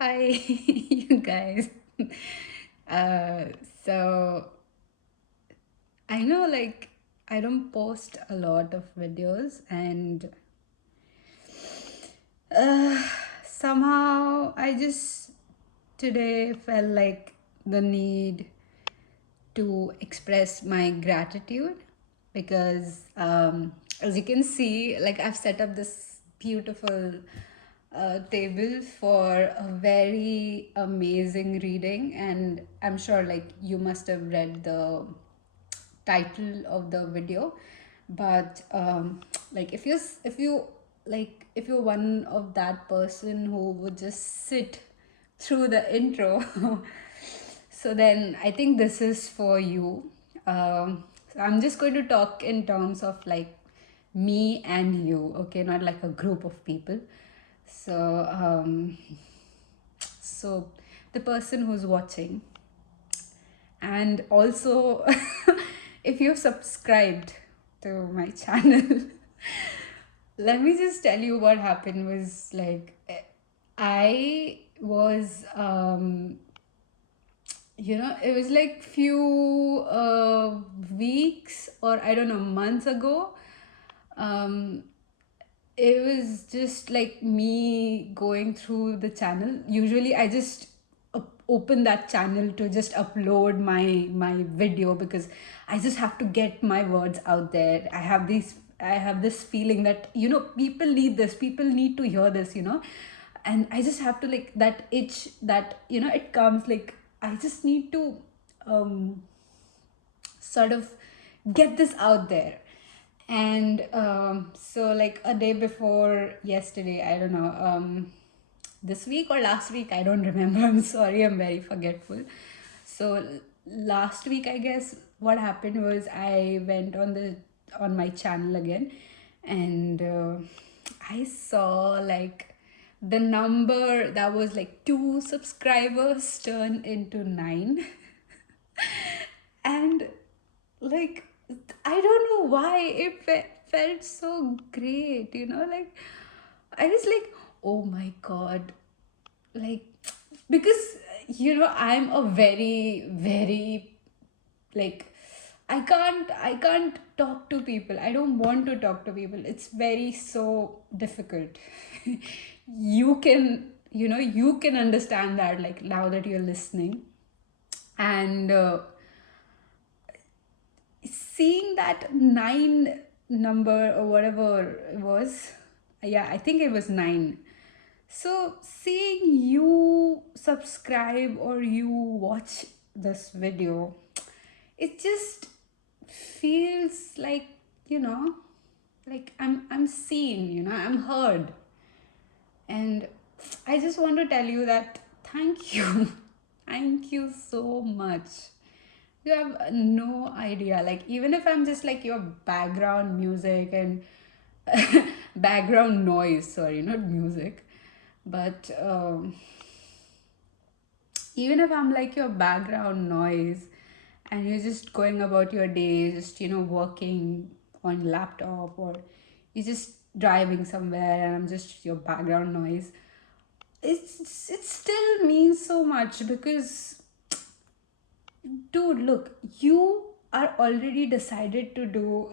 Hi, you guys. Uh, so I know I don't post a lot of videos, and uh, somehow I just today felt like the need to express my gratitude because as you can see, like I've set up this beautiful table for a very amazing reading, and I'm sure like you must have read the title of the video. But like if you're one of that person who would just sit through the intro, so then I think this is for you. So I'm just going to talk in terms of like me and you, okay, not like a group of people. So so the person who's watching, and also if you've subscribed to my channel, let me just tell you what happened was like I was it was like few weeks, or I don't know, months ago. um it was just like me going through the channel. Usually I just open that channel to just upload my video, because I just have to get my words out there. I have this feeling that people need this, people need to hear this, and I just have to, like, that itch that it comes, like I just need to um sort of get this out there. And so like a day before yesterday, I don't know, this week or last week, I don't remember. I'm sorry, I'm very forgetful. So last week, I guess, what happened was I went on my channel again, and I saw like the number that was like 2 subscribers turn into 9. And like I don't know why it felt so great, like I was like, oh my god, like, because I'm a very very, like, I can't talk to people. I don't want to talk to people. It's very so difficult. You can understand that, like, now that you're listening. And seeing that 9 number or whatever it was, yeah, I think it was 9. So seeing you subscribe or you watch this video, it just feels like, you know like I'm seen, I'm heard. And I just want to tell you that thank you. Thank you so much. You have no idea. Like, even if I'm just like your background music and background noise, sorry, not music, but even if I'm like your background noise, and you're just going about your day, just working on laptop, or you're just driving somewhere and I'm just your background noise, it still means so much. Because, dude, look, you have already decided to do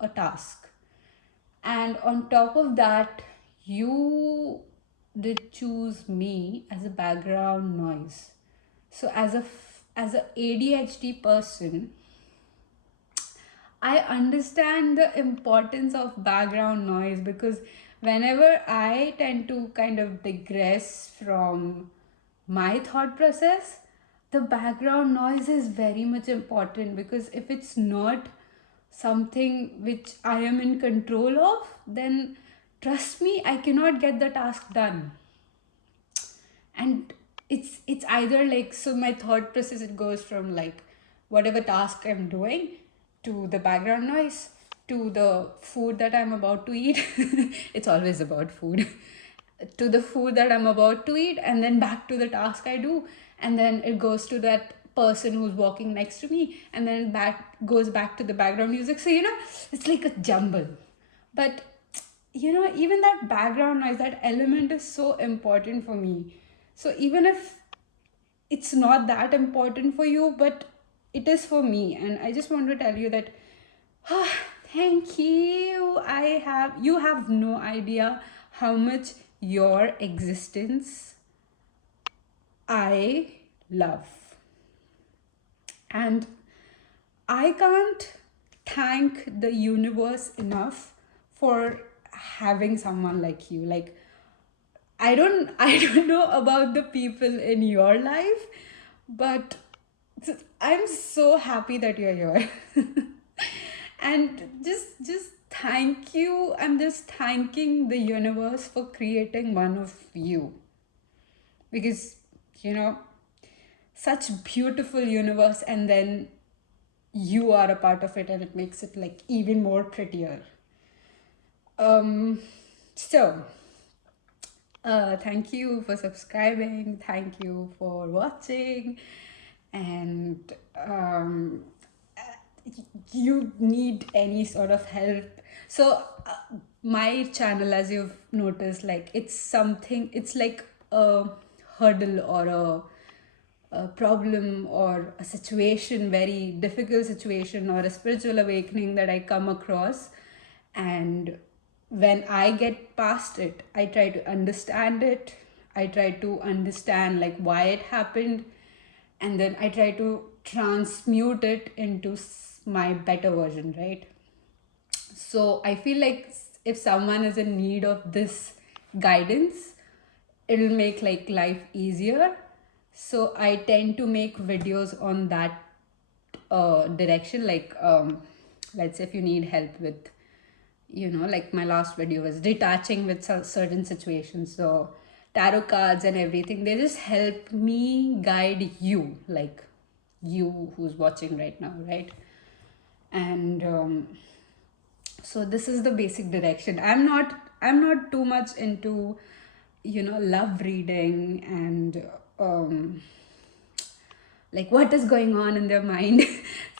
a task, and on top of that, you did choose me as a background noise. So as a ADHD person, I understand the importance of background noise, because whenever I tend to kind of digress from my thought process, the background noise is very much important. Because if it's not something which I am in control of, then trust me, I cannot get the task done. And it's either like, so my thought process, it goes from like whatever task I'm doing, to the background noise, to the food that I'm about to eat. It's always about food. To the food that I'm about to eat, and then back to the task I do, and then it goes to that person who's walking next to me, and then back goes back to the background music. So it's like a jumble. But even that background noise, that element is so important for me. So even if it's not that important for you, but it is for me, and I just want to tell you that ah, thank you. You have no idea how much your existence I love. And I can't thank the universe enough for having someone like you. Like, I don't know about the people in your life, but I'm so happy that you're here. And just thank you. I'm just thanking the universe for creating one of you. Because, you know, such beautiful universe, and then you are a part of it, and it makes it like even more prettier. um so thank you for subscribing, thank you for watching, and you need any sort of help. So my channel, as you've noticed, like it's like a hurdle or a problem or a situation, very difficult situation or a spiritual awakening that I come across. And when I get past it, I try to understand it. I try to understand like why it happened, and then I try to transmute it into my better version, right? So I feel like if someone is in need of this guidance, it'll make like life easier. So I tend to make videos on that direction. Like let's say if you need help with, like my last video was detaching with certain situations. So tarot cards and everything, they just help me guide you, like you who's watching right now, right? And so this is the basic direction. I'm not too much into love reading and like what is going on in their mind.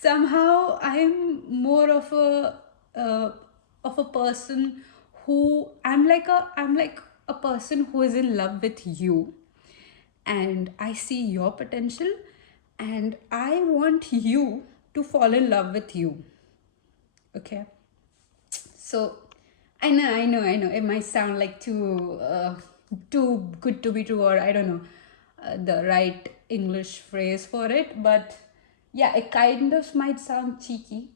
Somehow I'm more uh, of a person who I'm like a person who is in love with you, and I see your potential, and I want you to fall in love with you. Okay. So I know. It might sound like too good to be true, or I don't know the right English phrase for it, but yeah, it kind of might sound cheeky,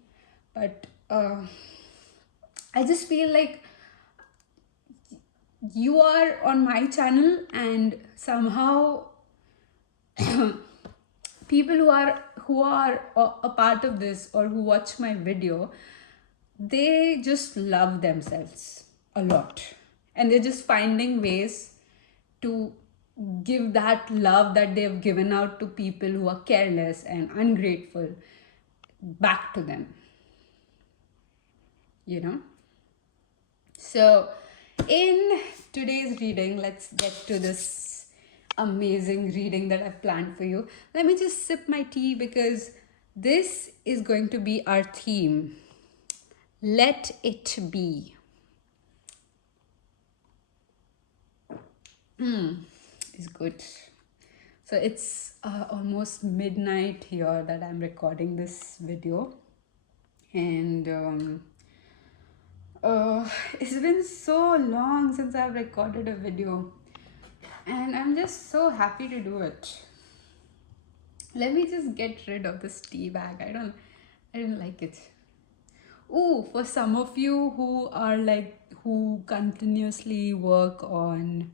but I just feel like you are on my channel, and somehow people who are a part of this or who watch my video, they just love themselves a lot, and they're just finding ways to give that love that they've given out to people who are careless and ungrateful back to them, you know. So in today's reading, let's get to this amazing reading that I've planned for you. Let me just sip my tea because this is going to be our theme. Let it be. Is good. So it's almost midnight here that I'm recording this video, and it's been so long since I've recorded a video, and I'm just so happy to do it. Let me just get rid of this tea bag. I don't like it. Oh, for some of you who continuously work on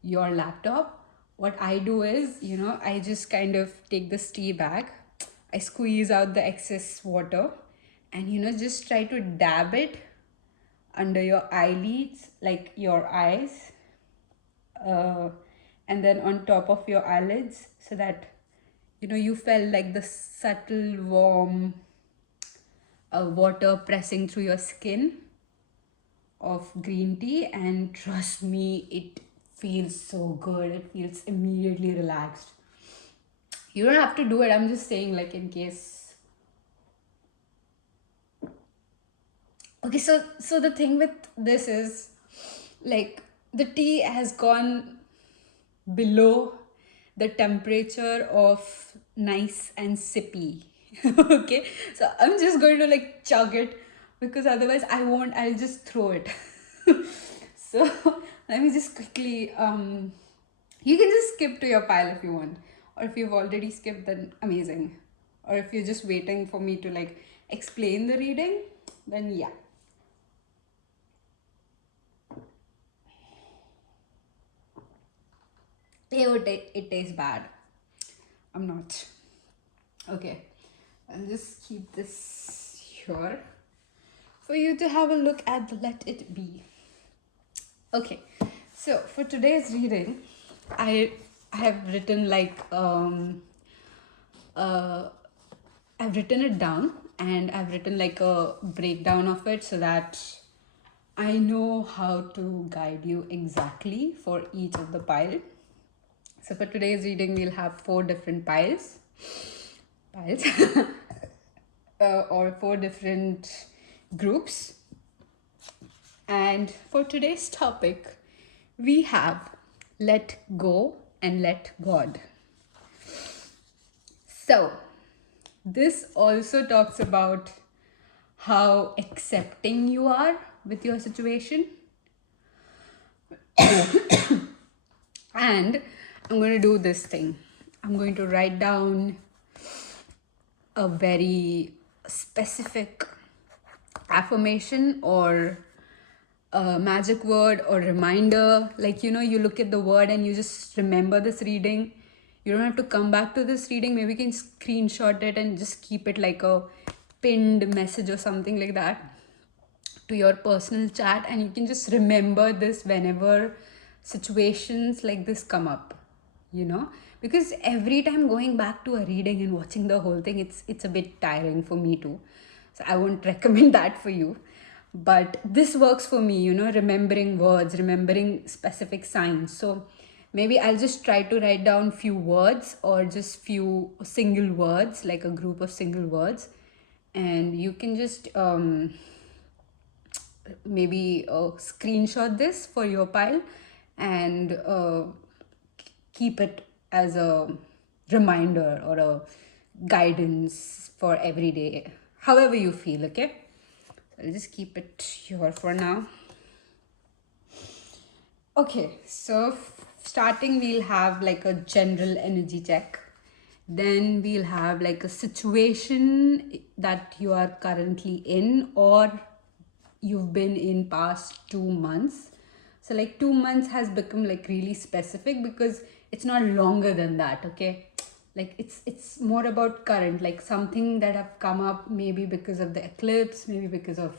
your laptop, what I do is, I just kind of take this tea bag, I squeeze out the excess water, and just try to dab it under your eyelids, like your eyes, uh, and then on top of your eyelids, so that you felt like the subtle warm water pressing through your skin of green tea. And trust me, it feels so good. It feels immediately relaxed. You don't have to do it, I'm just saying, like, in case. Okay, so the thing with this is, like, the tea has gone below the temperature of nice and sippy. Okay, so I'm just going to like chug it, because otherwise I won't, I'll just throw it. So let me just quickly, you can just skip to your pile if you want, or if you've already skipped, then amazing, or if you're just waiting for me to like explain the reading, then yeah. Ew, it tastes bad. I'm not. Okay, I'll just keep this here for you to have a look at the Let It Be. Okay, so for today's reading, I I have written like uh I've written it down, and I've written like a breakdown of it so that I know how to guide you exactly for each of the pile. So for today's reading, we'll have four different piles, or four different groups. And for today's topic, we have let go and let God. So this also talks about how accepting you are with your situation. And I'm going to do this thing. I'm going to write down a very specific affirmation or a magic word or reminder. Like, you look at the word and you just remember this reading. You don't have to come back to this reading. Maybe you can screenshot it and just keep it like a pinned message or something like that to your personal chat, and you can just remember this whenever situations like this come up, because every time going back to a reading and watching the whole thing, it's a bit tiring for me too. So I won't recommend that for you, but this works for me, remembering words, remembering specific signs. So maybe I'll just try to write down few words, or just few single words, like a group of single words, and you can just maybe screenshot this for your pile, and keep it as a reminder or a guidance for every day, however you feel. Okay, I'll just keep it here for now. Okay, so starting, we'll have like a general energy check. Then we'll have like a situation that you are currently in, or you've been in past 2 months. So like 2 months has become like really specific, because it's not longer than that. Okay, like it's more about current, like something that have come up, maybe because of the eclipse, maybe because of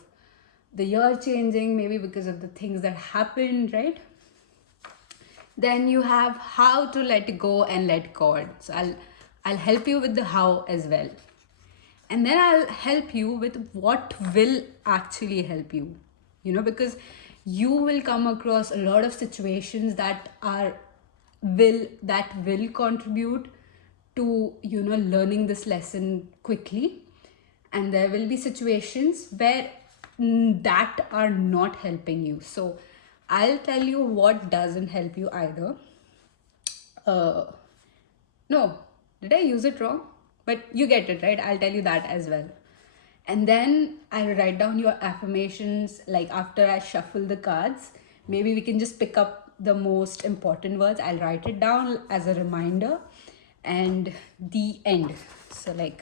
the year changing, maybe because of the things that happened, right? Then you have how to let go and let God. So I'll help you with the how as well, and then I'll help you with what will actually help you, because you will come across a lot of situations that will contribute to learning this lesson quickly, and there will be situations where that are not helping you. So I'll tell you what doesn't help you either. uh no, did I use it wrong? But you get it, right? I'll tell you that as well. And then I'll write down your affirmations, like after I shuffle the cards. Maybe we can just pick up the most important words. I'll write it down as a reminder, and the end. So, like,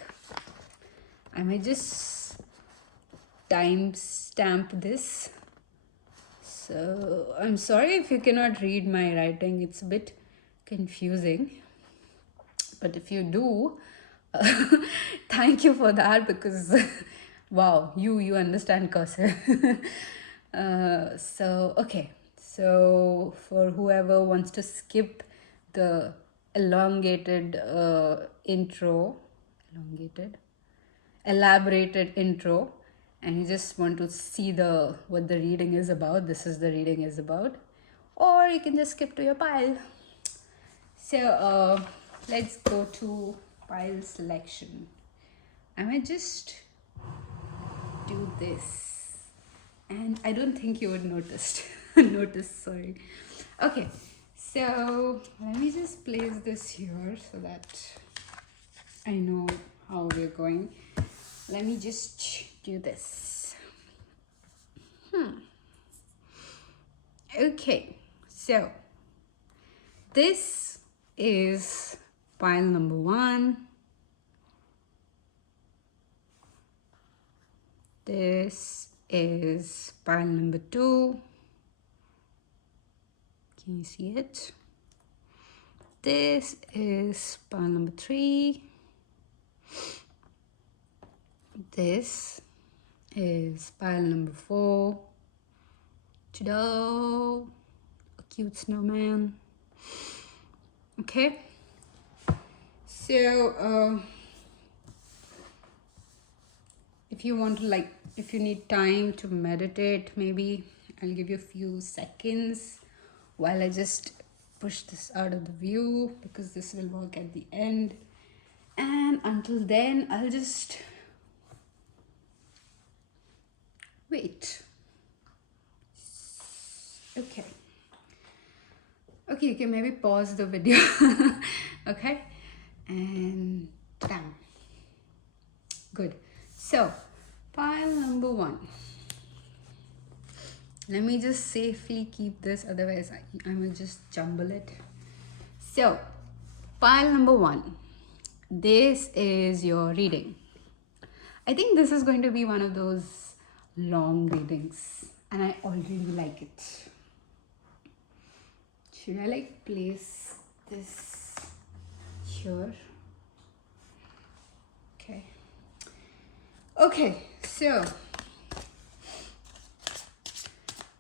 I might just time stamp this. So, I'm sorry if you cannot read my writing, it's a bit confusing. But if you do, thank you for that, because wow, you understand cursive. So okay, so for whoever wants to skip the elongated elongated elaborated intro, and you just want to see the what the reading is about, this is the reading is about, or you can just skip to your pile. So let's go to pile selection. I might just do this. and I don't think you would notice, sorry. Okay, so let me just place this here so that I know how we're going. Let me just do this. Okay, so this is pile number 1. This is pile number 2. Can you see it? This is pile number 3. This is pile number 4. Ta-da! A cute snowman. Okay. So, if you want to if you need time to meditate, maybe I'll give you a few seconds while I just push this out of the view, because this will work at the end. And until then, I'll just wait. Okay. Okay, you can maybe pause the video. Okay. And bam. Good. So, pile number 1. Let me just safely keep this, otherwise I will just jumble it. So, pile number 1. This is your reading. I think this is going to be one of those long readings, and I already like it. Should I place this here? Okay. Okay, so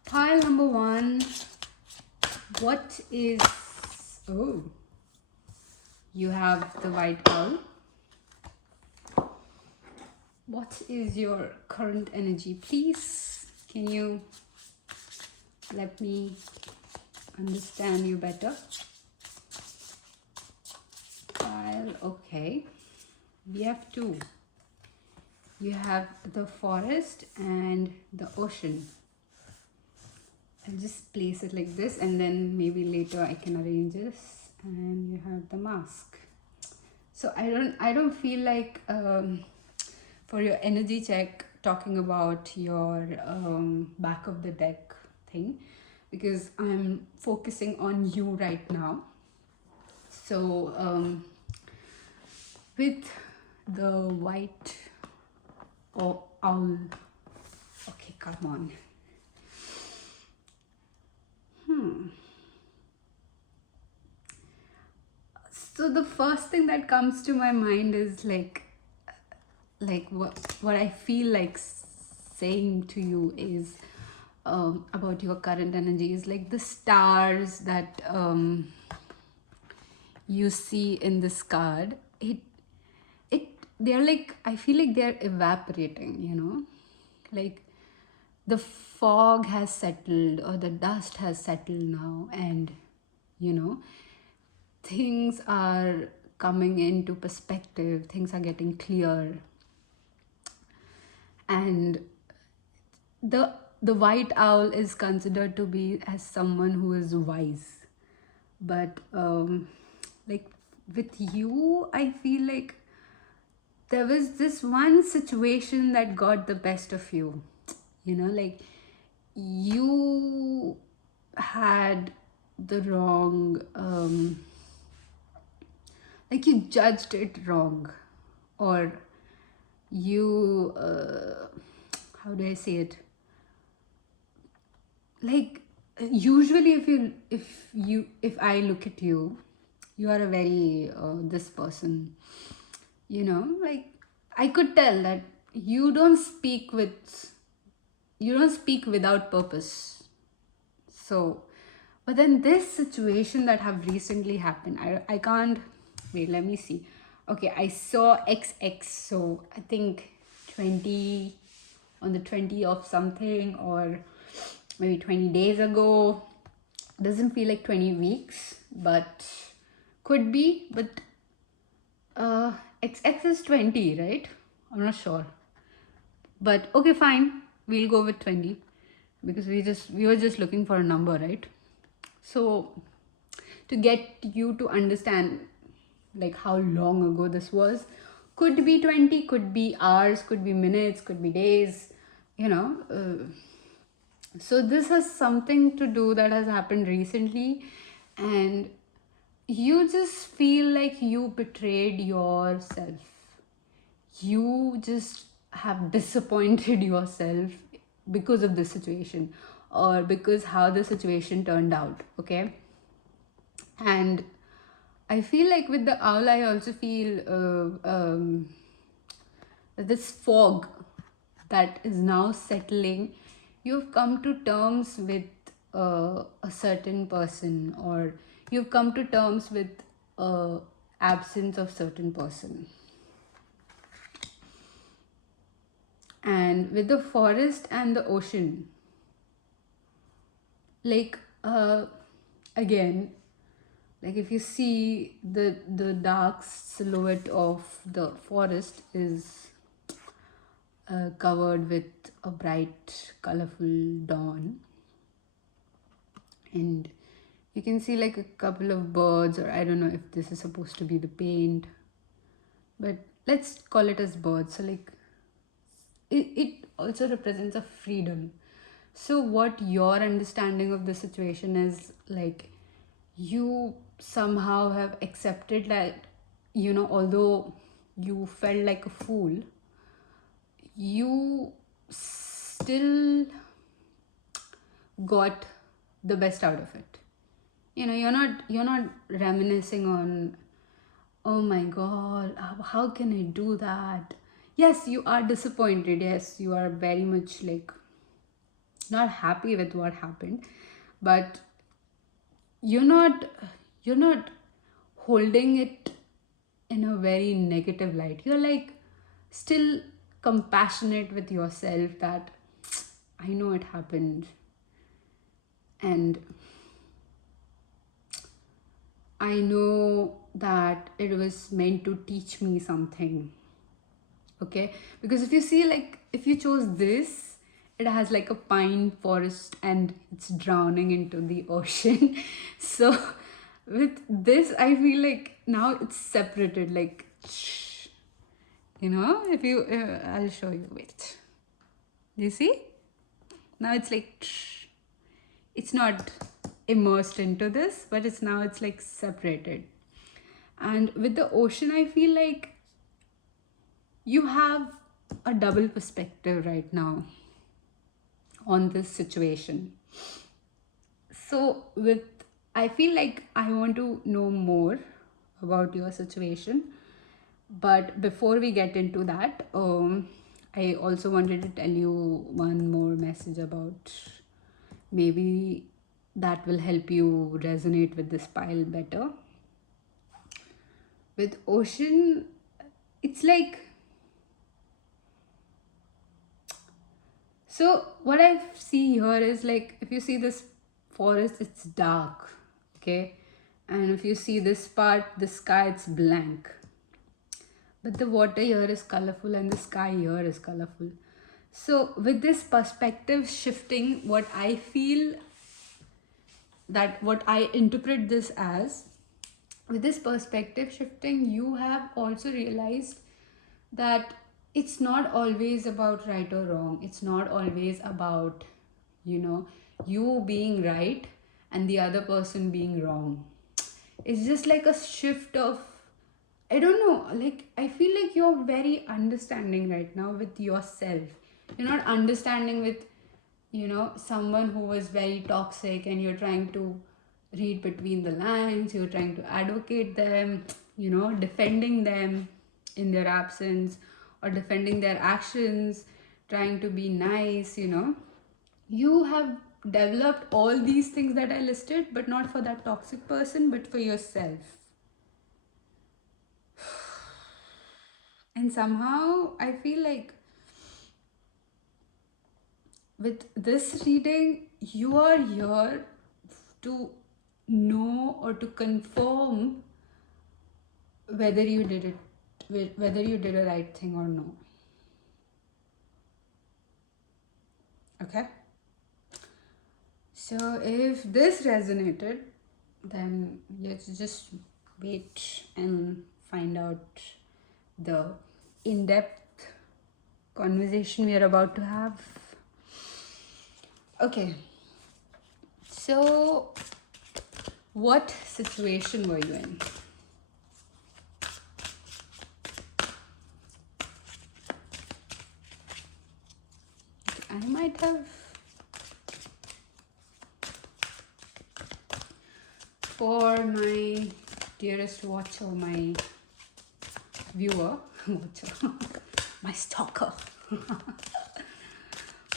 pile number 1. What is... Oh, you have the white owl. What is your current energy? Please, can you let me understand you better? Pile, okay. We have 2. You have the forest and the ocean. I'll just place it like this, and then maybe later I can arrange this. And you have the mask. So I don't feel like for your energy check talking about your back of the deck thing, because I'm focusing on you right now. So with the white owl, okay, come on. So the first thing that comes to my mind is like what I feel like saying to you is about your current energy is like the stars that you see in this card. They're like, I feel like they're evaporating, you know, like the fog has settled or the dust has settled now, and you know, things are coming into perspective, things are getting clear. And the white owl is considered to be as someone who is wise, but like with you, I feel like there was this one situation that got the best of you, you know, like you had the wrong like you judged it wrong, or you how do I say it, like usually if I look at you, you are a very this person, you know, like I could tell that you don't speak without purpose. So but then this situation that have recently happened, I can't wait, let me see. Okay, I saw XX, so I think 20 on the 20 of something, or maybe 20 days ago. Doesn't feel like 20 weeks, but could be. But XX is 20, right? I'm not sure, but okay, fine, we'll go with 20. because we were just looking for a number, right? So to get you to understand like how long ago this was, could be 20, could be hours, could be minutes, could be days, you know. So this has something to do that has happened recently, and you just feel like you betrayed yourself. You just have disappointed yourself because of the situation, or because how the situation turned out, okay? And I feel like with the owl, I also feel this fog that is now settling. You've come to terms with a certain person, or you've come to terms with absence of certain person. And with the forest and the ocean, like again, like if you see the dark silhouette of the forest is covered with a bright colorful dawn, and you can see like a couple of birds, or I don't know if this is supposed to be the paint, but let's call it as birds. So like it also represents a freedom. So what your understanding of the situation is, like, you somehow have accepted that, you know, although you felt like a fool, you still got the best out of it. You know, you're not reminiscing on, oh my god, how can I do that? Yes, you are disappointed. Yes, you are very much like not happy with what happened, but you're not you're not holding it in a very negative light. You're like still compassionate with yourself that I know it happened, and I know that it was meant to teach me something. Okay, because if you see, like, if you chose this, it has like a pine forest and it's drowning into the ocean. So with this, I feel like now it's separated, like, you know, if you I'll show you, wait, you see, now it's like it's not immersed into this, but it's like separated. And with the ocean, I feel like you have a double perspective right now on this situation. So with, I feel like I want to know more about your situation, but before we get into that, I also wanted to tell you one more message about, maybe that will help you resonate with this pile better. With ocean, it's like, so what I see here is like, if you see this forest, it's dark, okay? And if you see this part, the sky, it's blank. But the water here is colorful and the sky here is colorful. So with this perspective shifting, what I feel, that what I interpret this as, with this perspective shifting, you have also realized that it's not always about right or wrong. It's not always about, you know, you being right and the other person being wrong. It's just like a shift of, I don't know, like, I feel like you're very understanding right now with yourself. You're not understanding with, you know, someone who was very toxic, and you're trying to read between the lines, you're trying to advocate them, you know, defending them in their absence, or defending their actions, trying to be nice, you know. You have developed all these things that I listed, but not for that toxic person, but for yourself. And somehow I feel like with this reading, you are here to know or to confirm whether you did it, whether you did a right thing or no. Okay? So if this resonated, then let's just wait and find out the in-depth conversation we are about to have. Okay, so what situation were you in? I might have, for my dearest watcher, my viewer, watcher, my stalker.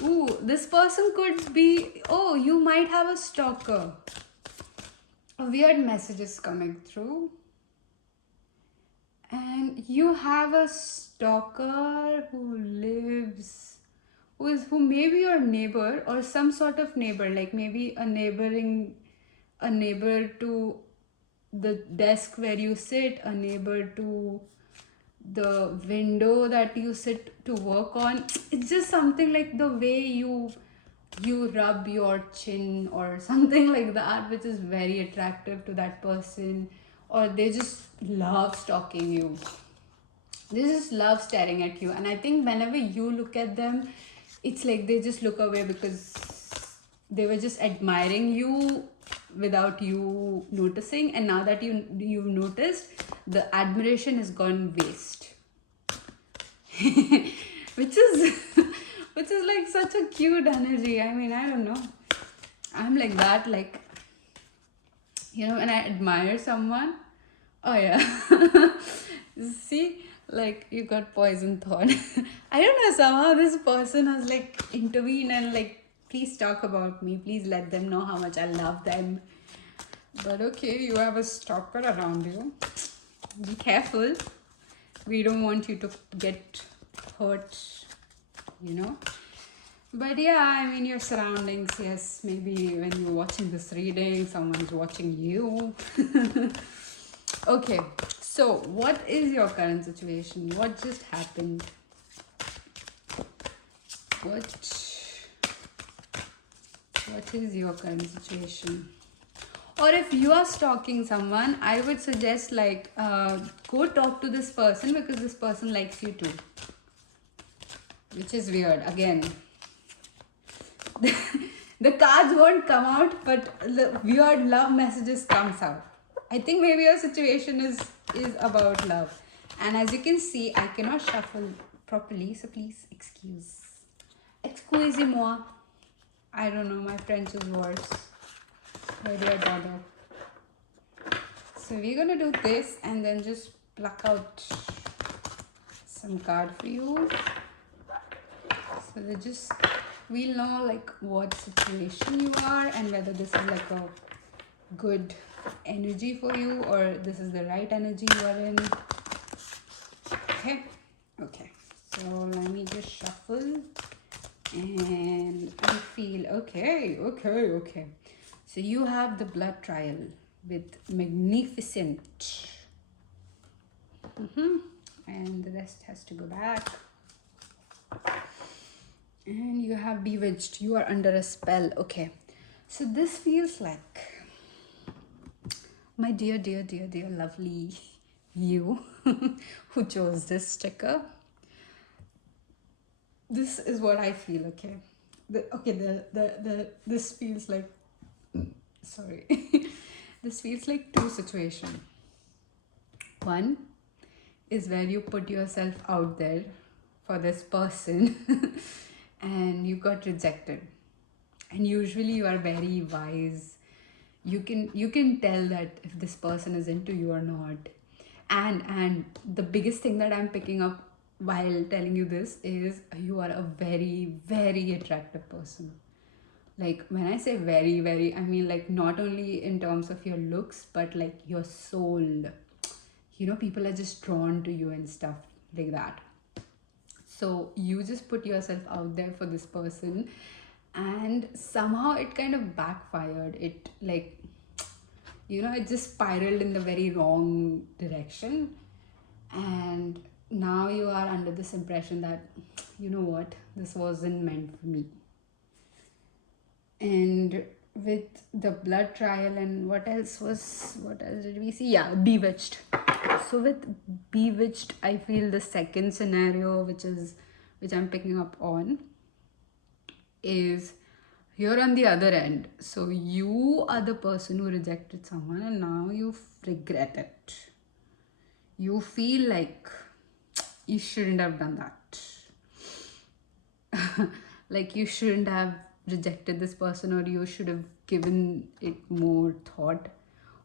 Ooh, this person could be, oh, you might have a stalker. Weird messages coming through. And you have a stalker who lives, who may be your neighbor or some sort of neighbor, like maybe a neighbor to the desk where you sit, a neighbor to the window that you sit to work on. It's just something like the way you rub your chin or something like that, which is very attractive to that person, or they just love stalking you. They just love staring at you, and I think whenever you look at them, it's like they just look away because they were just admiring you without you noticing, and now that you've noticed, the admiration has gone waste. which is which is like such a cute energy. I mean, I don't know, I'm like that, like, when I admire someone. Oh yeah. See, like, you got poison thought. I don't know, somehow this person has like intervened and like, please talk about me, please let them know how much I love them. But okay, you have a stalker around you. Be careful. We don't want you to get hurt, But yeah, I mean, your surroundings, yes, maybe when you're watching this reading, someone's watching you. Okay, so what is your current situation? What just happened? What is your current situation? Or if you are stalking someone, I would suggest like go talk to this person, because this person likes you too. Which is weird. Again, the cards won't come out, but the weird love messages comes out. I think maybe your situation is about love. And as you can see, I cannot shuffle properly, so please excusez-moi. I don't know, my French is worse. My dear daughter. So we're gonna do this and then just pluck out some card for you. So we'll know like what situation you are and whether this is like a good energy for you or this is the right energy you are in. Okay, so let me just shuffle and I feel okay. So you have the blood trial with magnificent, and the rest has to go back. And you have bewitched. You are under a spell. Okay, so this feels like, my dear lovely you who chose this sticker. This is what I feel. Okay, this feels like, sorry. This feels like two situations. One is where you put yourself out there for this person and you got rejected, and usually you are very wise. You can tell that if this person is into you or not. And the biggest thing that I'm picking up while telling you this is you are a very, very attractive person. Like, when I say very, very, I mean like not only in terms of your looks, but like your soul. People are just drawn to you and stuff like that. So you just put yourself out there for this person, and somehow it kind of backfired. It like, it just spiraled in the very wrong direction. And now you are under this impression that, you know what, this wasn't meant for me. And with the blood trial, and what else did we see? Yeah, Bewitched. So with Bewitched, I feel the second scenario, which I'm picking up on, is you're on the other end. So you are the person who rejected someone, and now you regret it. You feel like you shouldn't have done that. Like you shouldn't have rejected this person, or you should have given it more thought,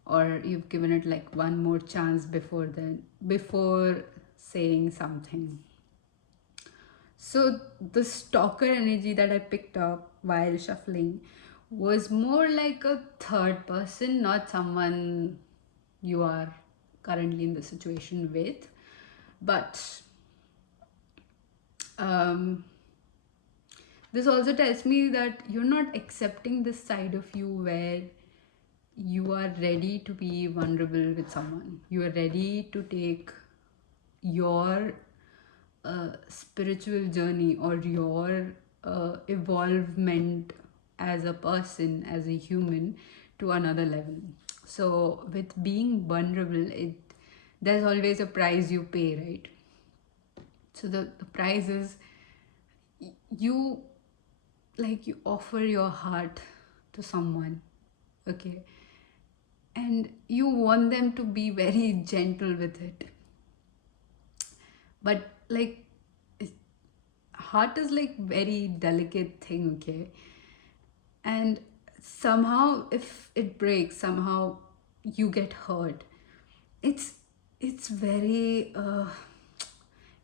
or you've given it like one more chance before saying something. So the stalker energy that I picked up while shuffling was more like a third person, not someone you are currently in the situation with. But um, this also tells me that you're not accepting this side of you where you are ready to be vulnerable with someone. You are ready to take your spiritual journey, or your evolvement as a person, as a human, to another level. So with being vulnerable, there's always a price you pay, right? So the price is, you you offer your heart to someone, okay, and you want them to be very gentle with it, but heart is like very delicate thing, okay, and somehow if it breaks, somehow you get hurt. It's it's very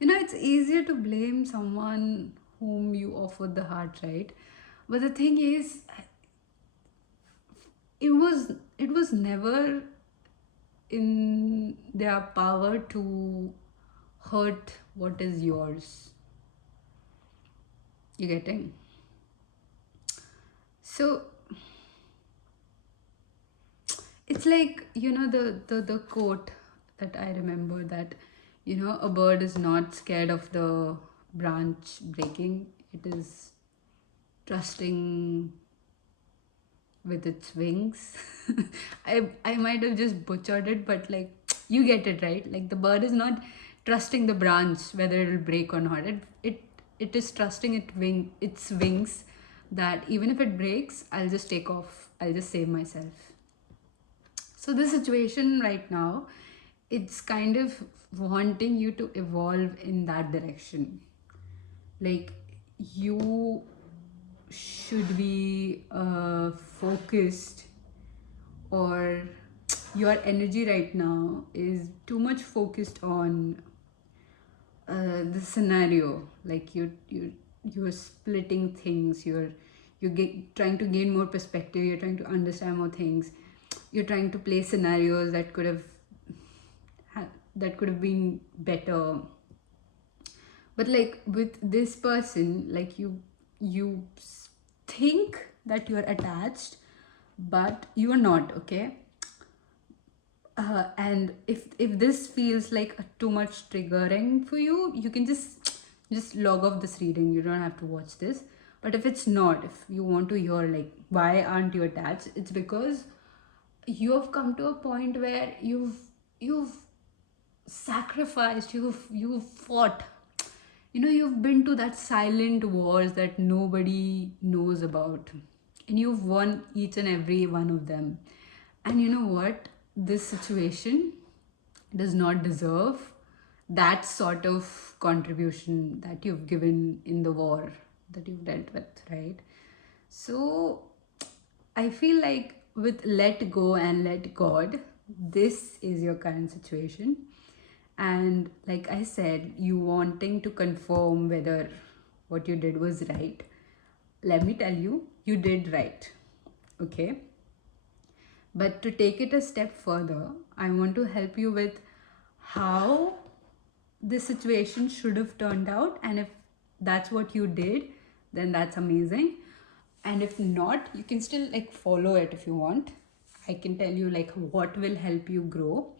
it's easier to blame someone whom you offered the heart, right? But the thing is, it was never in their power to hurt what is yours. You getting? So it's like, the quote that I remember, that a bird is not scared of the branch breaking. It is trusting with its wings. I might have just butchered it, but you get it, right? Like the bird is not trusting the branch whether it'll break or not. It is trusting its wings, that even if it breaks, I'll just take off. I'll just save myself. So this situation right now, it's kind of wanting you to evolve in that direction. Like you should be focused, or your energy right now is too much focused on the scenario. Like you're splitting things. You're trying to gain more perspective. You're trying to understand more things. You're trying to play scenarios that could have been better. But with this person, you think that you're attached, but you are not, okay. And if this feels like too much triggering for you, you can just log off this reading. You don't have to watch this. But if it's not, if you want to hear why aren't you attached, it's because you have come to a point where you've sacrificed, you've fought, you've been to that silent wars that nobody knows about, and you've won each and every one of them. And you know what, this situation does not deserve that sort of contribution that you've given in the war that you've dealt with, right? So I feel like with let go and let God, this is your current situation. And like I said, you wanting to confirm whether what you did was right. Let me tell you, you did right. Okay. But to take it a step further, I want to help you with how this situation should have turned out. And if that's what you did, then that's amazing. And if not, you can still follow it if you want. I can tell you what will help you grow,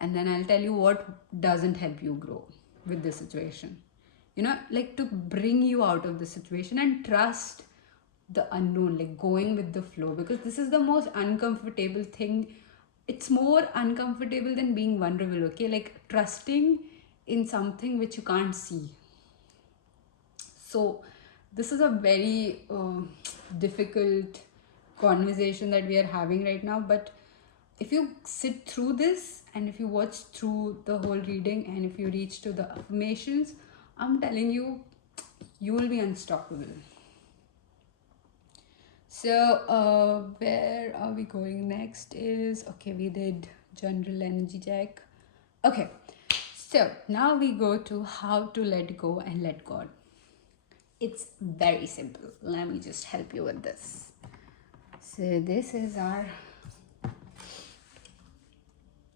and then I'll tell you what doesn't help you grow with this situation. To bring you out of the situation and trust the unknown, like going with the flow, because this is the most uncomfortable thing. It's more uncomfortable than being vulnerable, okay? Like trusting in something which you can't see. So this is a very difficult conversation that we are having right now, but if you sit through this and if you watch through the whole reading and if you reach to the affirmations, I'm telling you, you will be unstoppable. So where are we going next is, okay, we did general energy check. Okay, so now we go to how to let go and let God. It's very simple. Let me just help you with this. So this is our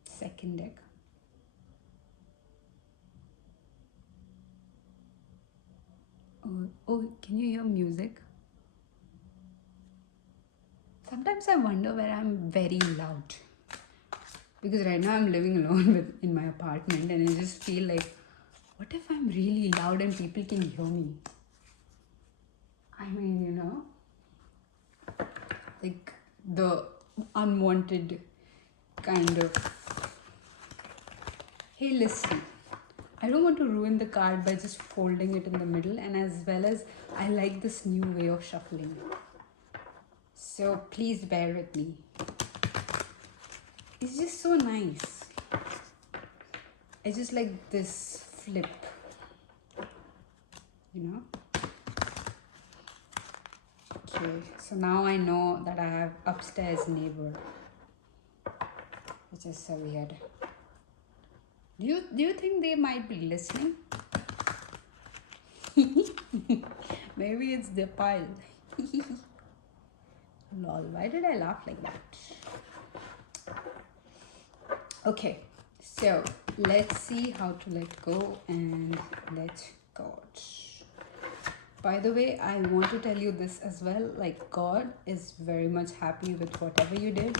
second deck. Oh, can you hear music? Sometimes I wonder where I'm very loud. Because right now I'm living alone in my apartment and I just feel like, what if I'm really loud and people can hear me? I mean, like the unwanted kind of, hey, listen, I don't want to ruin the card by just folding it in the middle, and as well as I like this new way of shuffling. So please bear with me. It's just so nice. I just like this flip, Okay, so now I know that I have upstairs neighbor, which is so weird. Do you think they might be listening? Maybe it's their pile. Lol, why did I laugh like that? Okay, so let's see how to let go and let God. By the way, I want to tell you this as well, like God is very much happy with whatever you did.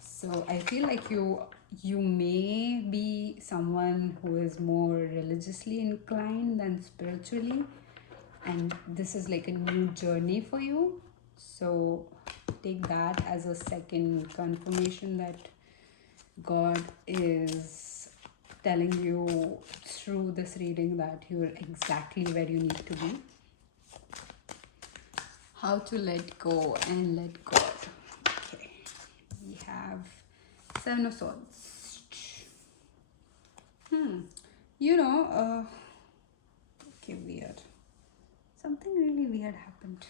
So I feel like you may be someone who is more religiously inclined than spiritually, and this is like a new journey for you. So take that as a second confirmation that God is telling you through this reading that you're exactly where you need to be. How to let go and let God. Okay, we have Seven of Swords. Okay, weird. Something really weird happened.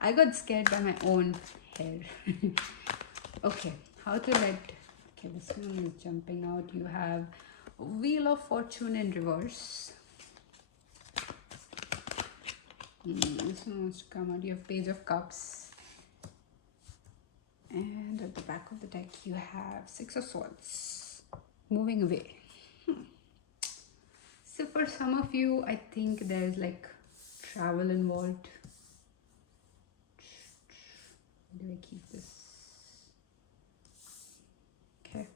I got scared by my own hair. Okay, how to let... Okay, this one is jumping out. You have Wheel of Fortune in reverse. This one wants to come out. You have Page of Cups. And at the back of the deck, you have Six of Swords. Moving away. So for some of you, I think there's like travel involved. Where do I keep this? Okay.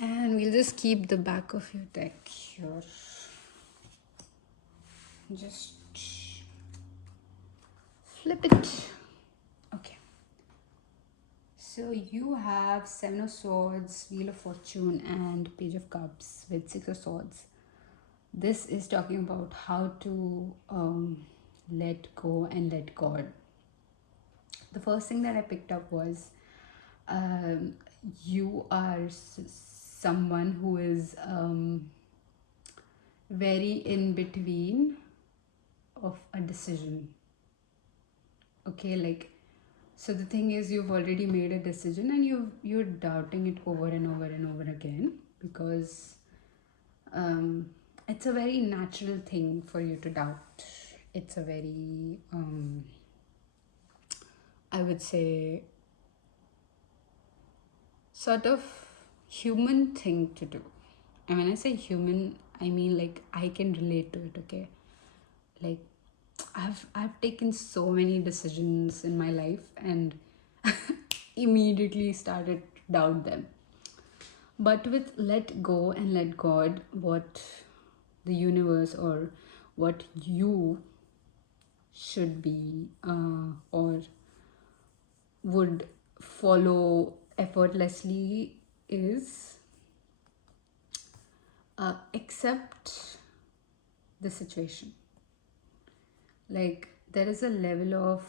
And we'll just keep the back of your deck here. Just flip it. Okay. So you have Seven of Swords, Wheel of Fortune, and Page of Cups with Six of Swords. This is talking about how to let go and let God. The first thing that I picked up was you are someone who is very in between of a decision. Okay, like, so the thing is, you've already made a decision and you're doubting it over and over and over again, because it's a very natural thing for you to doubt. It's a very I would say sort of human thing to do. And when I say human, I mean like I can relate to it, okay? Like I've taken so many decisions in my life and immediately started to doubt them. But with let go and let God, what the universe, or what you should be, or would follow effortlessly, is accept the situation. Like, there is a level of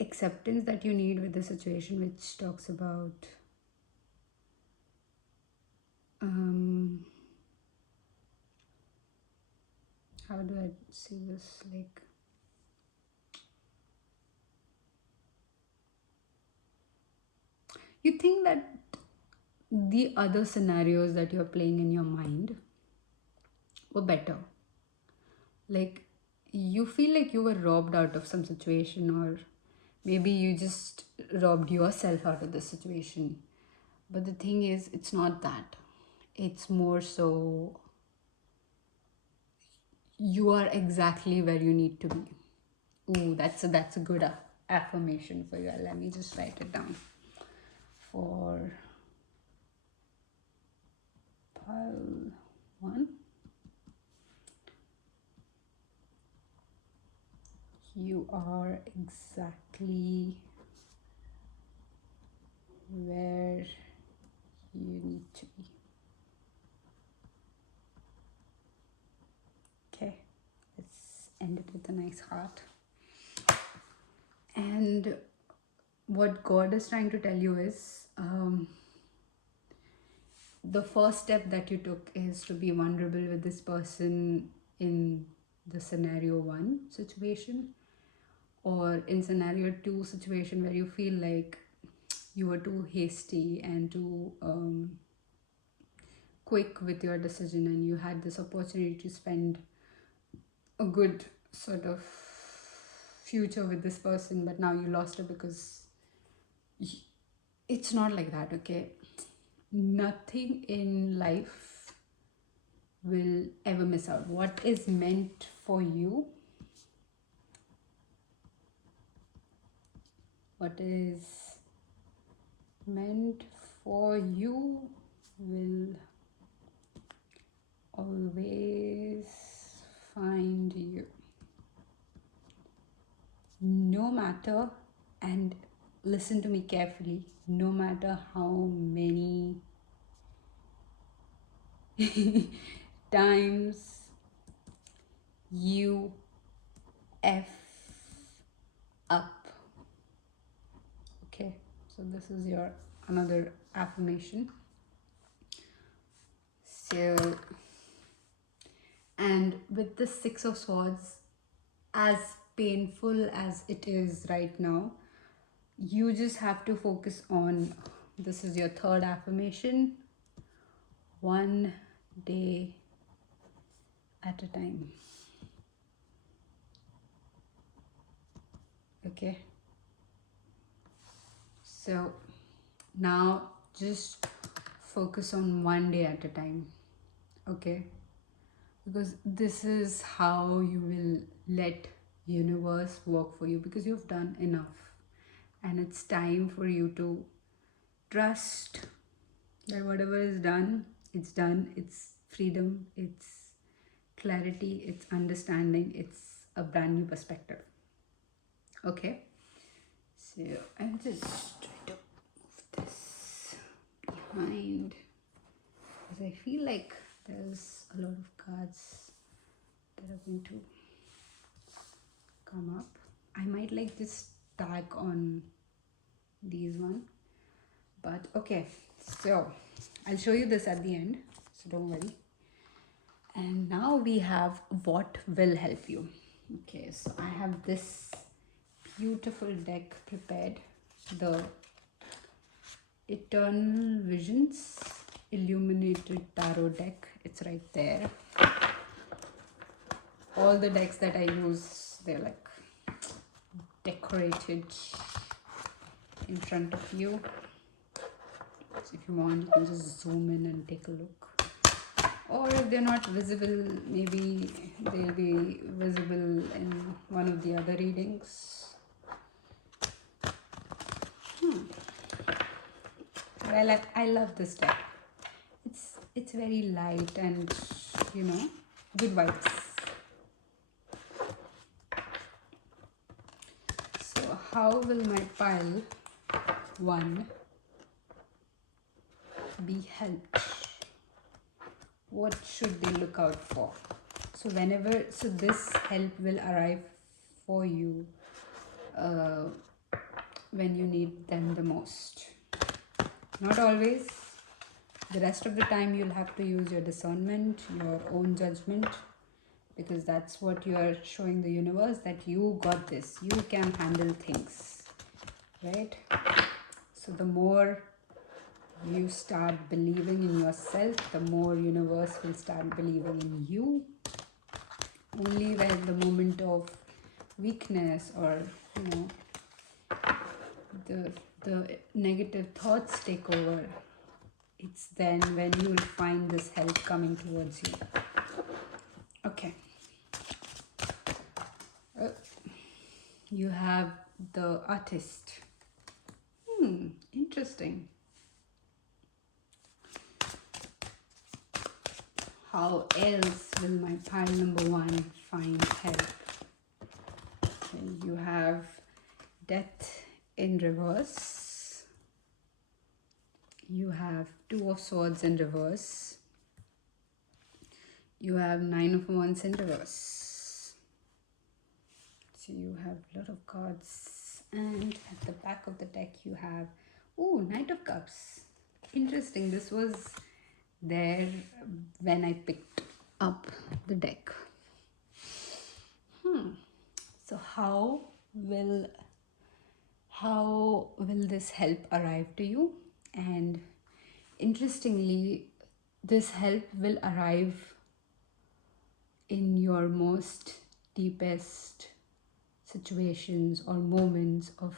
acceptance that you need with the situation, which talks about how do I see this? Like, you think that the other scenarios that you're playing in your mind were better. Like, you feel like you were robbed out of some situation, or maybe you just robbed yourself out of the situation. But the thing is, it's not that. It's more so you are exactly where you need to be. Ooh, that's a good affirmation for you. Let me just write it down. For pile 1, you are exactly where you need to be. Okay, let's end it with a nice heart. And what God is trying to tell you is, the first step that you took is to be vulnerable with this person in the scenario 1 situation, or in scenario 2 situation where you feel like you were too hasty and too quick with your decision, and you had this opportunity to spend a good sort of future with this person, but now you lost it because it's not like that. Okay, nothing in life will ever miss out. What is meant for you, what is meant for you will always find you, no matter, and listen to me carefully, no matter how many times you F up. Okay, so this is your another affirmation. So, and with the 6 of Swords, as painful as it is right now, you just have to focus on, this is your third affirmation, one day at a time. Okay, so now just focus on one day at a time. Okay, because this is how you will let universe work for you, because you've done enough, and it's time for you to trust that whatever is done, it's done. It's freedom, it's clarity, it's understanding, it's a brand new perspective. Okay, so I'll just try to move this behind, because I feel like there's a lot of cards that are going to come up. I might like just tag on these one, but okay, so I'll show you this at the end, so don't worry. And now we have what will help you. Okay, so I have this beautiful deck prepared, the Eternal Visions Illuminated Tarot deck. It's right there. All the decks that I use, they're like decorated in front of you. So if you want, you can just zoom in and take a look. Or if they're not visible, maybe they'll be visible in one of the other readings. I love this deck. it's very light and, you know, good vibes. So how will my pile 1 be helped? What should they look out for? So this help will arrive for you uh, when you need them the most. Not always. The rest of the time you'll have to use your discernment, your own judgment, because that's what you are showing the universe, that you got this, you can handle things, right? So the more you start believing in yourself, the more universe will start believing in you. Only when the moment of weakness or, you know, the negative thoughts take over, it's then when you will find this help coming towards you. Okay. You have the artist. Interesting. How else will my pile number 1 find help? You have death in reverse. You have 2 of swords in reverse. You have 9 of wands in reverse. So you have a lot of cards, and at the back of the deck you have, Knight of Cups. Interesting. This was there when I picked up the deck. So how will this help arrive to you? And interestingly, this help will arrive in your most deepest situations or moments of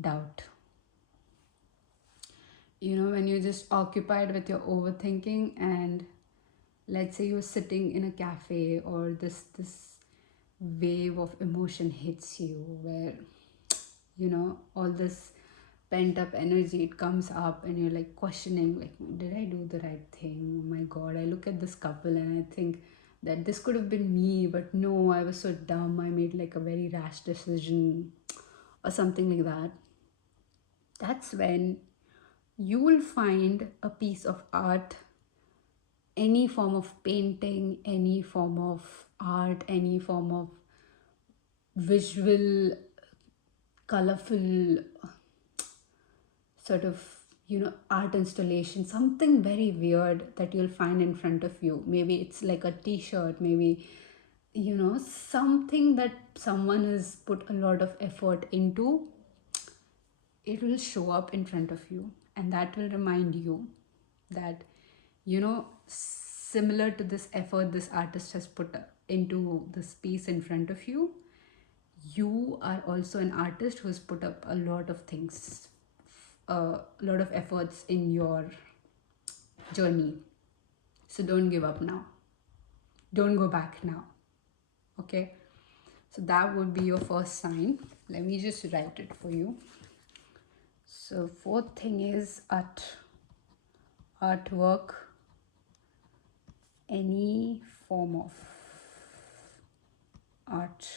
doubt. You know, when you're just occupied with your overthinking, and let's say you're sitting in a cafe, or this wave of emotion hits you, where, you know, all this pent up energy, it comes up, and you're like questioning, like, did I do the right thing? Oh my god, I look at this couple and I think that this could have been me, but no, I was so dumb, I made like a very rash decision, or something like that. That's when you will find a piece of art, any form of painting, any form of art, any form of visual, colorful sort of, you know, art installation, something very weird that you'll find in front of you. Maybe it's like a t-shirt, maybe, you know, something that someone has put a lot of effort into. It will show up in front of you, and that will remind you that, you know, similar to this effort this artist has put into this piece in front of you, you are also an artist who has put up a lot of things, a lot of efforts in your journey. So don't give up now. Don't go back now. Okay? So that would be your first sign. Let me just write it for you. So 4th thing is artwork, any form of art.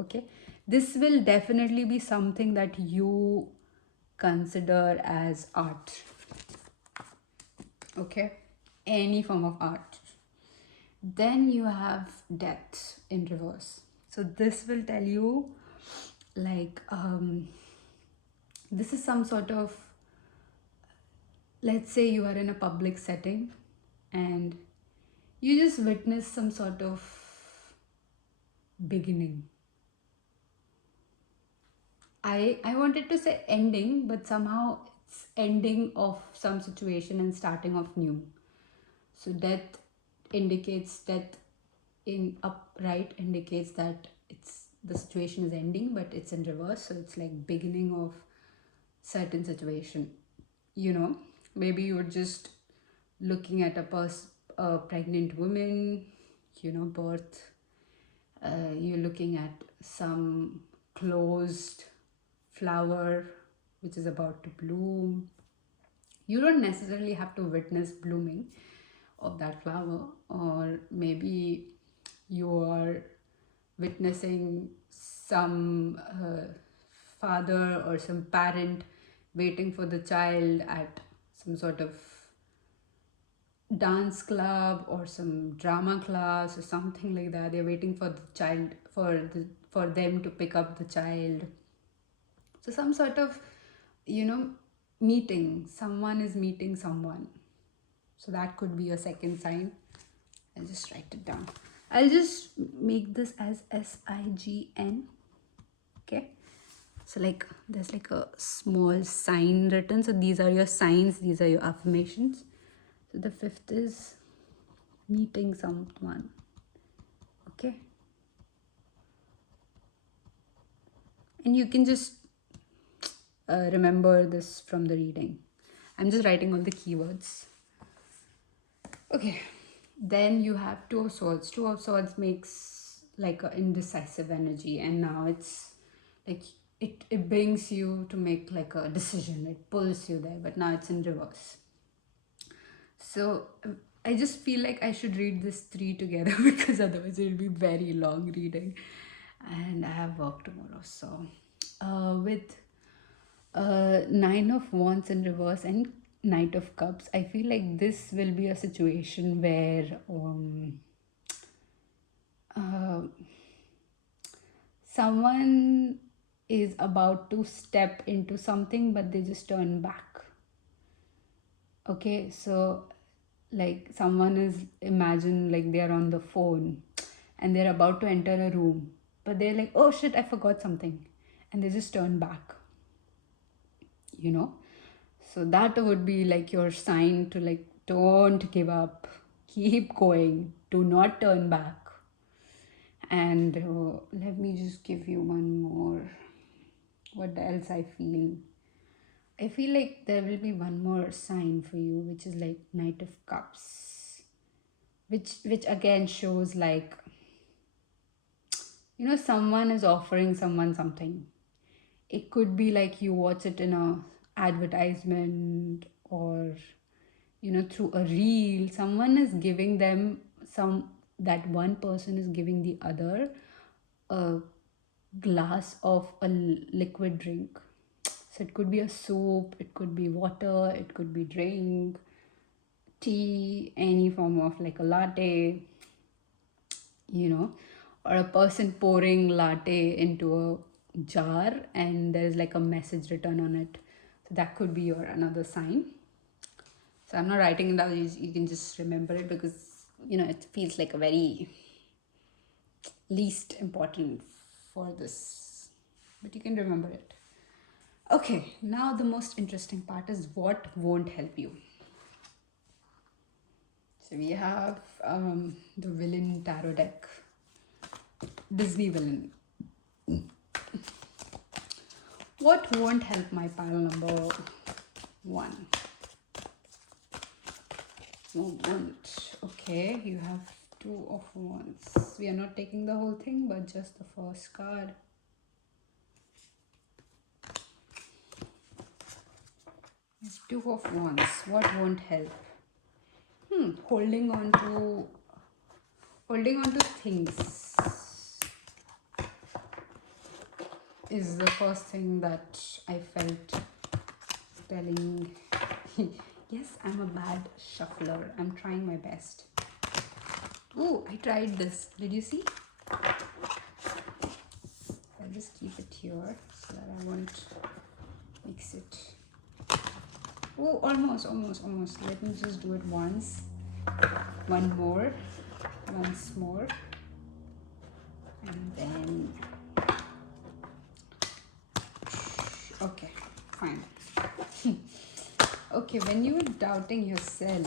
Okay? This will definitely be something that you consider as art. Okay? Any form of art. Then you have death in reverse. So this will tell you, like, this is some sort of, let's say you are in a public setting and you just witness some sort of beginning. I wanted to say ending, but somehow it's ending of some situation and starting of new. So death indicates that, in upright indicates that it's the situation is ending, but it's in reverse, so it's like beginning of certain situation. You know, maybe you're just looking at a pregnant woman, you know, birth. You're looking at some closed flower which is about to bloom. You don't necessarily have to witness blooming of that flower, or maybe you are witnessing some father or some parent waiting for the child at some sort of dance club or some drama class or something like that. They're waiting for the child, for them to pick up the child. So some sort of, you know, meeting. Someone is meeting someone. So that could be a second sign. I'll just write it down. I'll just make this as SIGN. Okay. So like there's like a small sign written. So these are your signs, these are your affirmations. So the fifth is meeting someone. Okay. And you can just remember this from the reading. I'm just writing all the keywords. Okay. Then you have Two of Swords. Two of Swords makes like an indecisive energy, and now it's like it brings you to make like a decision. It pulls you there, but now it's in reverse. So I just feel like I should read this three together because otherwise it'll be very long reading, and I have work tomorrow. So with Nine of Wands in reverse and Knight of Cups, I feel like this will be a situation where uh, someone is about to step into something, but they just turn back. Okay, so like someone is, imagine like they're on the phone and they're about to enter a room, but they're like, oh shit, I forgot something, and they just turn back, you know. So that would be like your sign to like, don't give up, keep going, do not turn back. And let me just give you one more. What else I feel? I feel like there will be one more sign for you, which is like Knight of Cups, which again shows like, you know, someone is offering someone something. It could be like you watch it in a advertisement, or you know, through a reel. Someone is giving them some, that one person is giving the other a glass of a liquid drink. So it could be a soup, it could be water, it could be drink, tea, any form of like a latte, you know, or a person pouring latte into a jar and there's like a message written on it. So that could be your another sign. So I'm not writing it down, you can just remember it because, you know, it feels like a very least important for this, but you can remember it. Okay, now the most interesting part is what won't help you. So we have the villain tarot deck, Disney villain. What won't help my pile number one? No, won't. Okay, you have Two of Wands. We are not taking the whole thing, but just the first card. It's Two of Wands. What won't help? Holding on to things is the first thing that I felt telling. Yes, I'm a bad shuffler. I'm trying my best. Oh, I tried this. Did you see? I'll just keep it here so that I won't mix it. Oh, almost. Let me just do it once. Once more. And then... Okay, fine. Okay, when you were doubting yourself,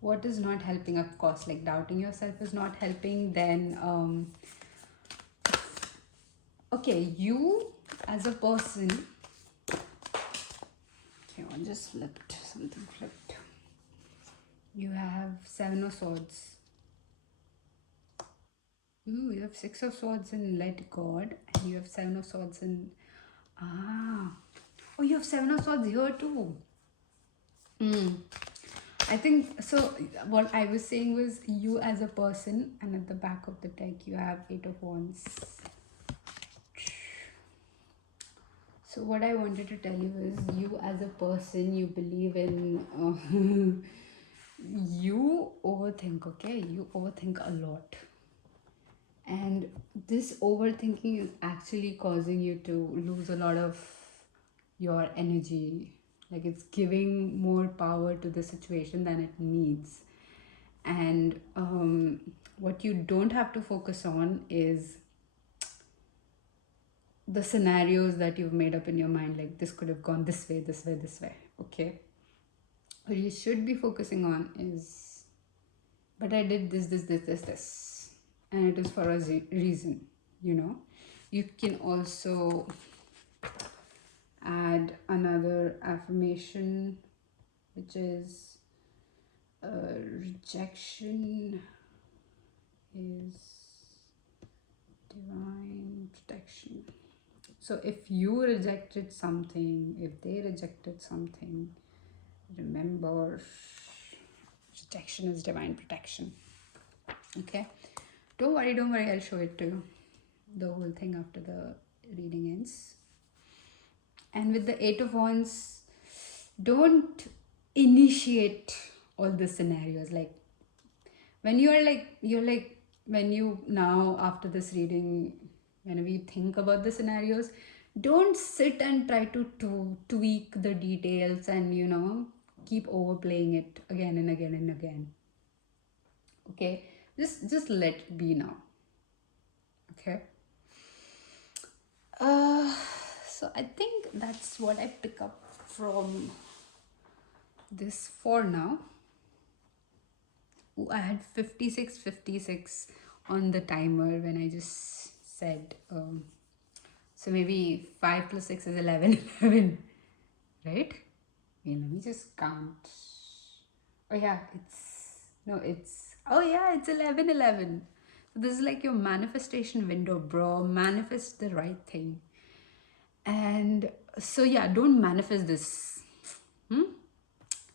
what is not helping? Of course, like doubting yourself is not helping. Then okay, you as a person, okay, I just flipped something. You have Seven of Swords. Ooh, you have Six of Swords in Let God, and you have Seven of Swords in... Ah. Oh, you have Seven of Swords here too. I think so. What I was saying was you as a person, and at the back of the deck you have Eight of Wands. So what I wanted to tell you is you as a person, you believe in you overthink. Okay, you overthink a lot, and this overthinking is actually causing you to lose a lot of your energy. Like, it's giving more power to the situation than it needs. And what you don't have to focus on is the scenarios that you've made up in your mind, like this could have gone this way, this way, this way. Okay, what you should be focusing on is, but I did this, and it is for a reason. You can also add another affirmation, which is rejection is divine protection. So if you rejected something, if they rejected something, remember, rejection is divine protection. Okay, don't worry, I'll show it to you, the whole thing, after the reading ends. And with the Eight of Wands, don't initiate all the scenarios. Like, when when you now, after this reading, whenever you think about the scenarios, don't sit and try to tweak the details and keep overplaying it again and again and again. Okay, just let it be now. Okay. So I think that's what I pick up from this for now. Ooh, I had 56 on the timer when I just said, so maybe 5 plus 6 is 11, right? Wait, let me just count. Oh yeah, it's 11. So this is like your manifestation window, bro. Manifest the right thing. And so yeah, don't manifest this.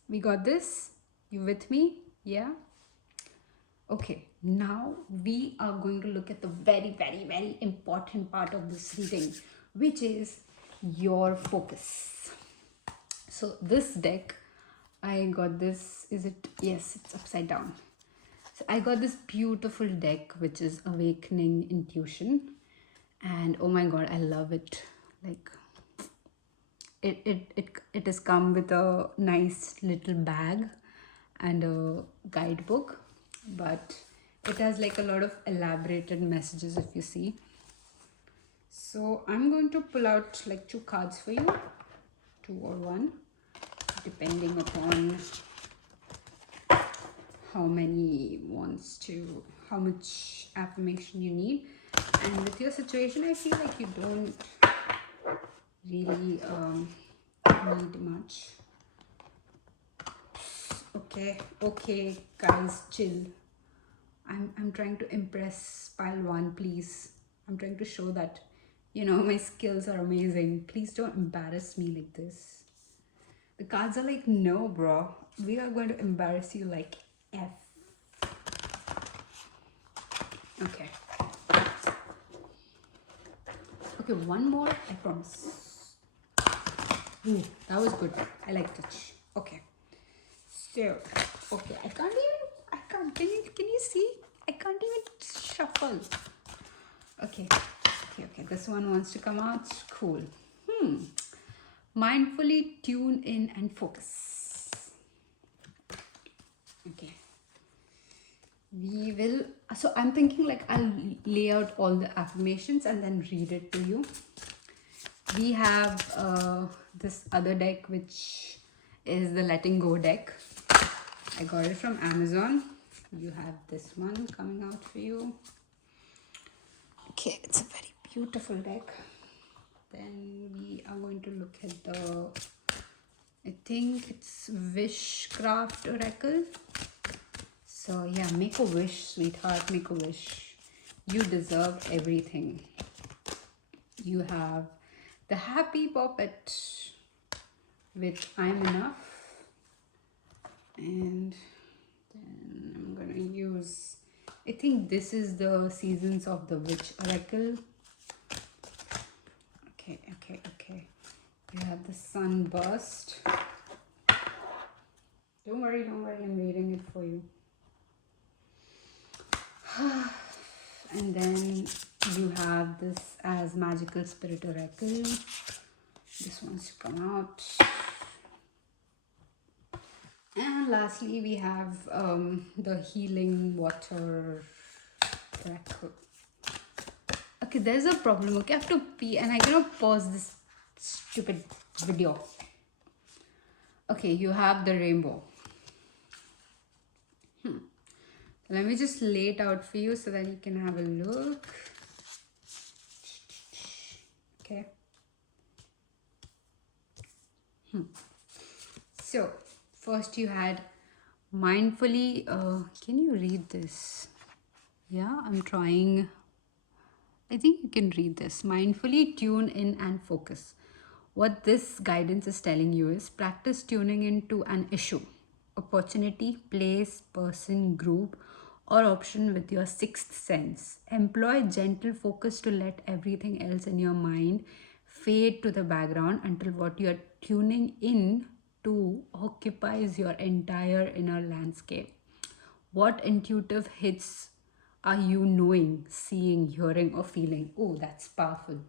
We got this? You with me? Yeah? Okay, now we are going to look at the very, very, very important part of this reading, which is your focus. So this deck, I got this, yes, it's upside down. So I got this beautiful deck, which is Awakening Intuition. And oh my god, I love it. Like, it has come with a nice little bag and a guidebook, but it has like a lot of elaborated messages, if you see. So I'm going to pull out like 2 cards for you, 2 or 1, depending upon how much affirmation you need. And with your situation, I feel like you don't really need much. Okay guys, chill. I'm trying to impress pile 1, please. I'm trying to show that my skills are amazing. Please don't embarrass me like this. The cards are like, no bro, we are going to embarrass you like F. Okay, one more, I promise. Ooh, that was good. I liked it. Okay, so can you see? I can't even shuffle. Okay, this one wants to come out. Cool. Mindfully tune in and focus. Okay, we will, so I'm thinking like I'll lay out all the affirmations and then read it to you. We have this other deck, which is the Letting Go deck. I got it from Amazon. You have this one coming out for you. Okay, it's a very beautiful deck. Then we are going to look at the, I think it's Wishcraft Oracle. So yeah, make a wish, sweetheart, make a wish. You deserve everything. You have the happy puppet with I'm enough. And then I'm gonna use, I think this is the Seasons of the Witch Oracle. Okay. You have the Sunburst. Don't worry, I'm reading it for you. And then you have this as Magical Spirit Oracle. This wants to come out. And lastly, we have the Healing Water Oracle. Okay, there's a problem. Okay, I have to pee and I cannot pause this stupid video. Okay, you have the rainbow. Let me just lay it out for you so that you can have a look. Okay. So, first you had mindfully, can you read this? Yeah, I'm trying. I think you can read this. Mindfully tune in and focus. What this guidance is telling you is practice tuning into an issue, opportunity, place, person, group, or option with your sixth sense. Employ gentle focus to let everything else in your mind fade to the background until what you are tuning in to occupies your entire inner landscape. What intuitive hits are you knowing, seeing, hearing, or feeling? Oh, that's powerful.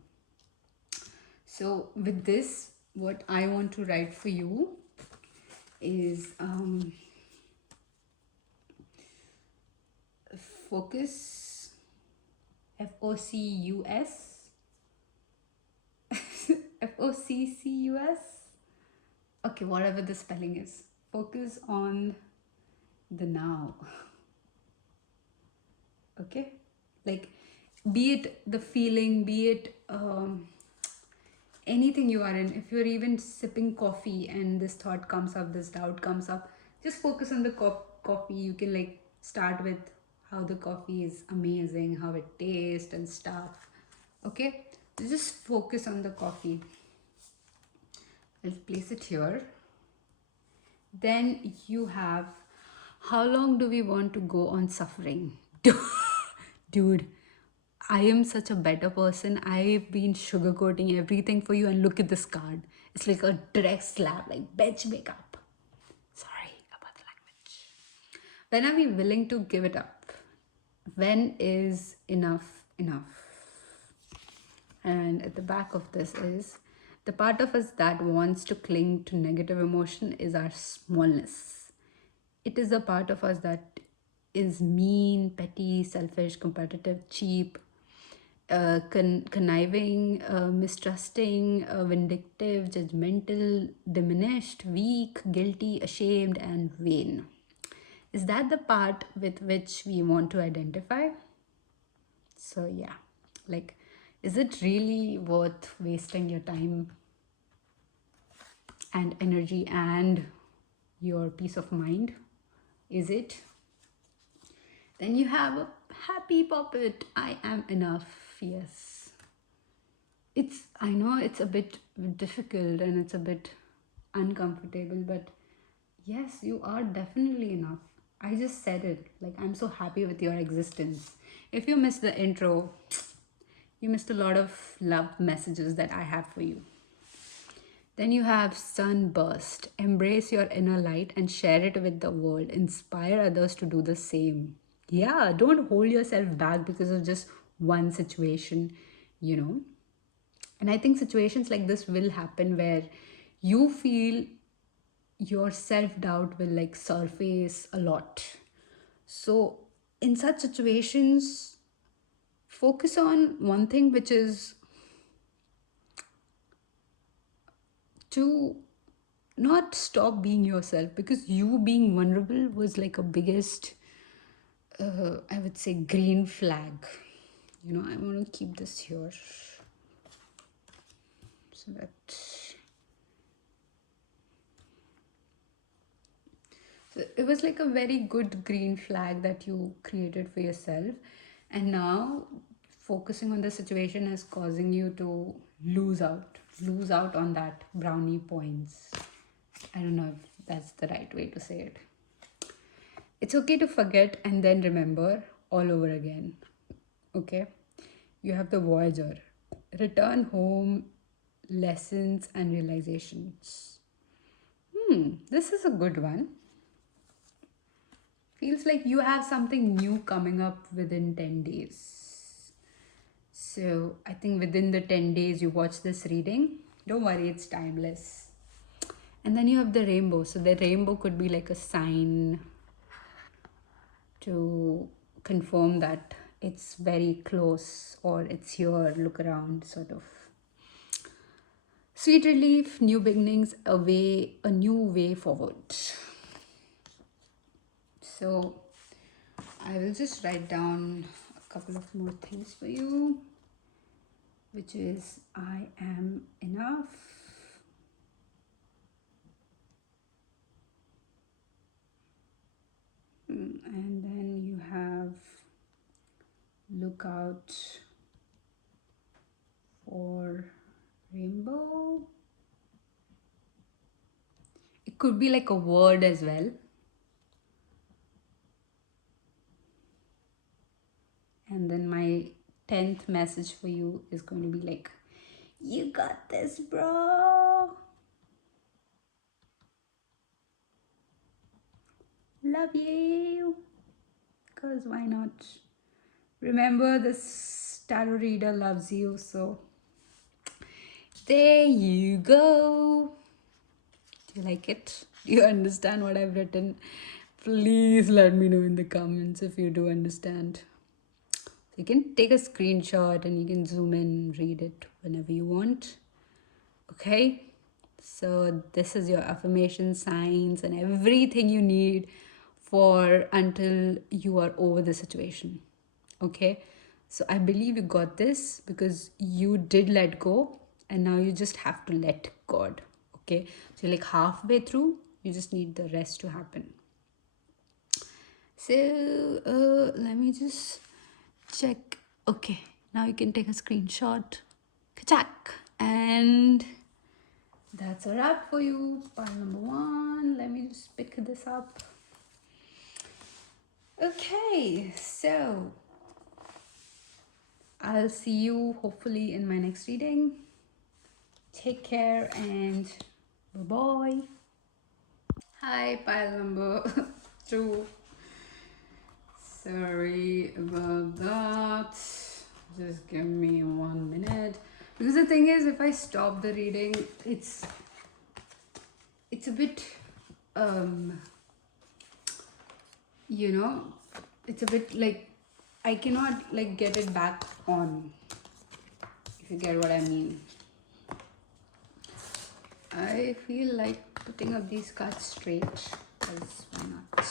So, with this, what I want to write for you is focus, Focus, Foccus. Okay, whatever the spelling is. Focus on the now. Okay, like be it the feeling, be it anything you are in. If you're even sipping coffee and this thought comes up, this doubt comes up, just focus on the coffee. You can like start with how the coffee is amazing, how it tastes and stuff. Okay, so just focus on the coffee. I'll place it here. Then you have, how long do we want to go on suffering? Dude, I am such a better person. I've been sugarcoating everything for you, and look at this card. It's like a direct slap, like bitch, wake up. Sorry about the language. When are we willing to give it up? When is enough enough? And at the back of this is the part of us that wants to cling to negative emotion is our smallness. It is the part of us that is mean, petty, selfish, competitive, cheap, conniving, mistrusting, vindictive, judgmental, diminished, weak, guilty, ashamed, and vain. Is that the part with which we want to identify? So, yeah, like, is it really worth wasting your time and energy and your peace of mind? Is it? Then you have a happy puppet. I am enough. Yes. I know it's a bit difficult and it's a bit uncomfortable, but yes, you are definitely enough. I just said it. Like, I'm so happy with your existence. If you missed the intro, you missed a lot of love messages that I have for you. Then you have Sunburst. Embrace your inner light and share it with the world. Inspire others to do the same. Yeah, don't hold yourself back because of just one situation, you know. And I think situations like this will happen where you feel your self doubt will like surface a lot. So, in such situations, focus on one thing, which is to not stop being yourself, because you being vulnerable was like a biggest I would say green flag. You know, I want to keep this here so that so it was like a very good green flag that you created for yourself. And now focusing on the situation is causing you to lose out on that brownie points. I don't know if that's the right way to say it. It's okay to forget and then remember all over again. Okay? You have the Voyager. Return home, lessons and realizations. This is a good one. Feels like you have something new coming up within 10 days. So I think within the 10 days you watch this reading. Don't worry, it's timeless. And then you have the rainbow. So the rainbow could be like a sign to confirm that it's very close or it's here, look around, sort of. Sweet relief, new beginnings, a new way forward. So I will just write down a couple of more things for you, which is I am enough. And then you have look out for rainbow. It could be like a word as well. And then my 10th message for you is going to be like, you got this, bro. Love you. Because why not? Remember, this tarot reader loves you. So there you go. Do you like it? Do you understand what I've written? Please let me know in the comments if you do understand. You can take a screenshot and you can zoom in, read it whenever you want. Okay? So this is your affirmation signs and everything you need for until you are over the situation. Okay? So I believe you got this because you did let go and now you just have to let God. Okay? So you're like halfway through, you just need the rest to happen. So let me just check. Okay, now you can take a screenshot. Kachak. And that's a wrap for you. Pile number 1. Let me just pick this up. Okay, so I'll see you hopefully in my next reading. Take care and bye-bye. Hi, pile number 2. Sorry about that. Just give me 1 minute. Because the thing is, if I stop the reading, it's a bit, it's a bit like I cannot like get it back on, if you get what I mean. I feel like putting up these cards straight, because why not?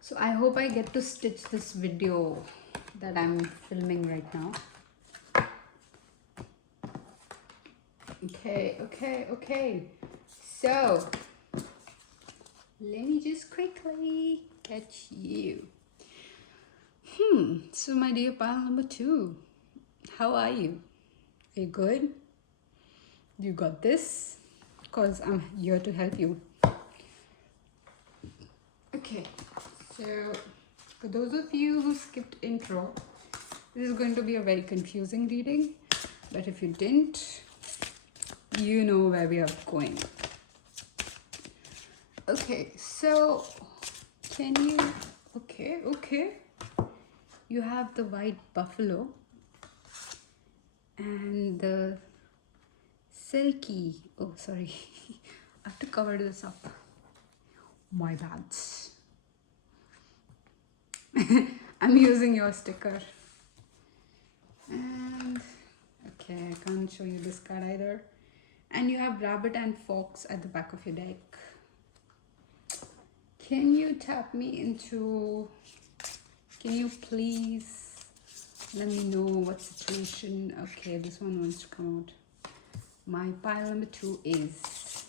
So I hope I get to stitch this video that I'm filming right now. Okay. So let me just quickly catch you. So my dear pile number 2, how are you? Are you good? You got this? Because I'm here to help you. Okay, so for those of you who skipped intro, this is going to be a very confusing reading, but if you didn't, you know where we are going. Okay, so can you, okay. You have the white buffalo and the silky, oh sorry, I have to cover this up. My bad. I'm using your sticker. And okay, I can't show you this card either. And you have rabbit and fox at the back of your deck. Can you tap me into, can you please let me know what situation? Okay, this one wants to come out. My pile number 2 is,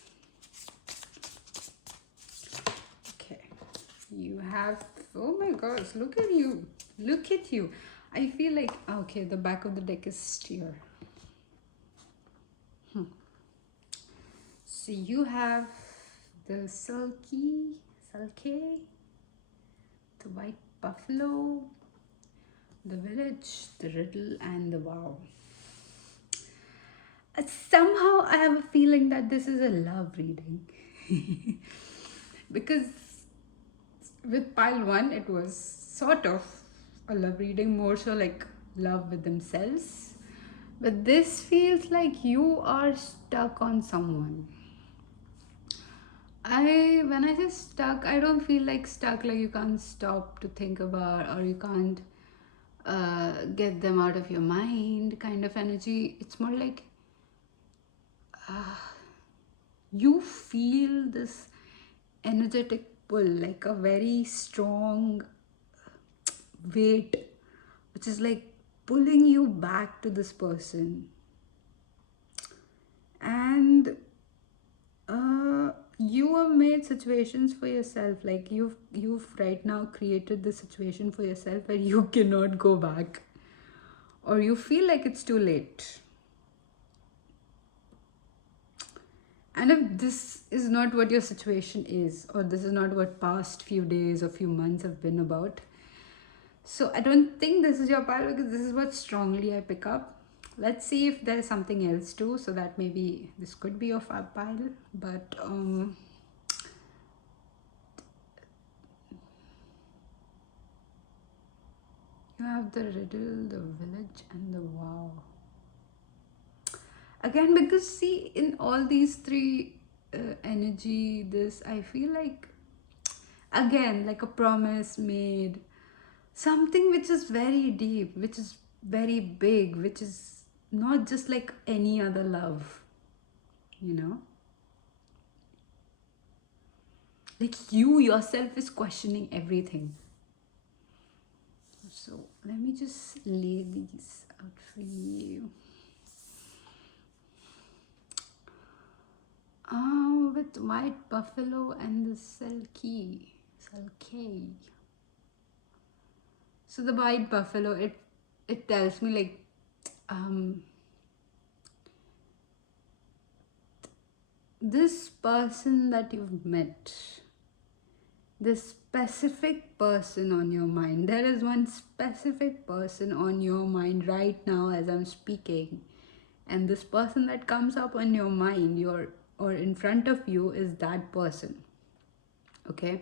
okay, you have Oh my gosh, look at you. Look at you. I feel like, okay, the back of the deck is steer. So you have the sulky, the white buffalo, the village, the riddle, and the wow. Somehow I have a feeling that this is a love reading. Because with pile one, it was sort of a love reading, more so like love with themselves. But this feels like you are stuck on someone. When I say stuck, I don't feel like stuck like you can't stop to think about, or you can't get them out of your mind kind of energy. It's more like you feel this energetic pull, like a very strong weight, which is like pulling you back to this person. And you have made situations for yourself, like you've right now created the situation for yourself where you cannot go back, or you feel like it's too late. And if this is not what your situation is, or this is not what past few days or few months have been about, so I don't think this is your pile, because this is what strongly I pick up. Let's see if there is something else too, so that maybe this could be your pile. But you have the riddle, the village, and the wow. Again, because see, in all these three energy, this I feel like, again, like a promise made, something which is very deep, which is very big, which is not just like any other love, you know? Like you yourself is questioning everything. So let me just lay these out for you. With white buffalo and the sulky. So the white buffalo, it tells me like this person that you've met, this specific person on your mind, there is one specific person on your mind right now as I'm speaking, and this person that comes up on your mind, or in front of you, is that person. Okay.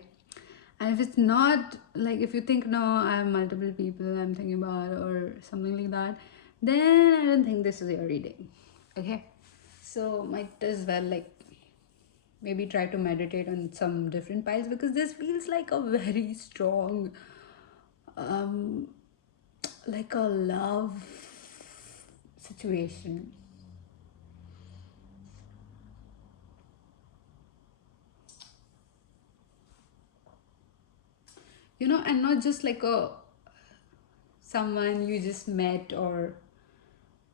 And if it's not, like if you think, no, I have multiple people I'm thinking about or something like that, then I don't think this is your reading. Okay. So might as well like maybe try to meditate on some different piles, because this feels like a very strong um like a love situation. And not just like a someone you just met, or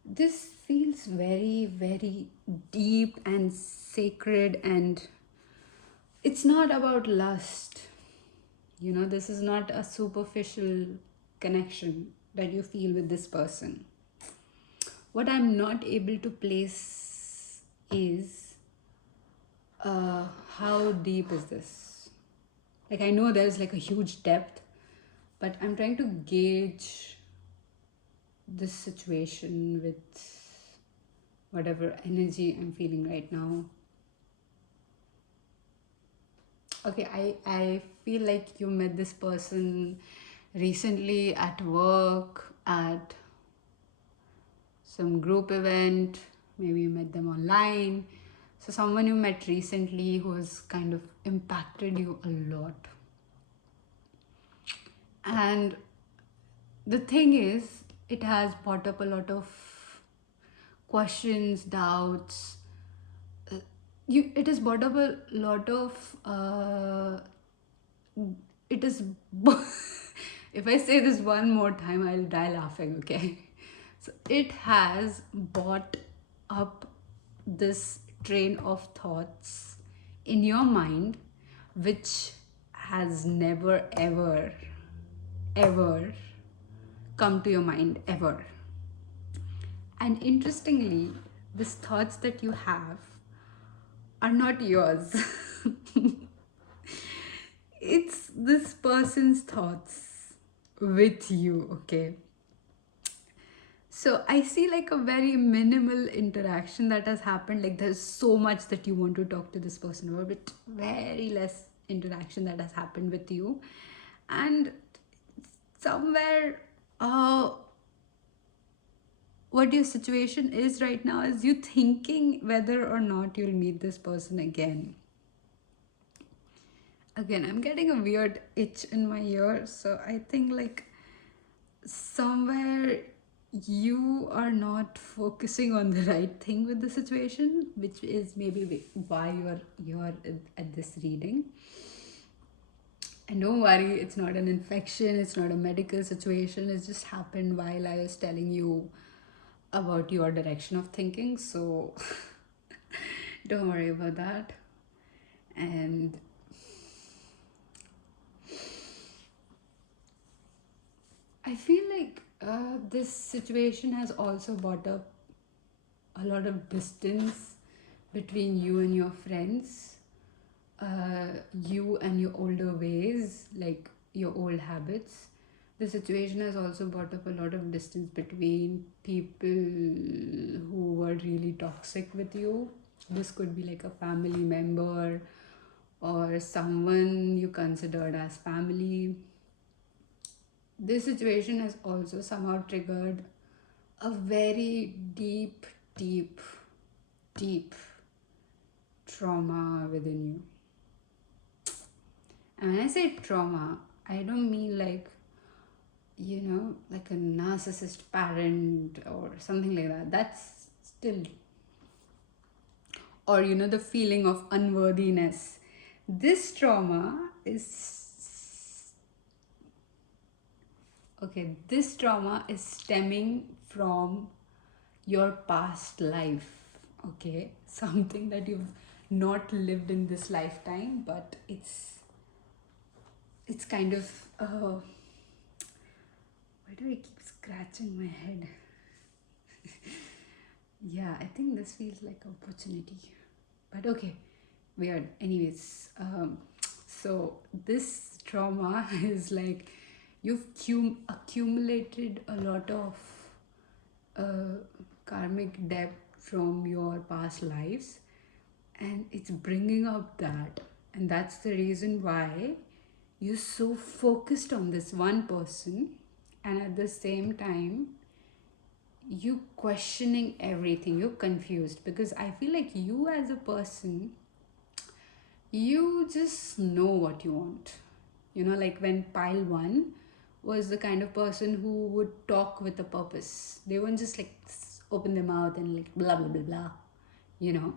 this feels very very deep and sacred, and it's not about lust. This is not a superficial connection that you feel with this person. What I'm not able to place is how deep is this. Like I know there's like a huge depth, but I'm trying to gauge this situation with whatever energy I'm feeling right now. Okay, I feel like you met this person recently at work, at some group event, maybe you met them online. So someone you met recently who has kind of impacted you a lot. And the thing is, it has brought up a lot of questions, doubts. It has brought up a lot of it is if I say this one more time, I'll die laughing. Okay. So it has brought up this train of thoughts in your mind, which has never ever ever come to your mind ever. And interestingly, these thoughts that you have are not yours. It's this person's thoughts with you, okay? So I see like a very minimal interaction that has happened. Like there's so much that you want to talk to this person about, but very less interaction that has happened with you. And somewhere, what your situation is right now is you thinking whether or not you'll meet this person again. Again, I'm getting a weird itch in my ear, so I think like somewhere you are not focusing on the right thing with the situation, which is maybe why you're at this reading. And don't worry, it's not an infection, it's not a medical situation, it just happened while I was telling you about your direction of thinking. So don't worry about that. And I feel like this situation has also brought up a lot of distance between you and your friends, you and your older ways, like your old habits. The situation has also brought up a lot of distance between people who were really toxic with you. This could be like a family member or someone you considered as family. This situation has also somehow triggered a very deep, deep, deep trauma within you. And when I say trauma, I don't mean like, like a narcissist parent or something like that. That's still, or, the feeling of unworthiness. This trauma is, okay, this trauma is stemming from your past life, okay? Something that you've not lived in this lifetime, but it's kind of, why do I keep scratching my head? Yeah, I think this feels like opportunity. But okay, weird. Anyways, so this trauma is like you've accumulated a lot of karmic debt from your past lives, and it's bringing up that. And that's the reason why you're so focused on this one person, and at the same time you questioning everything, you're confused, because I feel like you as a person, you just know what you want. Like when pile one was the kind of person who would talk with a purpose. They wouldn't just like open their mouth and like blah blah blah blah, you know.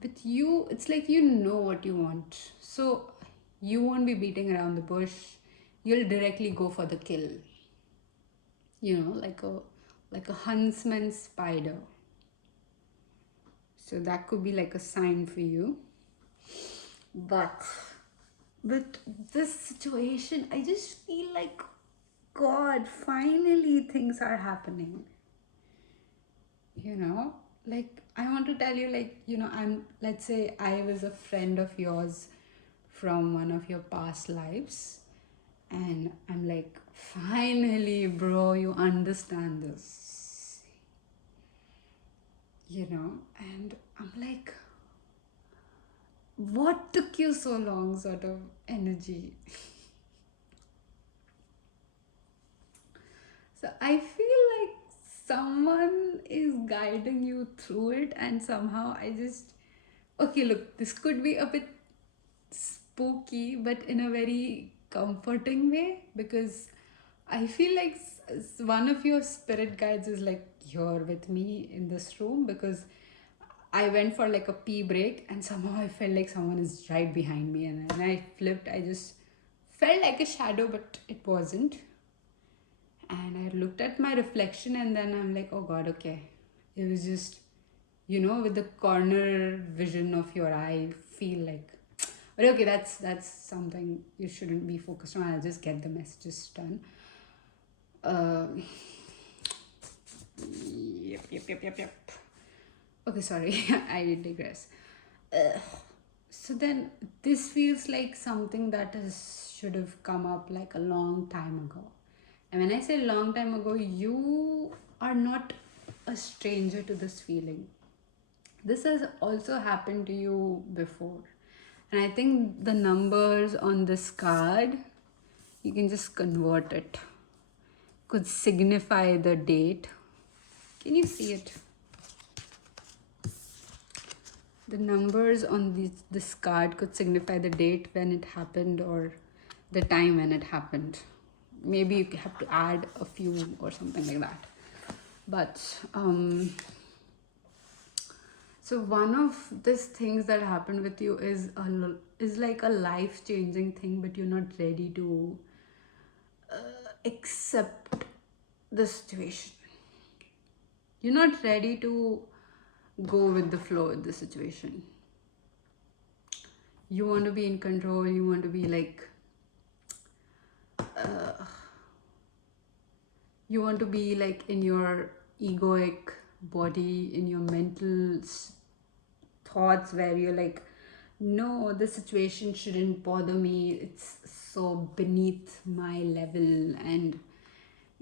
But you, it's like you know what you want. So you won't be beating around the bush. You'll directly go for the kill. Like a huntsman spider. So that could be like a sign for you. But with this situation, I just feel like, God, finally things are happening. Like I want to tell you, like, let's say I was a friend of yours from one of your past lives, and I'm like, finally, bro, you understand this. And I'm like, what took you so long, sort of energy. So I feel like someone is guiding you through it, and somehow I just, okay, look, this could be a bit spooky, but in a very comforting way, because I feel like one of your spirit guides is like here with me in this room, because I went for like a pee break and somehow I felt like someone is right behind me, and when I flipped, I just felt like a shadow, but it wasn't. And I looked at my reflection, and then I'm like, oh God, okay. It was just, with the corner vision of your eye, feel like, But okay, that's something you shouldn't be focused on. I'll just get the messages done. uh, yep. Okay, sorry. I digress. So then this feels like something that is should have come up like a long time ago. And when I say long time ago, you are not a stranger to this feeling. This has also happened to you before. And I think the numbers on this card, you can just convert it, could signify the date. Can you see it? The numbers on this card could signify the date when it happened or the time when it happened. Maybe you have to add a few or something like that. But so one of these things that happened with you is like a life-changing thing, but you're not ready to accept the situation. You're not ready to go with the flow with the situation. You want to be in control. You want to be like you want to be like in your egoic body, in your mental thoughts, where you're like, no, the situation shouldn't bother me, it's so beneath my level. And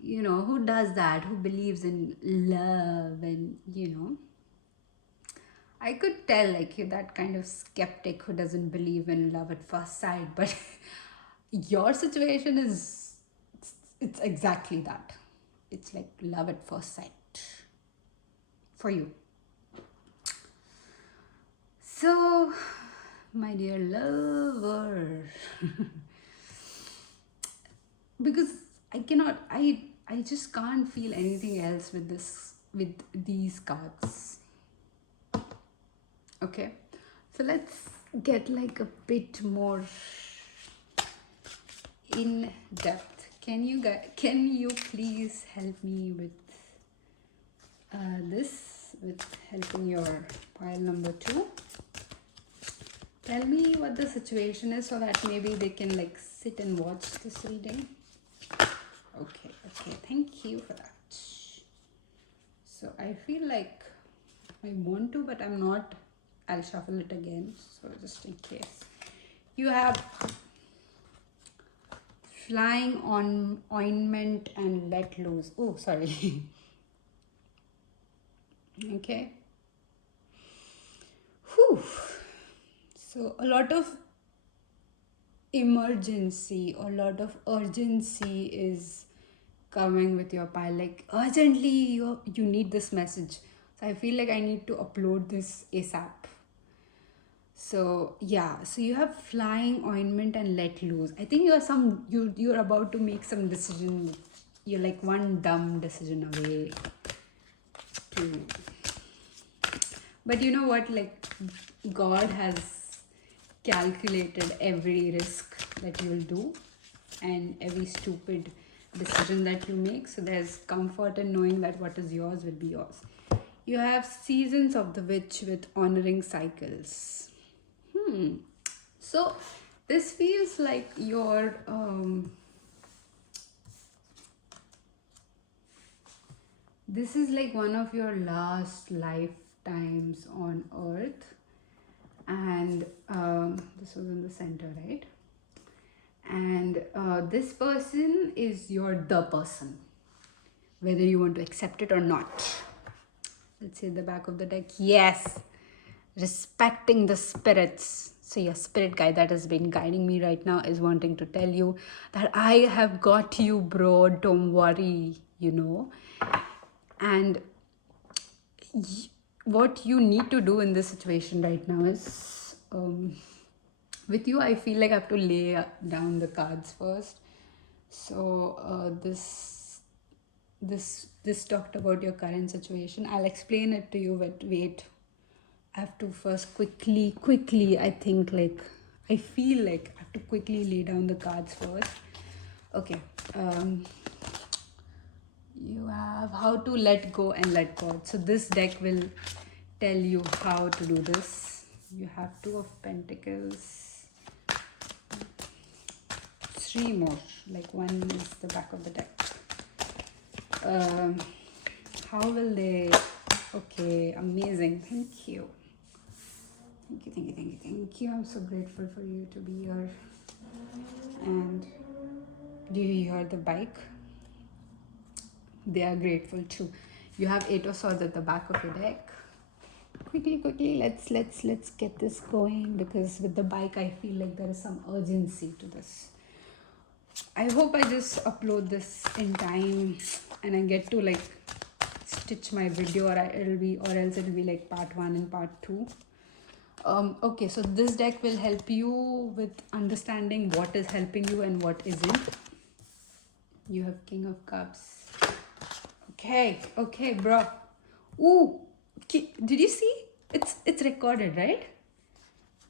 you know, who does that? Who believes in love? And you know, I could tell like you're that kind of skeptic who doesn't believe in love at first sight, but your situation is it's exactly that. It's like love at first sight for you. So, my dear lover, because I just can't feel anything else with these cards. Okay, so let's get like a bit more in depth. Can you please help me with with helping your pile number 2? Tell me what the situation is so that maybe they can like sit and watch this reading. Okay, thank you for that. So I feel like I want to, but I'm not. I'll shuffle it again, so just in case. You have flying on ointment and let loose. Oh, sorry. Okay. Whew. So a lot of emergency or a lot of urgency is coming with your pile. Like urgently, you need this message. So I feel like I need to upload this ASAP. So yeah, so you have flying ointment and let loose. I think you're about to make some decision. You're like one dumb decision away to. But you know what? Like God has calculated every risk that you will do and every stupid decision that you make. So there's comfort in knowing that what is yours will be yours. You have seasons of the witch with honoring cycles. So this feels like your this is like one of your last lifetimes on earth, and this was in the center, right? And this person is the person, whether you want to accept it or not. Let's see the back of the deck. Yes, respecting the spirits. So your spirit guide that has been guiding me right now is wanting to tell you that I have got you, bro. Don't worry, you know. And what you need to do in this situation right now is with you, I feel like I have to lay down the cards first. So this talked about your current situation. I'll explain it to you, but wait, I have to first quickly, I think like I feel like I have to quickly lay down the cards first. Okay. You have how to let go and let God. So this deck will tell you how to do this. You have 2 of Pentacles. three more. Like one is the back of the deck. Um, how will they? Okay, amazing. Thank you. Thank you, thank you, thank you, thank you. I'm so grateful for you to be here. And do you hear the bike? They are grateful too. You have Eight of Swords at the back of your deck. Quickly, let's get this going, because with the bike I feel like there is some urgency to this. I hope I just upload this in time and I get to like stitch my video, or else it'll be like part 1 and part 2. Okay, so this deck will help you with understanding what is helping you and what isn't. You have King of Cups. Okay, bro. Ooh, did you see? It's recorded, right?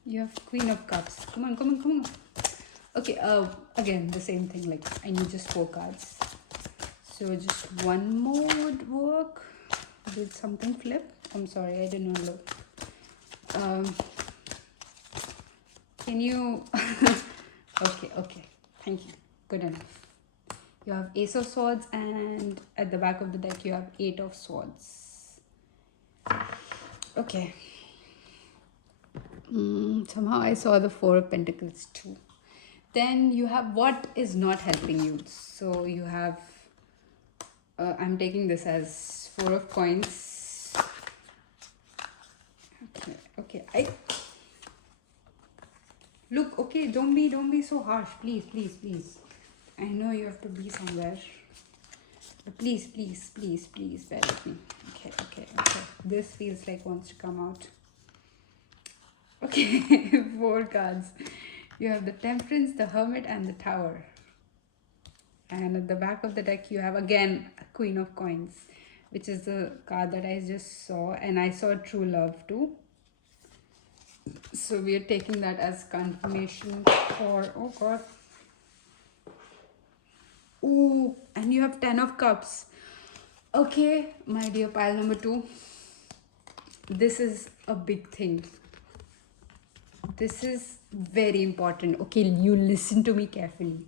You have Queen of Cups. Come on. Okay, again, the same thing. Like, I need just 4 cards. So just one more would work. Did something flip? I'm sorry, I didn't know. Can you... Okay. Thank you. Good enough. You have Ace of Swords, and at the back of the deck you have 8 of Swords. Okay. Somehow I saw the 4 of Pentacles too. Then you have what is not helping you. So you have... I'm taking this as 4 of Coins. Okay. Look, okay, don't be so harsh. Please. I know you have to be somewhere. But please, bear with me. Okay. This feels like wants to come out. Okay, 4 cards. You have the Temperance, the Hermit, and the Tower. And at the back of the deck, you have again a Queen of Coins, which is the card that I just saw. And I saw True Love too. So we are taking that as confirmation for... Oh God. Ooh, and you have 10 of Cups. Okay, my dear pile number 2. This is a big thing. This is very important. Okay, you listen to me carefully.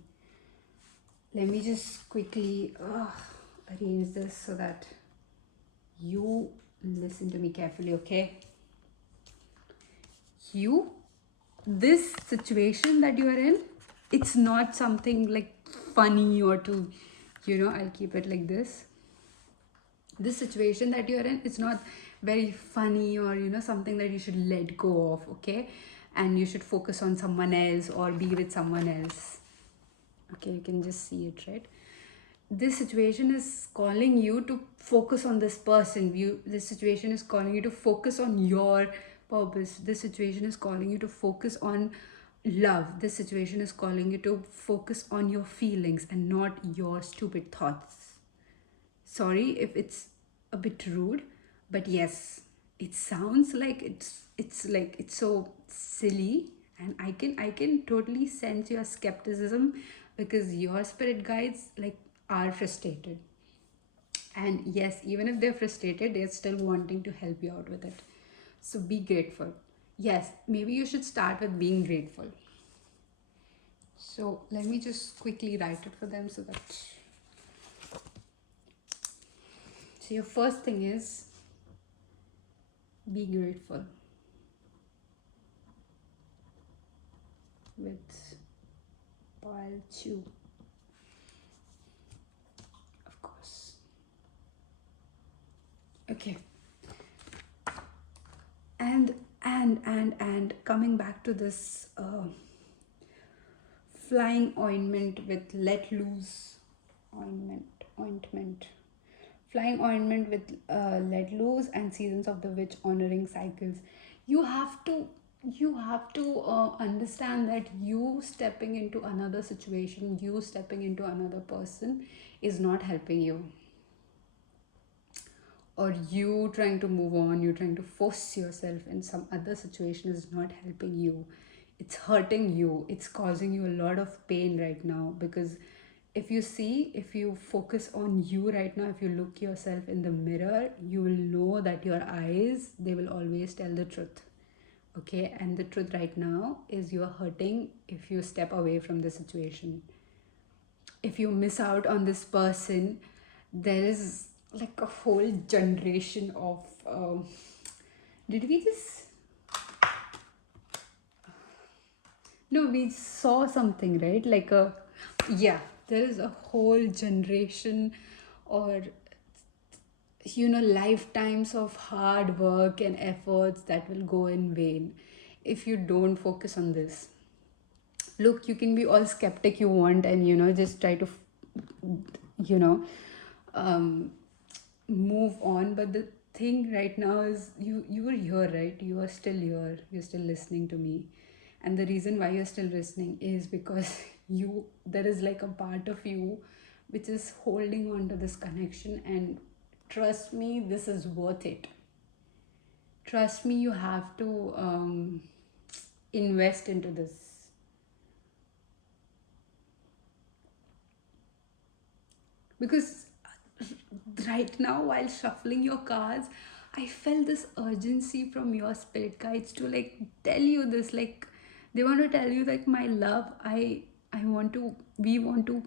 Let me just quickly arrange this so that you listen to me carefully, okay? This situation that you are in, it's not something like funny or to, I'll keep it like this. This situation that you're in, it's not very funny or, something that you should let go of, okay? And you should focus on someone else or be with someone else. Okay, you can just see it, right? This situation is calling you to focus on this person. This situation is calling you to focus on your purpose. This situation is calling you to focus on love. This situation is calling you to focus on your feelings and not your stupid thoughts. Sorry if it's a bit rude, but yes, it sounds like it's so silly, and I can totally sense your skepticism, because your spirit guides like are frustrated. And yes, even if they're frustrated, they're still wanting to help you out with it. So be grateful. Yes, maybe you should start with being grateful. So let me just quickly write it for them so that... So your first thing is be grateful. With pile 2. Of course. Okay. And coming back to this flying ointment with let loose ointment. Flying ointment with let loose and seasons of the witch honoring cycles. You have to understand that you stepping into another situation, you stepping into another person is not helping you. Or you trying to move on, you trying to force yourself in some other situation is not helping you. It's hurting you. It's causing you a lot of pain right now, because if you focus on you right now, if you look yourself in the mirror, you will know that your eyes, they will always tell the truth. Okay, and the truth right now is you're hurting if you step away from the situation. if you miss out on this person, there is like a whole generation of did we just no, we saw something, right? Like a, yeah, there is a whole generation, or, lifetimes of hard work and efforts that will go in vain if you don't focus on this. Look, you can be all skeptic you want, and, just try to, you know, um, move on. But the thing right now is you are here, right? You are still here. You're still listening to me. And the reason why you're still listening is because there is like a part of you which is holding on to this connection, and trust me, this is worth it. Trust me, you have to invest into this. Because right now, while shuffling your cards, I felt this urgency from your spirit guides to like tell you this. Like, they want to tell you, like, my love, I want to, we want to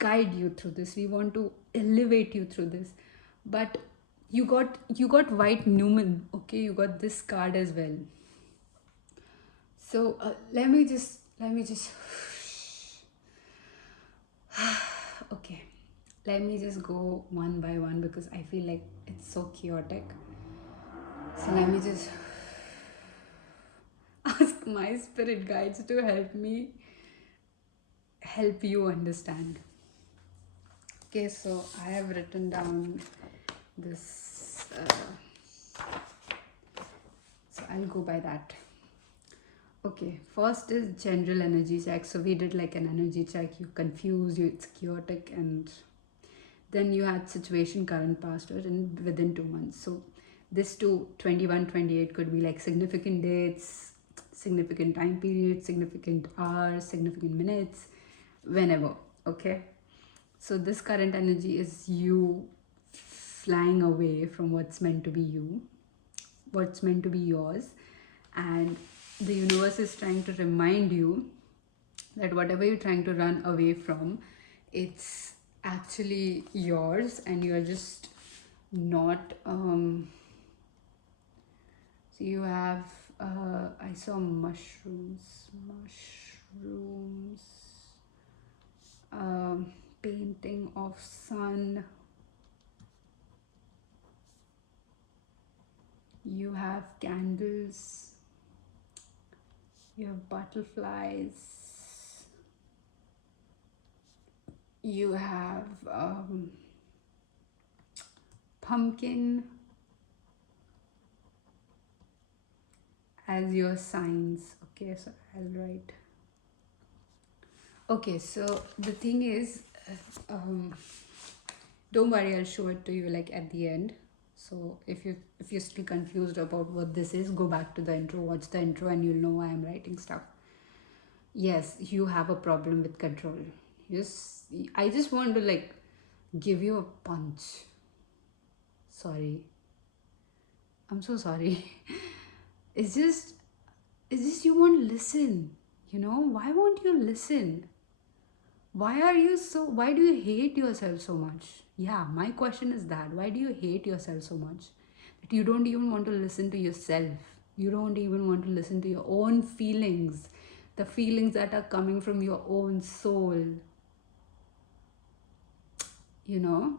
guide you through this, we want to elevate you through this. But you got white Newman, okay? You got this card as well. So let me just okay, let me just go one by one because I feel like it's so chaotic. So let me just ask my spirit guides to help you understand. Okay, so I have written down this, so I'll go by that. Okay, first is general energy check. So we did like an energy check. You confused, it's chaotic, and then you had situation, current, past, or in within 2 months. So this to 21, 28 could be like significant dates, significant time periods, significant hours, significant minutes, whenever. Okay. So this current energy is you flying away from what's meant to be you, what's meant to be yours. And the universe is trying to remind you that whatever you're trying to run away from, it's actually yours, and you're just not so you have I saw mushrooms, painting of sun, you have candles, you have butterflies, you have pumpkin as your signs. Okay, so I'll write. Okay, so the thing is, don't worry, I'll show it to you like at the end. So if you're still confused about what this is, go back to the intro, watch the intro, and you'll know why I'm writing stuff. Yes, you have a problem with control. Yes, I just want to like give you a punch. Sorry. I'm so sorry. It's just you won't listen. Why won't you listen? Why do you hate yourself so much? Yeah, my question is that. Why do you hate yourself so much? That you don't even want to listen to yourself. You don't even want to listen to your own feelings. The feelings that are coming from your own soul. You know?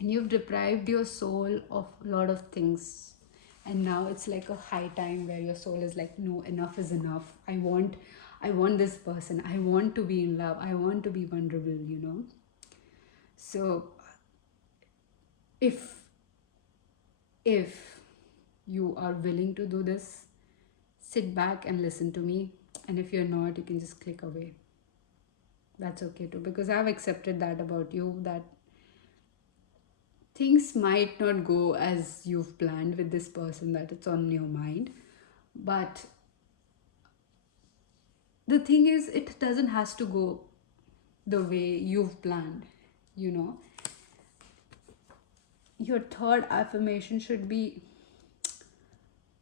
And you've deprived your soul of a lot of things. And now it's like a high time where your soul is like, no, enough is enough. I want this person. I want to be in love. I want to be vulnerable. So if you are willing to do this, sit back and listen to me. And if you're not, you can just click away. That's okay too, because I've accepted that about you, that things might not go as you've planned with this person, that it's on your mind. But the thing is, it doesn't has to go the way you've planned. Your third affirmation should be,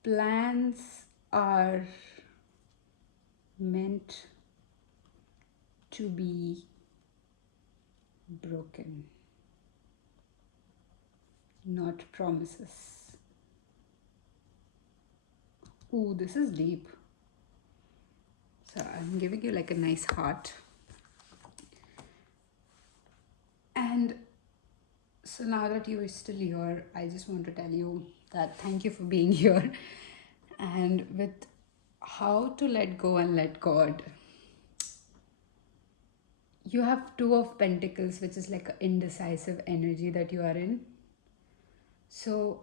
plans are meant to be broken, not promises. Ooh, this is deep. So I'm giving you like a nice heart. And so now that you are still here, I just want to tell you that thank you for being here. And with how to let go and let God, you have Two of Pentacles, which is like an indecisive energy that you are in. So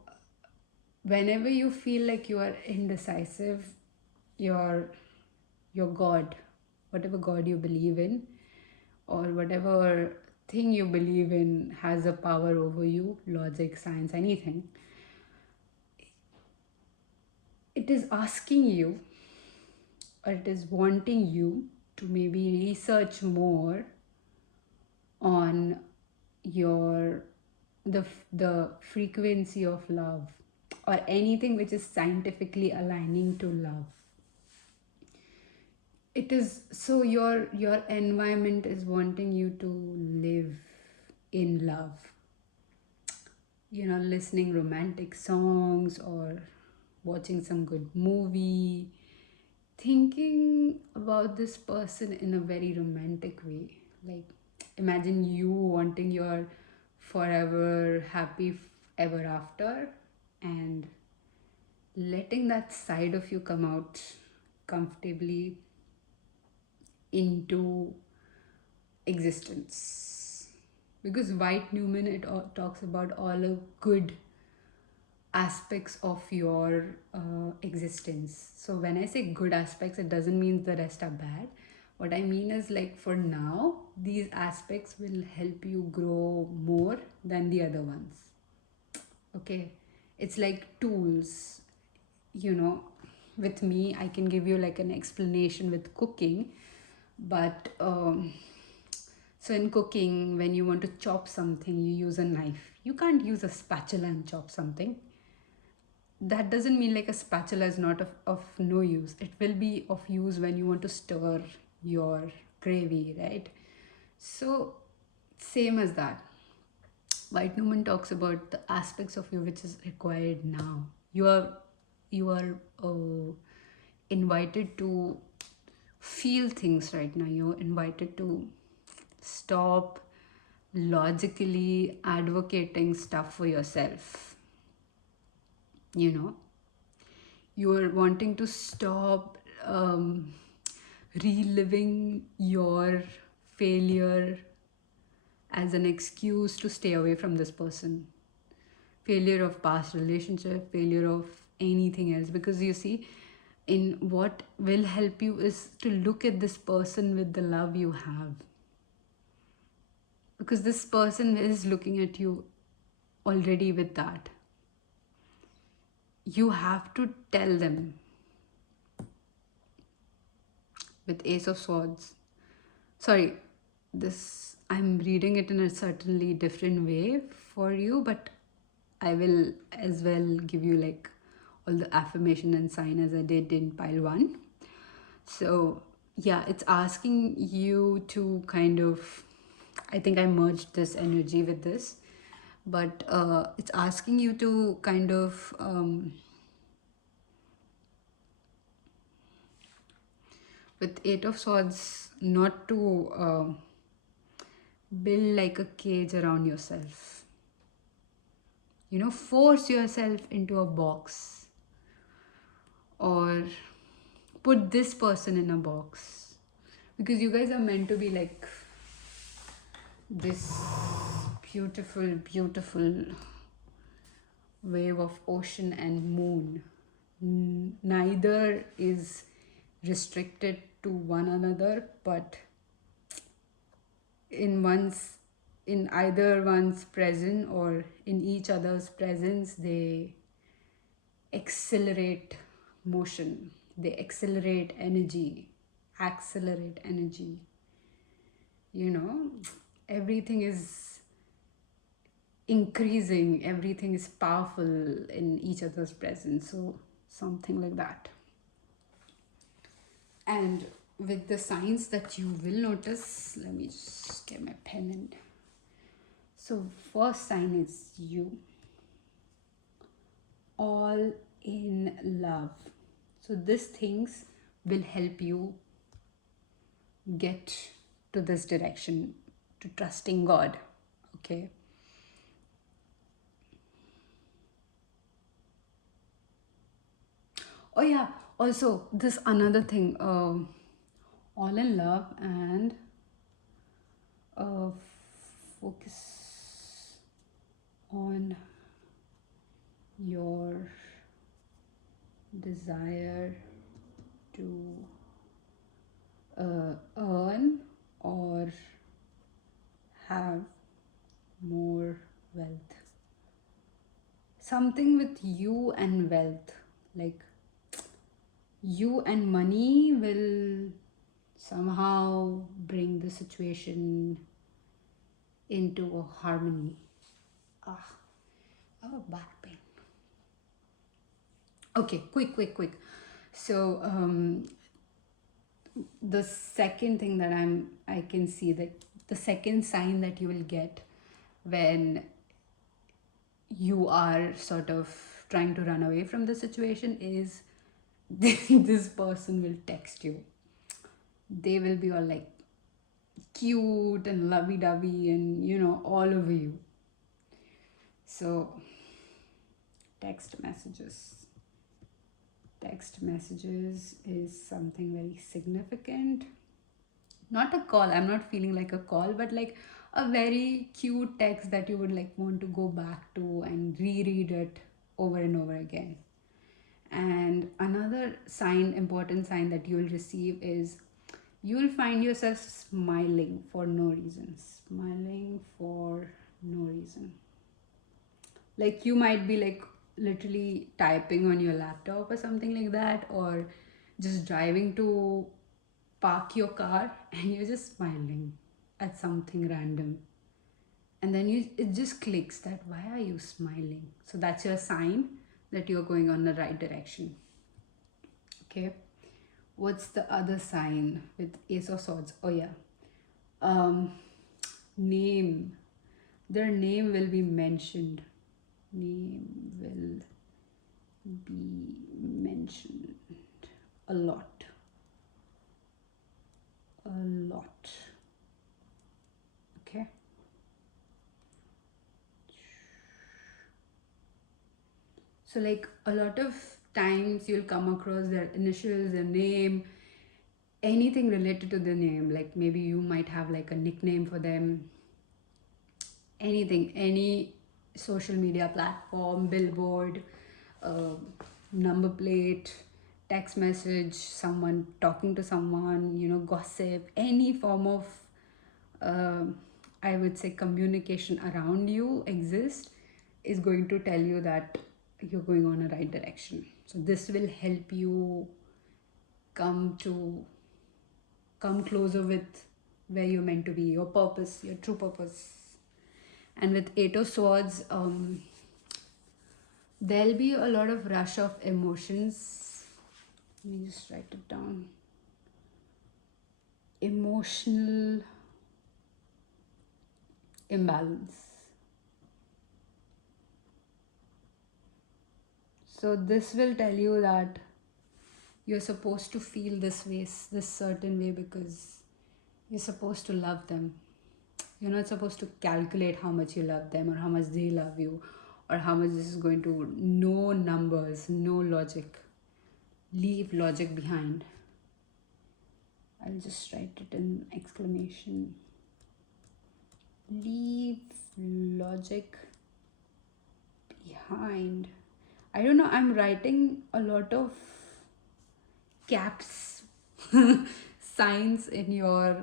whenever you feel like you are indecisive, your your God, whatever God you believe in, or whatever thing you believe in has a power over you, logic, science, anything, it is asking you, or it is wanting you to maybe research more on your the frequency of love, or anything which is scientifically aligning to love. It is so your environment is wanting you to live in love, listening romantic songs, or watching some good movie, thinking about this person in a very romantic way. Like, imagine you wanting your forever happy ever after, and letting that side of you come out comfortably into existence. Because White Newman, it talks about all the good aspects of your existence. So when I say good aspects, it doesn't mean the rest are bad. What I mean is, like, for now, these aspects will help you grow more than the other ones. Okay, it's like tools. you know with me, I can give you like an explanation with cooking, but so in cooking, when you want to chop something, you use a knife. You can't use a spatula and chop something. That doesn't mean like a spatula is not of no use. It will be of use when you want to stir your gravy, right? So same as that, White Newman talks about the aspects of you which is required now. You are invited to feel things right now. You're invited to stop logically advocating stuff for yourself. You know, you are wanting to stop reliving your failure as an excuse to stay away from this person. Failure of past relationship, failure of anything else. Because you see, in what will help you is to look at this person with the love you have. Because this person is looking at you already with that. You have to tell them with Ace of Swords. Sorry, this I'm reading it in a certainly different way for you, but I will as well give you like all the affirmation and sign as I did in pile one. So yeah, it's asking you to kind of, I think I merged this energy with this, but it's asking you to kind of with Eight of Swords, not to build like a cage around yourself. Force yourself into a box, or put this person in a box, because you guys are meant to be like this beautiful, beautiful wave of ocean and moon. Neither is restricted to one another, but in either one's presence or in each other's presence, they accelerate motion, they accelerate energy. you know Everything is increasing, everything is powerful in each other's presence. So something like that. And with the signs that you will notice, let me just get my pen So first sign is you, all in love. So these things will help you get to this direction, to trusting God. Okay. Oh yeah, also this another thing, all in love and uh, focus on your desire to earn or have more wealth. Something with you and wealth, like you and money will somehow bring the situation into a harmony. Ah, oh, back pain. Okay, quick. So, the second thing that I can see, that the second sign that you will get when you are sort of trying to run away from the situation is this person will text you. They will be all like cute and lovey-dovey and all over you. So text messages. Text messages is something very significant. Not a call, I'm not feeling like a call, but like a very cute text that you would like want to go back to and reread it over and over again. And another sign, important sign that you will receive is you will find yourself smiling for no reason. Smiling for no reason. Like you might be like literally typing on your laptop or something like that, or just driving to park your car and you're just smiling at something random. And then it just clicks that why are you smiling? So that's your sign that you're going on the right direction. Okay. What's the other sign with Ace of Swords? Oh yeah. Um name. Their name will be mentioned. Name will be mentioned a lot. A lot. Okay. So like a lot of times you'll come across their initials, their name, anything related to the name. Like maybe you might have like a nickname for them, anything, any social media platform, billboard, uh, number plate, text message, someone talking to someone, gossip, any form of, uh, I would say, communication around you exists, is going to tell you that you're going on a right direction. So this will help you come to come closer with where you're meant to be, your purpose, your true purpose. And with Eight of Swords, there'll be a lot of rush of emotions. Let me just write it down. Emotional imbalance. So this will tell you that you're supposed to feel this way, this certain way, because you're supposed to love them. You're not supposed to calculate how much you love them or how much they love you or how much this is going to. No numbers, no logic. Leave logic behind. I'll just write it in exclamation. Leave logic behind. I don't know, I'm writing a lot of caps signs in your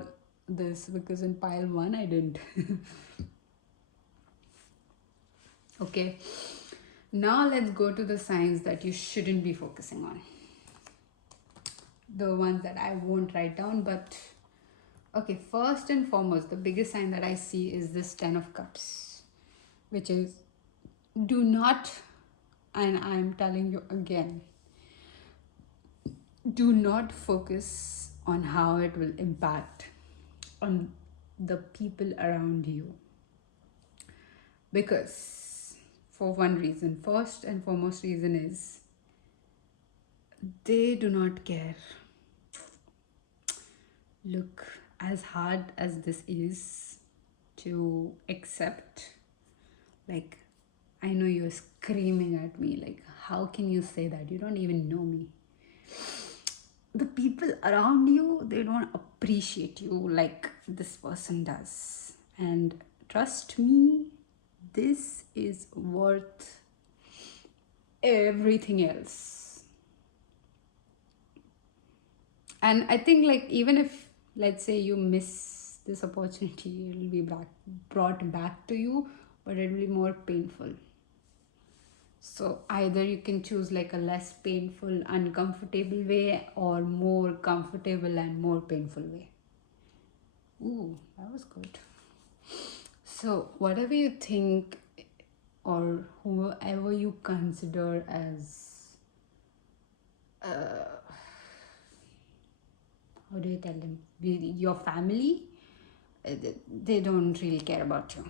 this because in pile 1 I didn't. Okay, now let's go to the signs that you shouldn't be focusing on, the ones that I won't write down. But okay, first and foremost, the biggest sign that I see is this 10 of cups, which is do not, and I'm telling you again, do not focus on how it will impact on the people around you. Because, for one reason, first and foremost reason is they do not care. Look, as hard as this is to accept, like, I know you're screaming at me, like, how can you say that? You don't even know me. The people around you, they don't appreciate you like this person does. And trust me, this is worth everything else. And I think, like, even if, let's say, you miss this opportunity, it'll be brought back to you, but it'll be more painful. So either you can choose like a less painful, uncomfortable way, or more comfortable and more painful way. Ooh, that was good. So whatever you think, or whoever you consider as, how do you tell them, your family, they don't really care about you.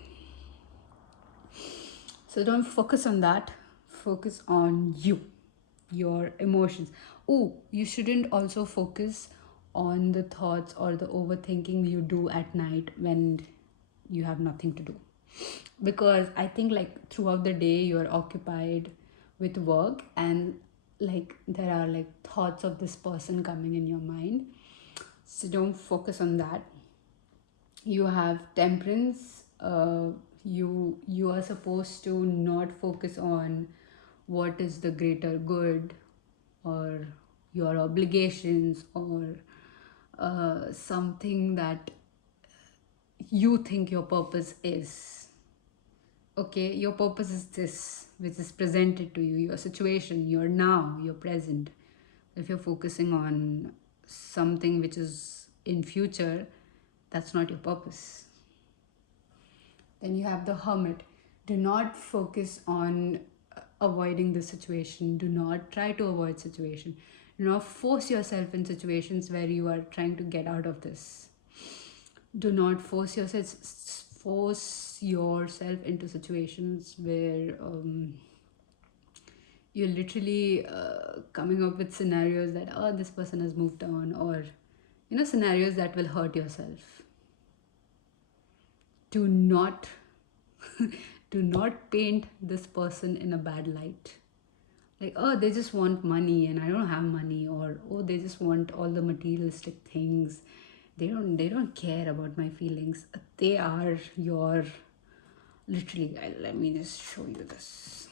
So don't focus on that. Focus on you, your emotions. Oh, you shouldn't also focus on the thoughts or the overthinking you do at night when you have nothing to do. Because I think, like, throughout the day you're occupied with work, and like there are like thoughts of this person coming in your mind. So don't focus on that. You have temperance. You are supposed to not focus on what is the greater good, or your obligations, or something that you think your purpose is. Okay, your purpose is this, which is presented to you, your situation, your now, your present. If you're focusing on something which is in future, that's not your purpose. Then you have the hermit. Do not focus on avoiding the situation. Do not try to avoid situation. Do not force yourself in situations where you are trying to get out of this. Do not force yourself into situations where you're literally coming up with scenarios that, oh, this person has moved on, or scenarios that will hurt yourself. Do not do not paint this person in a bad light, like, oh, they just want money and I don't have money, or oh, they just want all the materialistic things. They don't care about my feelings. They are your, literally, let me just show you this.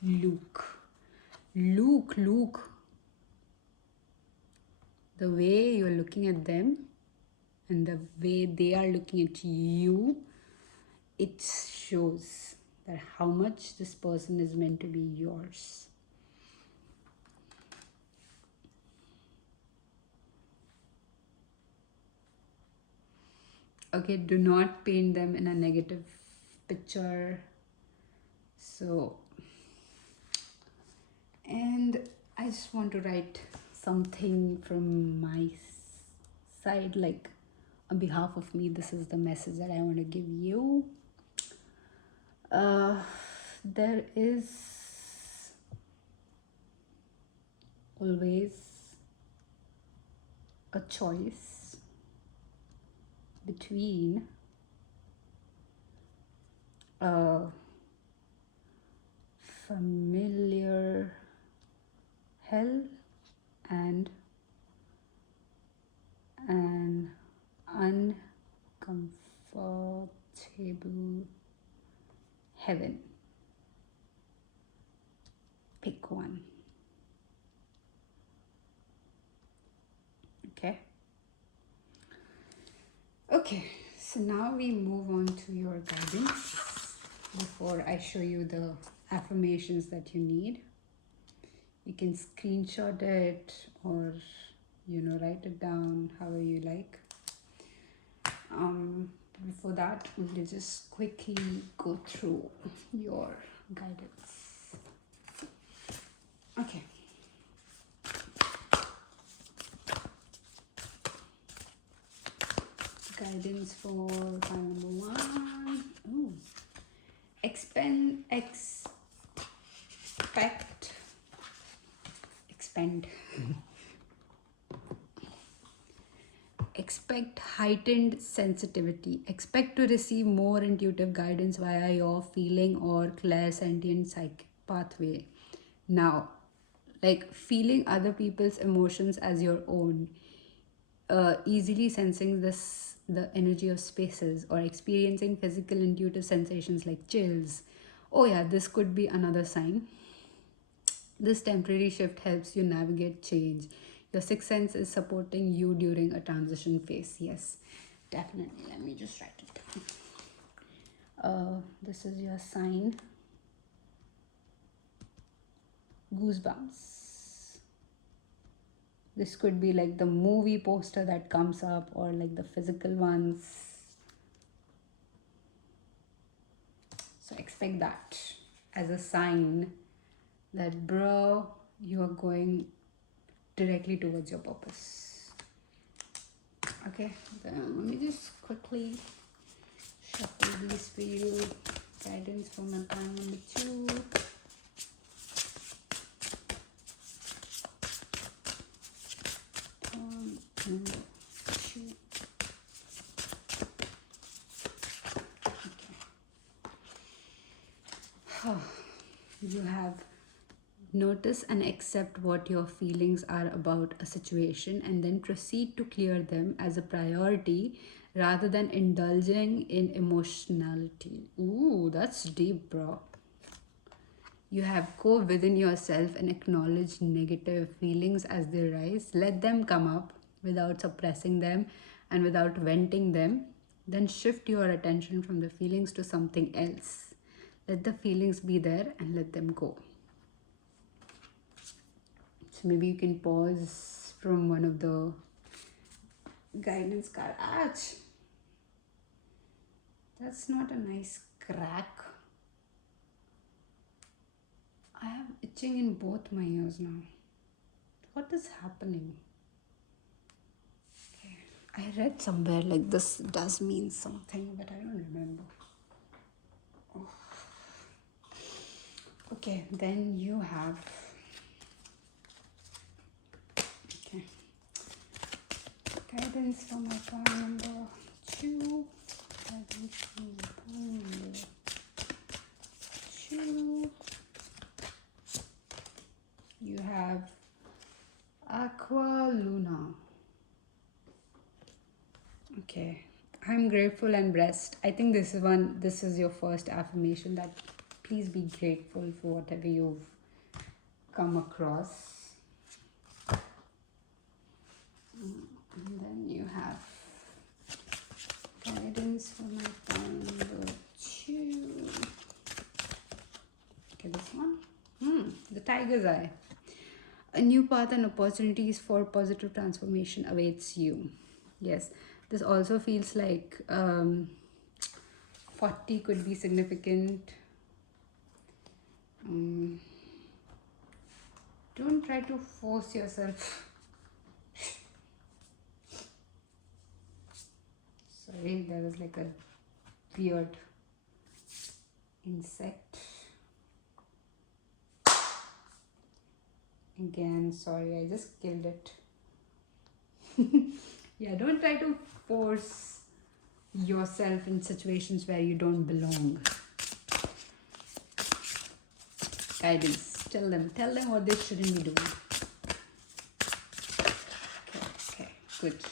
Luke, the way you're looking at them and the way they are looking at you, it shows that how much this person is meant to be yours. Okay, do not paint them in a negative picture. So, and I just want to write something from my side, like, on behalf of me, this is the message that I want to give you. There is always a choice between a familiar hell and an uncomfortable heaven. Pick one. Okay, so now we move on to your guidance. Before I show you the affirmations that you need, you can screenshot it, or write it down however you like. Before that, we'll just quickly go through your guidance. Okay. Guidance for file number 1. Ooh. expend, expend, expect heightened sensitivity. Expect to receive more intuitive guidance via your feeling or clairsentient psychic pathway. Now, like feeling other people's emotions as your own, easily sensing the energy of spaces, or experiencing physical intuitive sensations like chills. Oh yeah, this could be another sign. This temporary shift helps you navigate change. Your sixth sense is supporting you during a transition phase. Yes, definitely. Let me just write it down. This is your sign. Goosebumps. This could be like the movie poster that comes up, or like the physical ones. So expect that as a sign that, bro, you are going directly towards your purpose. Okay, then let me just quickly shuffle these for you. Guidance for my pile number 2. Number 2. Okay. You have notice and accept what your feelings are about a situation, and then proceed to clear them as a priority rather than indulging in emotionality. Ooh, that's deep, bro. You have go within yourself and acknowledge negative feelings as they rise. Let them come up without suppressing them and without venting them. Then shift your attention from the feelings to something else. Let the feelings be there and let them go. So maybe you can pause from one of the guidance card. Ouch! That's not a nice crack. I have itching in both my ears now. What is happening? Okay. I read somewhere like this does mean something, but I don't remember. Oh. Okay, then you have. Okay. Guidance for my pile number 2. Guidance for my pile number 2. You have Aqua Luna. Okay. I'm grateful and blessed. I think this is your first affirmation, that please be grateful for whatever you've come across. And then you have guidance for my pile number 2. Okay, this one. The tiger's eye. A new path and opportunities for positive transformation awaits you. Yes, this also feels like 40 could be significant. Don't try to force yourself. Sorry, there was like a weird insect. Again, sorry, I just killed it. Yeah, don't try to force yourself in situations where you don't belong. Guidance. Tell them what they shouldn't be doing. Okay, good.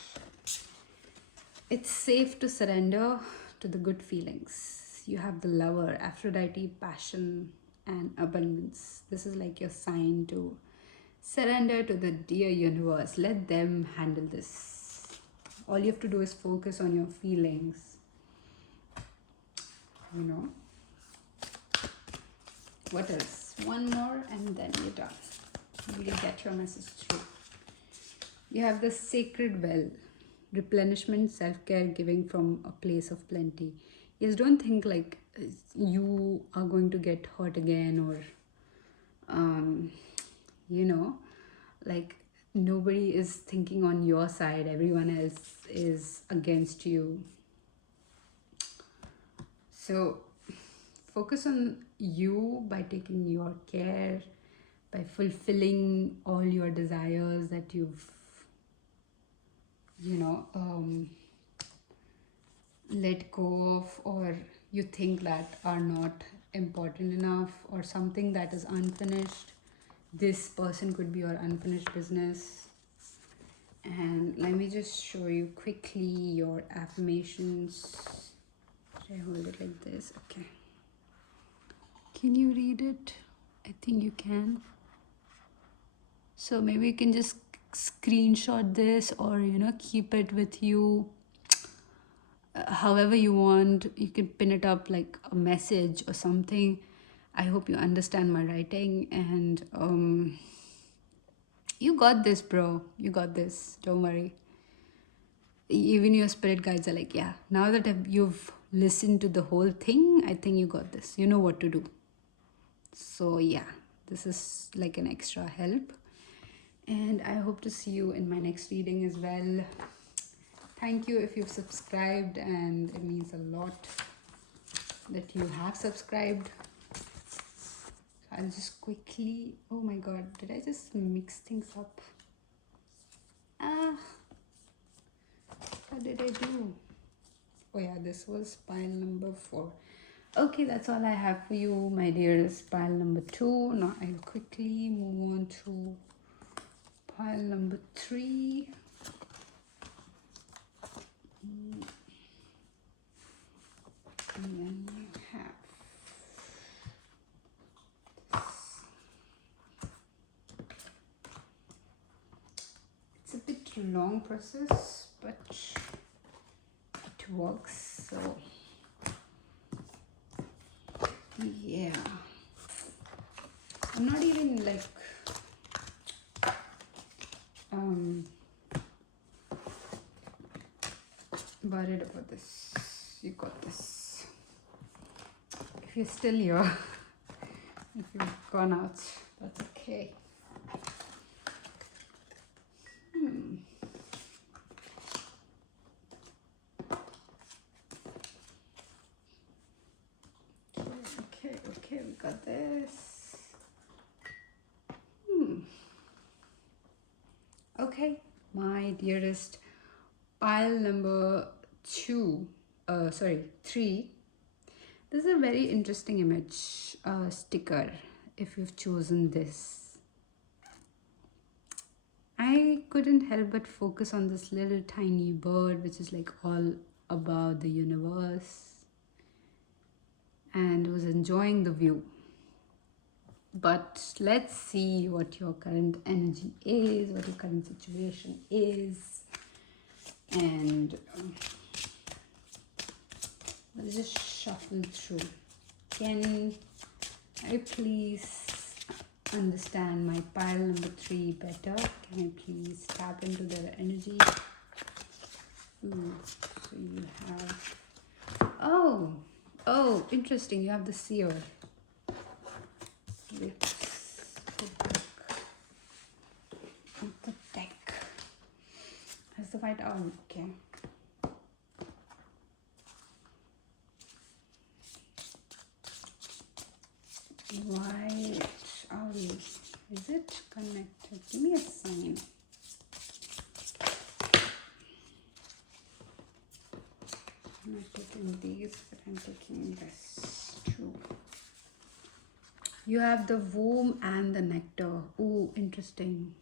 It's safe to surrender to the good feelings. You have the Lover, Aphrodite, passion, and abundance. This is like your sign to surrender to the dear universe. Let them handle this. All you have to do is focus on your feelings. You know. What else? One more and then you're done. You will get your message through. You have the sacred well. Replenishment, self-care, giving from a place of plenty. Yes, don't think like you are going to get hurt again, or like nobody is thinking on your side. Everyone else is against you. So focus on you by taking your care, by fulfilling all your desires that you've, you know, let go of, or you think that are not important enough, or something that is unfinished. This person could be your unfinished business. And let me just show you quickly your affirmations. Should I hold it like this? Okay. Can you read it? I think you can. So maybe you can just screenshot this, or keep it with you however you want. You can pin it up like a message or something. I hope you understand my writing, and you got this, bro. You got this. Don't worry. Even your spirit guides are like, yeah, now that you've listened to the whole thing, I think you got this. You know what to do. So yeah, this is like an extra help. And I hope to see you in my next reading as well. Thank you if you've subscribed, and it means a lot that you have subscribed. So I'll just quickly, oh my god, did I just mix things up? What did I do? Oh yeah, this was pile number 4. Okay, that's all I have for you, my dearest. Pile number 2. Now I'll quickly move on to pile number 3. And then you have this. It's a bit long process, but it works. So yeah, I'm not even like worried about this. You got this. If you're still here, if you've gone out, that's okay. Okay, we got this. Okay, my dearest, pile number 3. This is a very interesting image sticker if you've chosen this. I couldn't help but focus on this little tiny bird, which is like all about the universe, and was enjoying the view. But let's see what your current energy is, what your current situation is, and let's just shuffle through. Can I please understand my pile number 3 better? Can I please tap into their energy? So you have, oh, interesting. You have the seer. Let's the deck. Has the white owl. Okay. White owl. Is it connected? Give me a sign. I'm not taking these, but I'm taking this too. You have the womb and the nectar. Oh, interesting.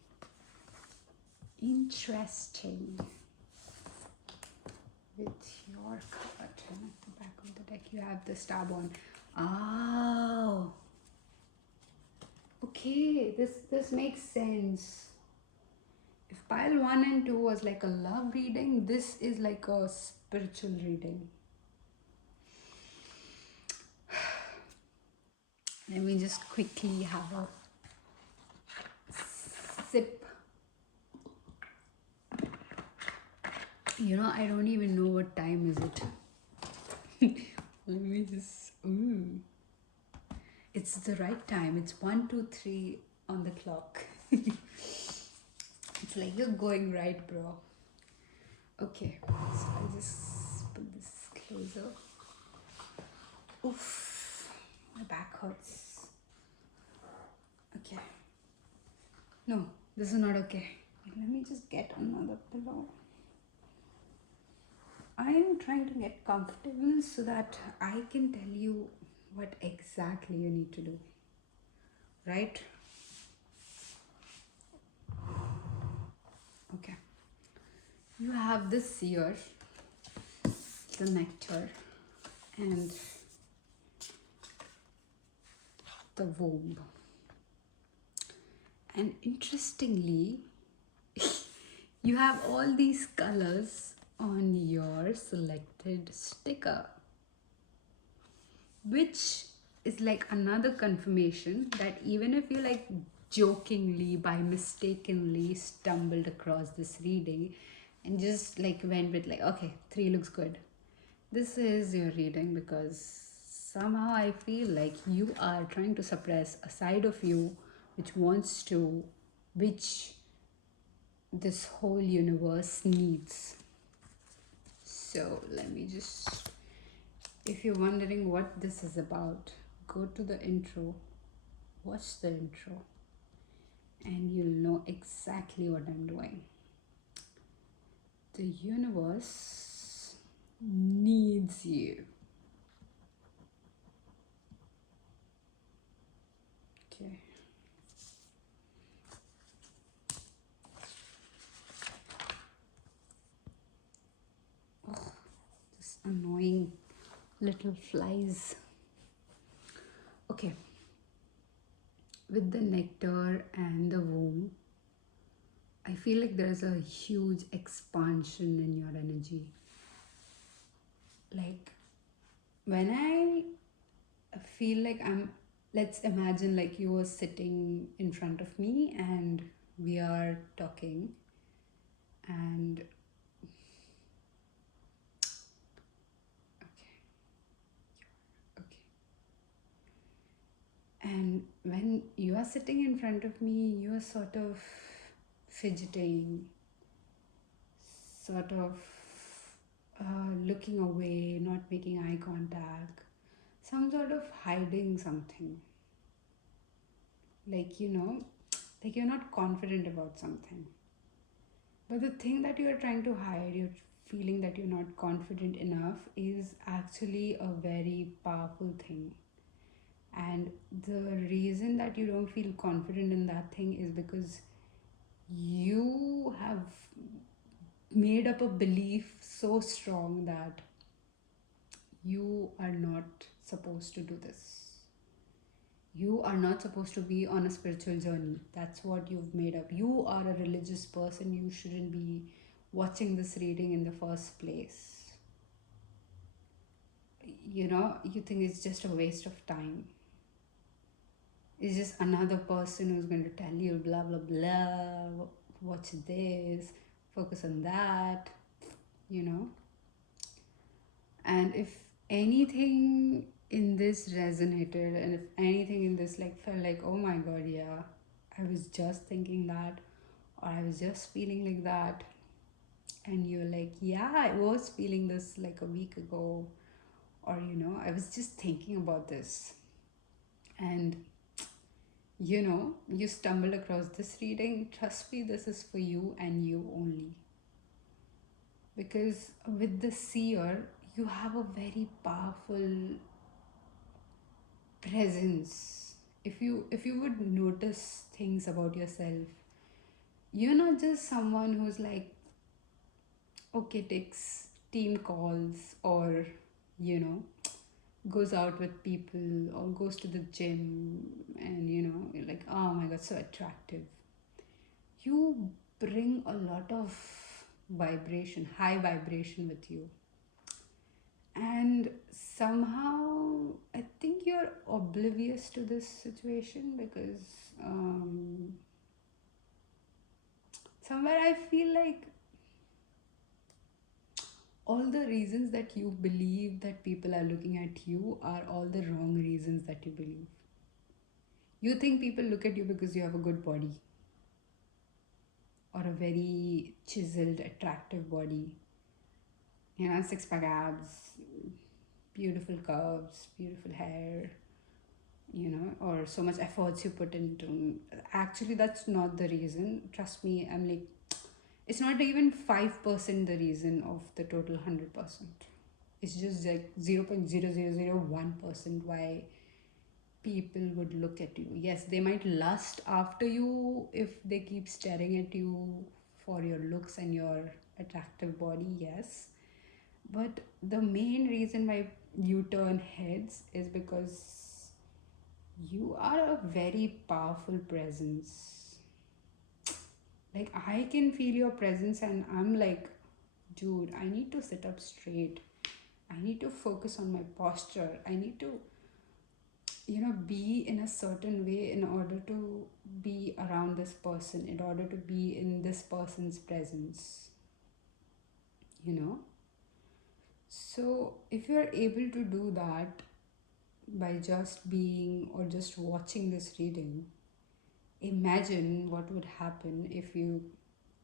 Interesting. With your card and at the back of the deck, you have the starborn. Oh. Okay, this makes sense. If pile 1 and 2 was like a love reading, this is like a spiritual reading. Let me just quickly have a sip. I don't even know what time is it. Let me just, it's the right time. It's 1:23 on the clock. It's like you're going right, bro. Okay, so I'll just put this closer. Oof. hurts. Okay. No, this is not okay. Let me just get another pillow. I am trying to get comfortable so that I can tell you what exactly you need to do. Right? Okay. You have this here, the nectar, and the womb. And interestingly, you have all these colors on your selected sticker, which is like another confirmation that even if you like jokingly by mistakenly stumbled across this reading and just like went with like, okay, 3 looks good, this is your reading, because somehow I feel like you are trying to suppress a side of you which wants to, which this whole universe needs. So let me just, if you're wondering what this is about, go to the intro, watch the intro, and you'll know exactly what I'm doing. The universe needs you. Okay. Oh, this annoying little flies. Okay. With the nectar and the womb, I feel like there's a huge expansion in your energy. Like when I feel like let's imagine like you were sitting in front of me and we are talking, and okay, okay. And when you are sitting in front of me, you are sort of fidgeting, sort of looking away, not making eye contact, some sort of hiding something. Like, like you're not confident about something. But the thing that you're trying to hide, you're feeling that you're not confident enough, is actually a very powerful thing. And the reason that you don't feel confident in that thing is because you have made up a belief so strong that you are not supposed to do this. You are not supposed to be on a spiritual journey. That's what you've made up. You are a religious person. You shouldn't be watching this reading in the first place. You think it's just a waste of time. It's just another person who's going to tell you blah blah blah, watch this, focus on that, you know. And if anything in this resonated, and if anything in this like felt like, oh my god, yeah, I was just thinking that, or I was just feeling like that, and you're like, yeah, I was feeling this like a week ago, or I was just thinking about this, and you stumbled across this reading, trust me, this is for you and you only. Because with the seer, you have a very powerful presence. If you would notice things about yourself, you're not just someone who's like, okay, takes team calls, or you know goes out with people, or goes to the gym, and you're like, oh my god, so attractive. You bring a lot of vibration, high vibration with you. And somehow I think you're oblivious to this situation, because somewhere I feel like all the reasons that you believe that people are looking at you are all the wrong reasons that you believe. You think people look at you because you have a good body, or a very chiseled, attractive body. Six pack abs, beautiful curves, beautiful hair, or so much efforts you put into. Actually, that's not the reason. Trust me, I'm like, it's not even 5% the reason of the total 100%. It's just like 0.0001% why people would look at you. Yes, they might lust after you if they keep staring at you for your looks and your attractive body, yes. But the main reason why you turn heads is because you are a very powerful presence. Like, I can feel your presence, and I'm like, dude, I need to sit up straight. I need to focus on my posture. I need to, be in a certain way in order to be around this person, in order to be in this person's presence, you know? So, if you're able to do that by just being or just watching this reading, imagine what would happen if you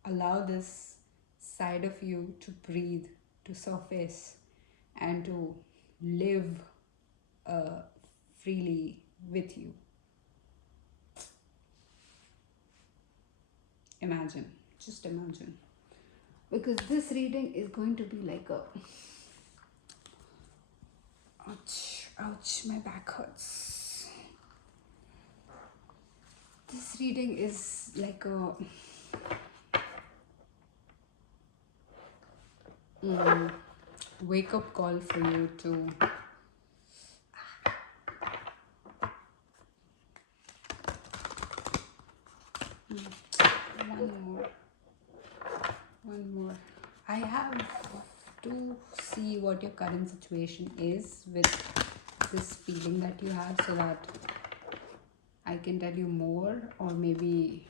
allow this side of you to breathe, to surface, and to live uh, freely with you. Imagine, just imagine. Because this reading is going to be like a ouch, ouch, my back hurts. This reading is like a wake up call for you to one more. I have to see what your current situation is with this feeling that you have, so that I can tell you more, or maybe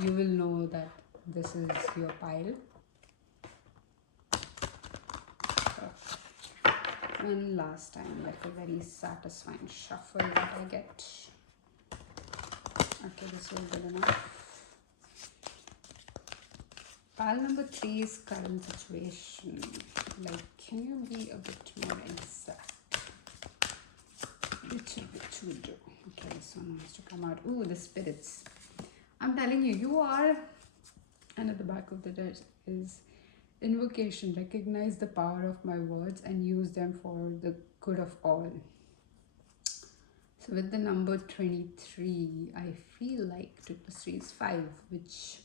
you will know that this is your pile. So, one last time, like a very satisfying shuffle that I get. Okay, this was good enough. Pile number 3 is current situation. Like, can you be a bit more exact? Little bit would do. Okay, this one has to come out. Ooh, the spirits. I'm telling you, you are, and at the back of the deck is invocation. Recognize the power of my words and use them for the good of all. So with the number 23, I feel like 2 plus 3 is 5, which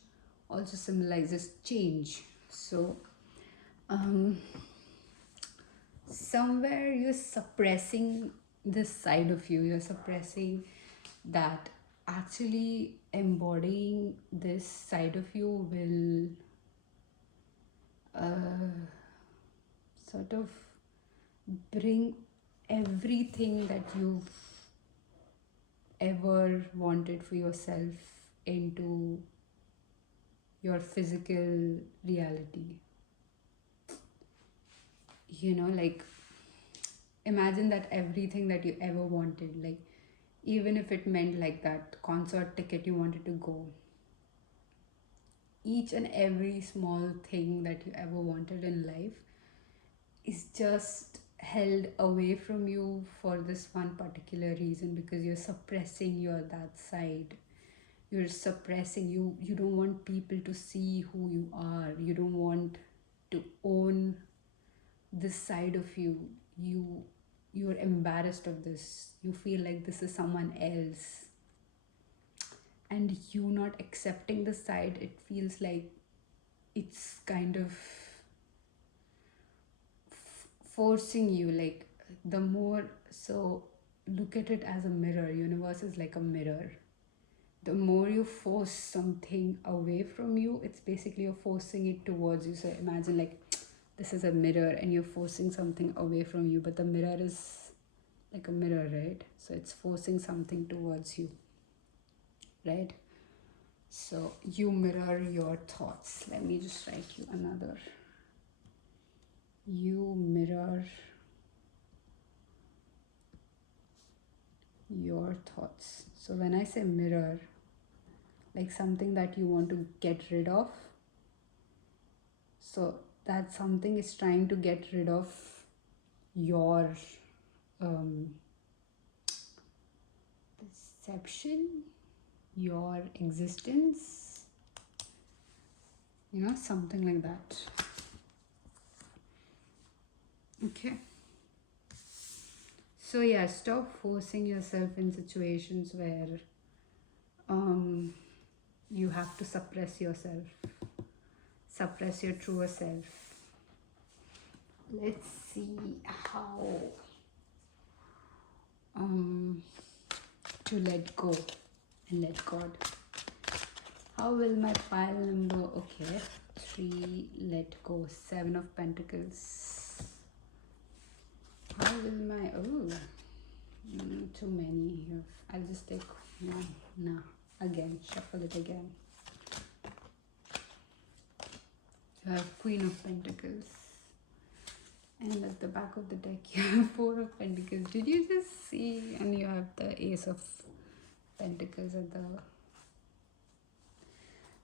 also symbolizes change. So somewhere you're suppressing this side of you, you're suppressing that. Actually embodying this side of you will sort of bring everything that you've ever wanted for yourself into your physical reality. Like, imagine that everything that you ever wanted, like, even if it meant like that concert ticket you wanted to go, each and every small thing that you ever wanted in life is just held away from you for this one particular reason, because you're suppressing your that side. You're suppressing, you don't want people to see who you are. You don't want to own this side of you. You're embarrassed of this. You feel like this is someone else, and you not accepting the side, it feels like it's kind of forcing you. Like, the more, so look at it as a mirror. Universe is like a mirror. The more you force something away from you, it's basically you're forcing it towards you. So imagine, like, this is a mirror and you're forcing something away from you, but the mirror is like a mirror, right? So it's forcing something towards you, right? So you mirror your thoughts. Let me just write you another. You mirror your thoughts. So when I say mirror, like something that you want to get rid of, so that something is trying to get rid of your perception, your existence, something like that. Okay. So yeah, stop forcing yourself in situations where you have to suppress yourself, suppress your truer self. Let's see how to let go and let God. How will my pile number, okay, 3, let go, 7 of Pentacles. How will my, too many here. I'll just take one. No, again, shuffle it again. You have Queen of Pentacles. And at the back of the deck, you have 4 of Pentacles. Did you just see? And you have the Ace of Pentacles at the...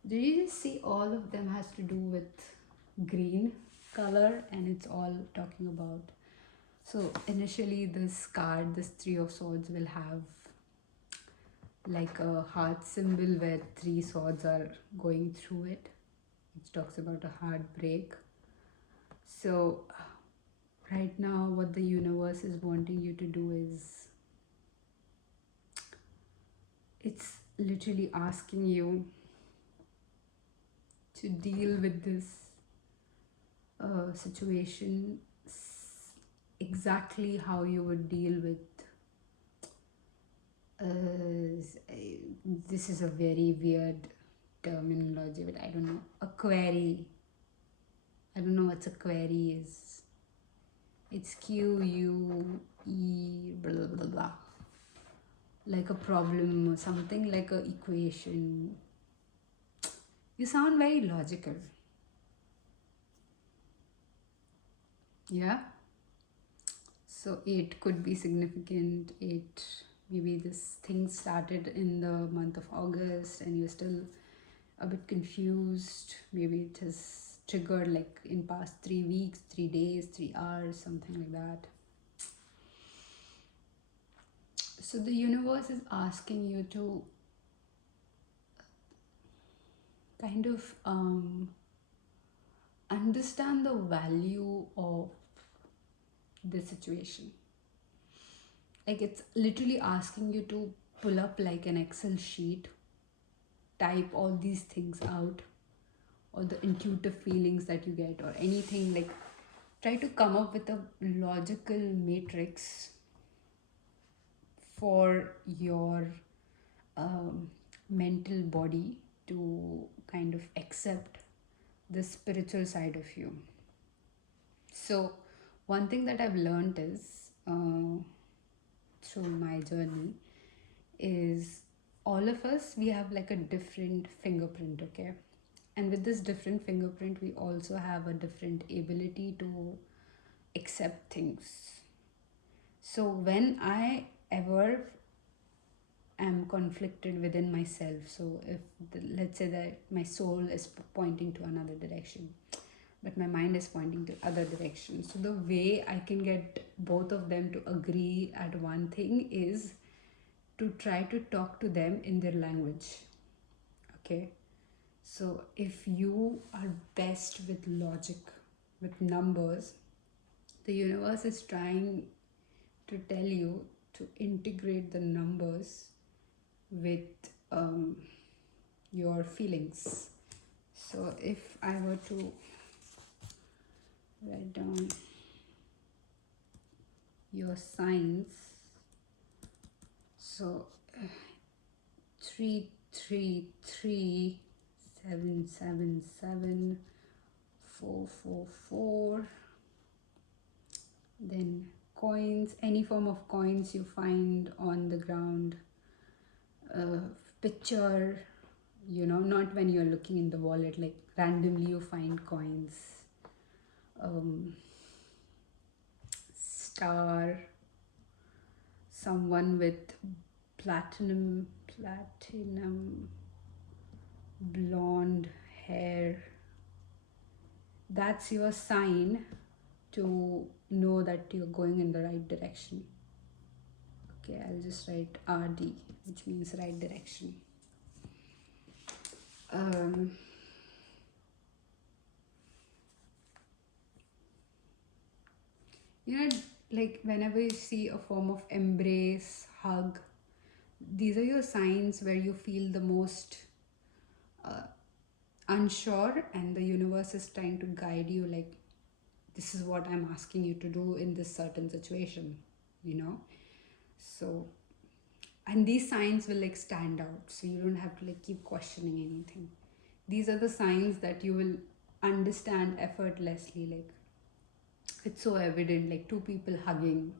Did you just see all of them has to do with green color, and it's all talking about... So initially this card, this 3 of Swords, will have like a heart symbol where 3 swords are going through it. It talks about a heartbreak. So right now what the universe is wanting you to do is, it's literally asking you to deal with this situation exactly how you would deal with this is a very weird terminology, but I don't know, a query. I don't know what a query is. It's QUE blah blah blah, like a problem or something, like a equation. You sound very logical. Yeah. So 8 could be significant. 8, maybe this thing started in the month of August and you're still a bit confused. Maybe it has triggered like in past 3 weeks, 3 days, 3 hours, something like that. So the universe is asking you to kind of understand the value of the situation. Like it's literally asking you to pull up like an Excel sheet, type all these things out, all the intuitive feelings that you get or anything, like try to come up with a logical matrix for your mental body to kind of accept the spiritual side of you. So one thing that I've learned is through my journey is all of us, we have like a different fingerprint, okay? And with this different fingerprint, we also have a different ability to accept things. So when I ever am conflicted within myself, so if let's say that my soul is pointing to another direction, but my mind is pointing to other direction, so the way I can get both of them to agree at one thing is to try to talk to them in their language. Okay, so if you are best with logic, with numbers, the universe is trying to tell you to integrate the numbers with your feelings. So if I were to write down your signs, so 3 3 3 7 7 7 4 4 4, then coins, any form of coins you find on the ground, picture, not when you're looking in the wallet, like randomly you find coins, star, someone with platinum blonde hair, that's your sign to know that you're going in the right direction. Okay, I'll just write RD, which means right direction. Um, you know, like whenever you see a form of embrace, hug, these are your signs where you feel the most unsure, and the universe is trying to guide you, like, this is what I'm asking you to do in this certain situation, you know? So, and these signs will like stand out, so you don't have to like keep questioning anything. These are the signs that you will understand effortlessly, like it's so evident, like two people hugging,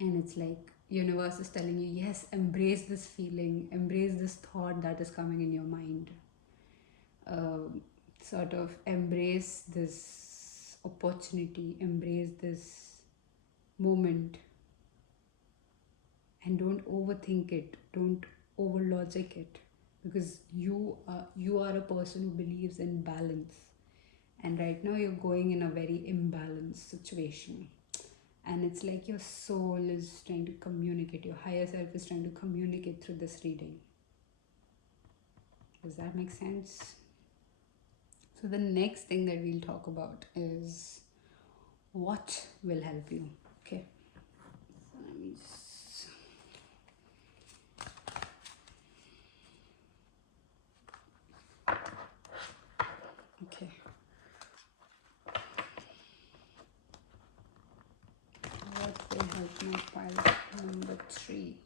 and it's like universe is telling you, yes, embrace this feeling, embrace this thought that is coming in your mind. um, Sort of embrace this opportunity, embrace this moment, and don't overthink it, don't over logic it, because you are a person who believes in balance, and right now you're going in a very imbalanced situation, and it's like your soul is trying to communicate, your higher self is trying to communicate through this reading. Does that make sense? So the next thing that we'll talk about is what will help you. Okay, so let me just, okay, what will help my pilot number 3?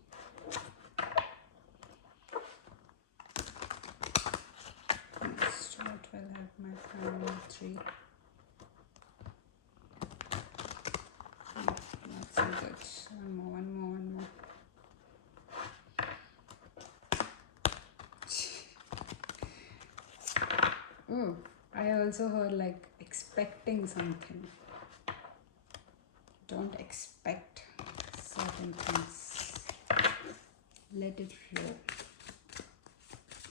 Next, what will help my pilot number 3? That's so good. One more. Oh, I also heard like expecting something. Don't expect certain things. Let it flow.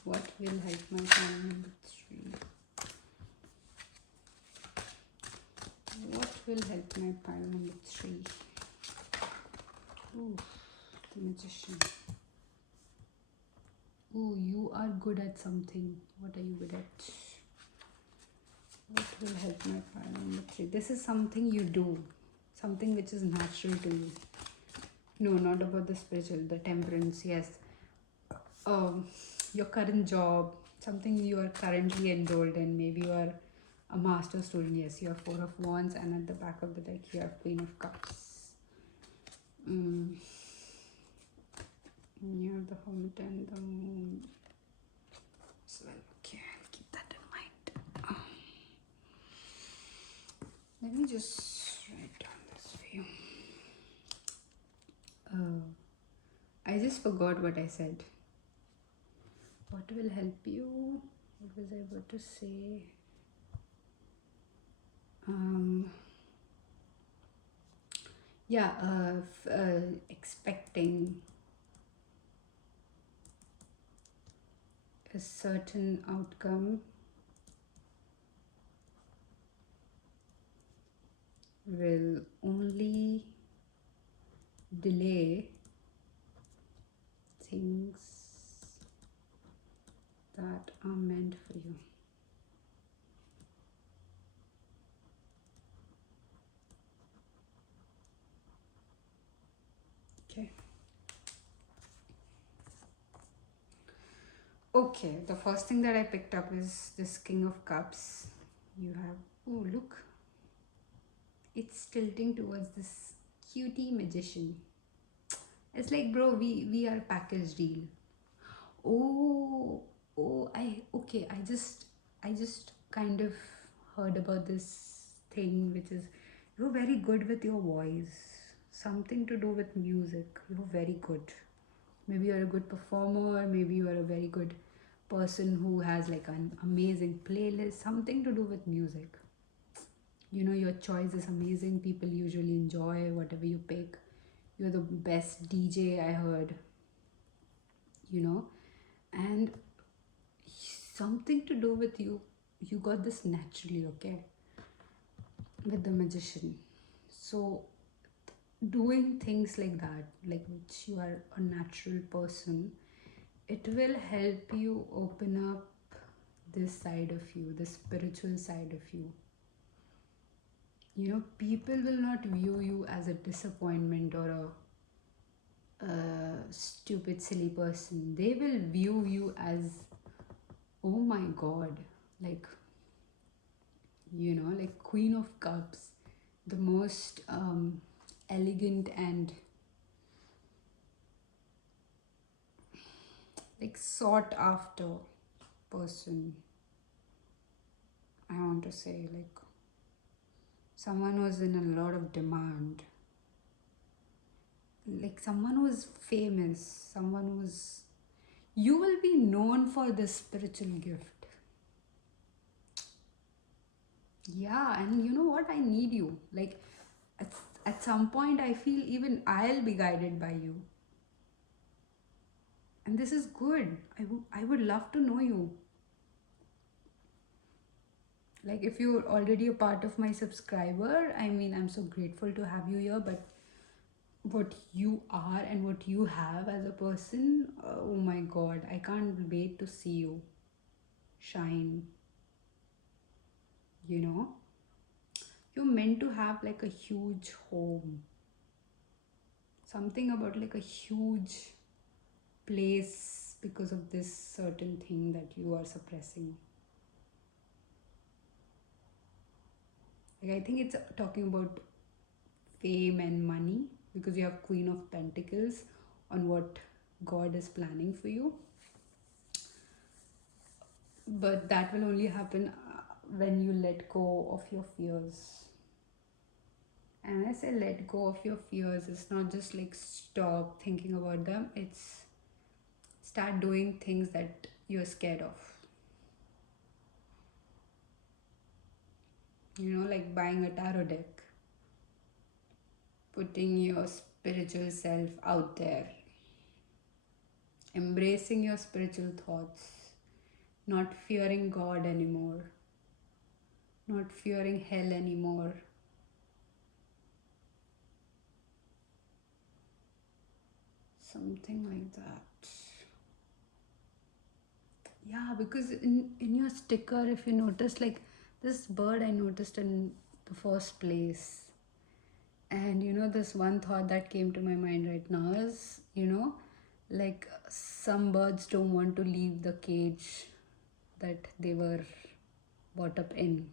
What will help my pilot number 3? What will help my pile number 3? Ooh, the magician. Ooh, you are good at something. What are you good at? What will help my pile number 3? This is something you do, something which is natural to you. No, not about the spiritual, the temperance, yes. Your current job, something you are currently enrolled in. Maybe you are a master student. Yes, you have 4 of Wands, and at the back of the deck you have Queen of Cups. You have the Hermit and the Moon as well. Okay, I'll keep that in mind. Let me just write down this for you. I just forgot what I said. What will help you? What was I about to say? Yeah, expecting a certain outcome will only delay things that are meant for you. Okay. Okay, the first thing that I picked up is this King of Cups. You have, oh, look, it's tilting towards this cutie magician. It's like, bro, we are a package deal. Oh, okay. I just kind of heard about this thing, which is you're very good with your voice. Something to do with music. You're very good. Maybe you're a good performer. Maybe you are a very good person who has like an amazing playlist. Something to do with music. You know, your choice is amazing. People usually enjoy whatever you pick. You're the best DJ, I heard, you know, and something to do with you got this naturally, okay, with the magician. So doing things like that, like which you are a natural person, it will help you open up this side of you, the spiritual side of you. You know, people will not view you as a disappointment or a stupid, silly person. They will view you as, oh my god, like, you know, like Queen of Cups, the most elegant and like sought after person. I want to say, like, someone who's in a lot of demand, like someone who's famous, someone who's, you will be known for this spiritual gift. Yeah, and you know what, I need you, like, at, at some point I feel even I'll be guided by you, and this is good. I would love to know you. Like, if you're already a part of my subscriber, I mean, I'm so grateful to have you here, but what you are and what you have as a person, oh my god, I can't wait to see you shine. You know, you're meant to have like a huge home, something about like a huge place because of this certain thing that you are suppressing. Like, I think it's talking about fame and money, because you have Queen of Pentacles on what God is planning for you. But that will only happen when you let go of your fears. And I say let go of your fears, it's not just like stop thinking about them, it's start doing things that you're scared of. You know, like buying a tarot deck, putting your spiritual self out there, embracing your spiritual thoughts, not fearing God anymore, not fearing hell anymore. Something like that. Yeah, because in your sticker, if you notice, like this bird I noticed in the first place. And you know, this one thought that came to my mind right now is, you know, like some birds don't want to leave the cage that they were brought up in.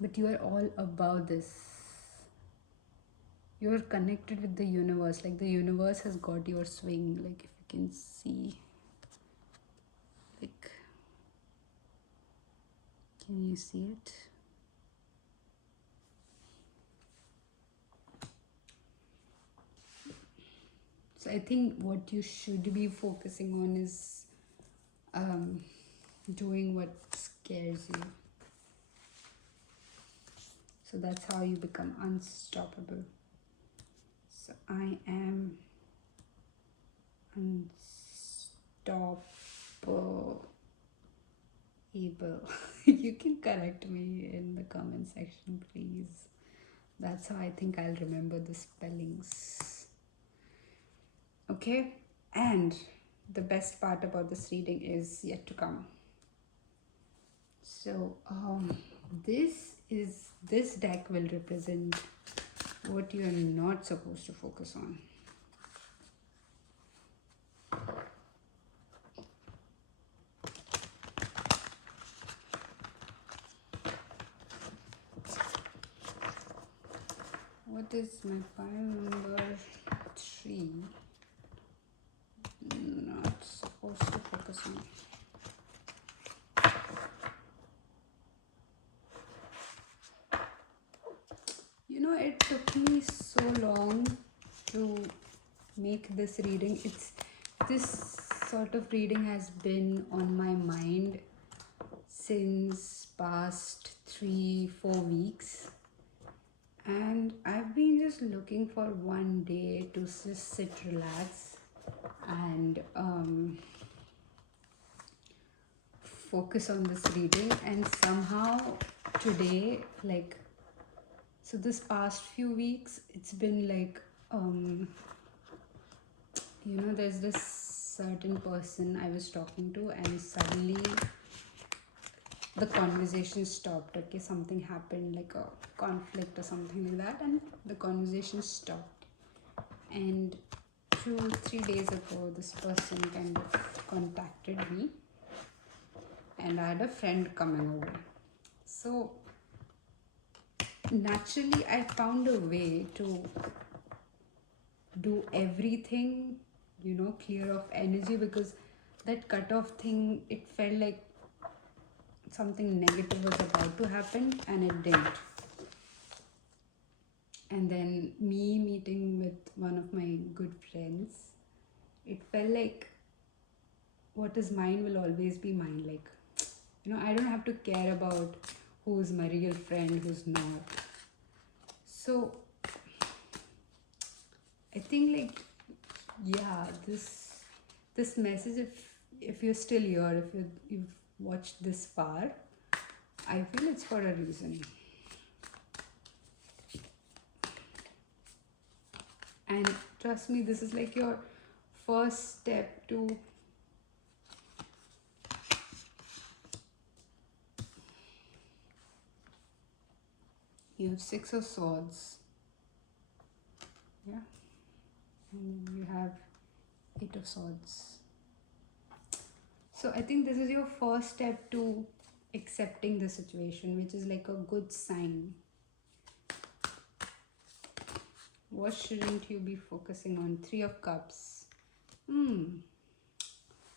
But you are all above this. You are connected with the universe. Like the universe has got your swing. Like if you can see, like, can you see it? So I think what you should be focusing on is doing what scares you. So that's how you become unstoppable. So I am unstoppable. You can correct me in the comment section, please. That's how I think I'll remember the spellings. Okay, and the best part about this reading is yet to come. So this deck will represent what you are not supposed to focus on. What is my pile number 3? Not supposed to focus on. You know, it took me so long to make this reading. This sort of reading has been on my mind since past 3-4 weeks, and I've been just looking for one day to just sit, relax, and focus on this reading. And somehow today, like, So this past few weeks, it's been like, there's this certain person I was talking to, and suddenly the conversation stopped. Okay, something happened, like a conflict or something like that, and the conversation stopped. And 2 3 days ago, this person kind of contacted me, and I had a friend coming over. So naturally, I found a way to do everything, clear off energy, because that cutoff thing, it felt like something negative was about to happen, and it didn't. And then me meeting with one of my good friends, it felt like what is mine will always be mine. Like, I don't have to care about who's my real friend, who's not. So I think, like, yeah, this message, if you're still here, if you've watched this far, I feel it's for a reason. And trust me, this is like your first step to you have 6 of Swords, yeah, and you have 8 of Swords. So I think this is your first step to accepting the situation, which is like a good sign. What shouldn't you be focusing on? 3 of Cups.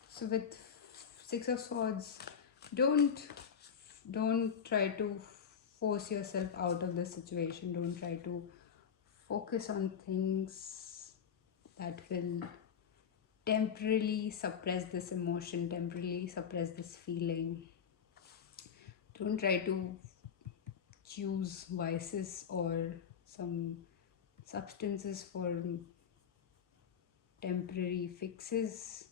So with 6 of Swords, don't try to force yourself out of the situation. Don't try to focus on things that will temporarily suppress this emotion, temporarily suppress this feeling. Don't try to choose vices or some substances for temporary fixes,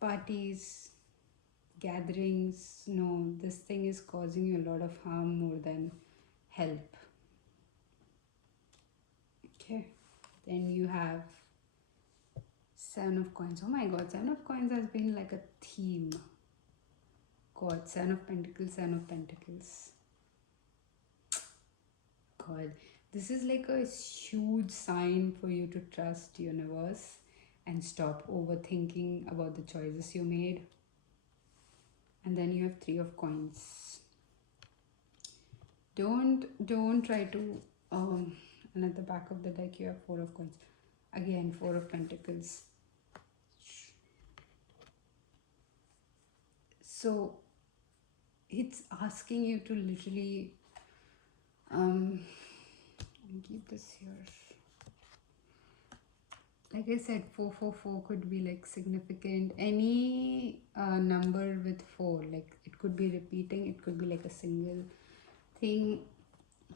parties, gatherings. No, this thing is causing you a lot of harm more than help. Okay, then you have 7 of Coins. Oh my god, 7 of Coins has been like a theme. God, 7 of Pentacles, 7 of Pentacles. God, this is like a huge sign for you to trust universe and stop overthinking about the choices you made. And then you have 3 of Coins. Don't try to and at the back of the deck you have 4 of Coins. Again, 4 of Pentacles. So it's asking you to literally keep this here. Like I said, 444 could be like significant. Any number with 4, like it could be repeating, it could be like a single thing.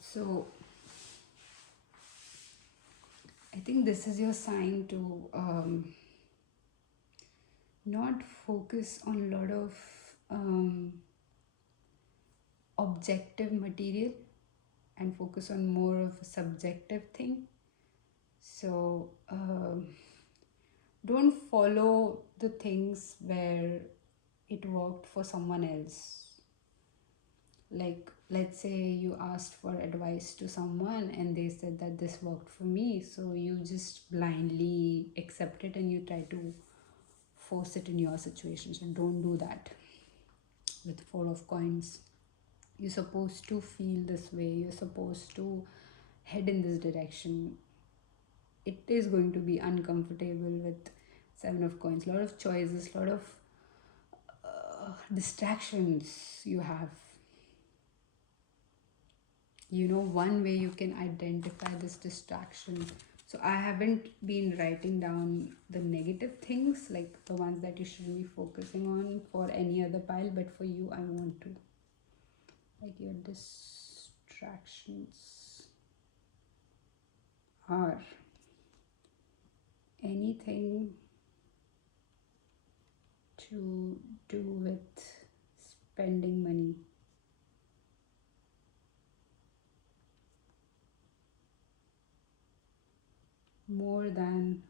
So I think this is your sign to not focus on a lot of objective material and focus on more of a subjective thing. So don't follow the things where it worked for someone else. Like, let's say you asked for advice to someone and they said that this worked for me, so you just blindly accept it and you try to force it in your situation. So don't do that. With 4 of Coins, you're supposed to feel this way, you're supposed to head in this direction. It is going to be uncomfortable with 7 of Coins. A lot of choices, a lot of distractions you have. One way you can identify this distraction. So I haven't been writing down the negative things, like the ones that you shouldn't be focusing on for any other pile, but for you I want to. Like, your distractions are anything to do with spending money. more than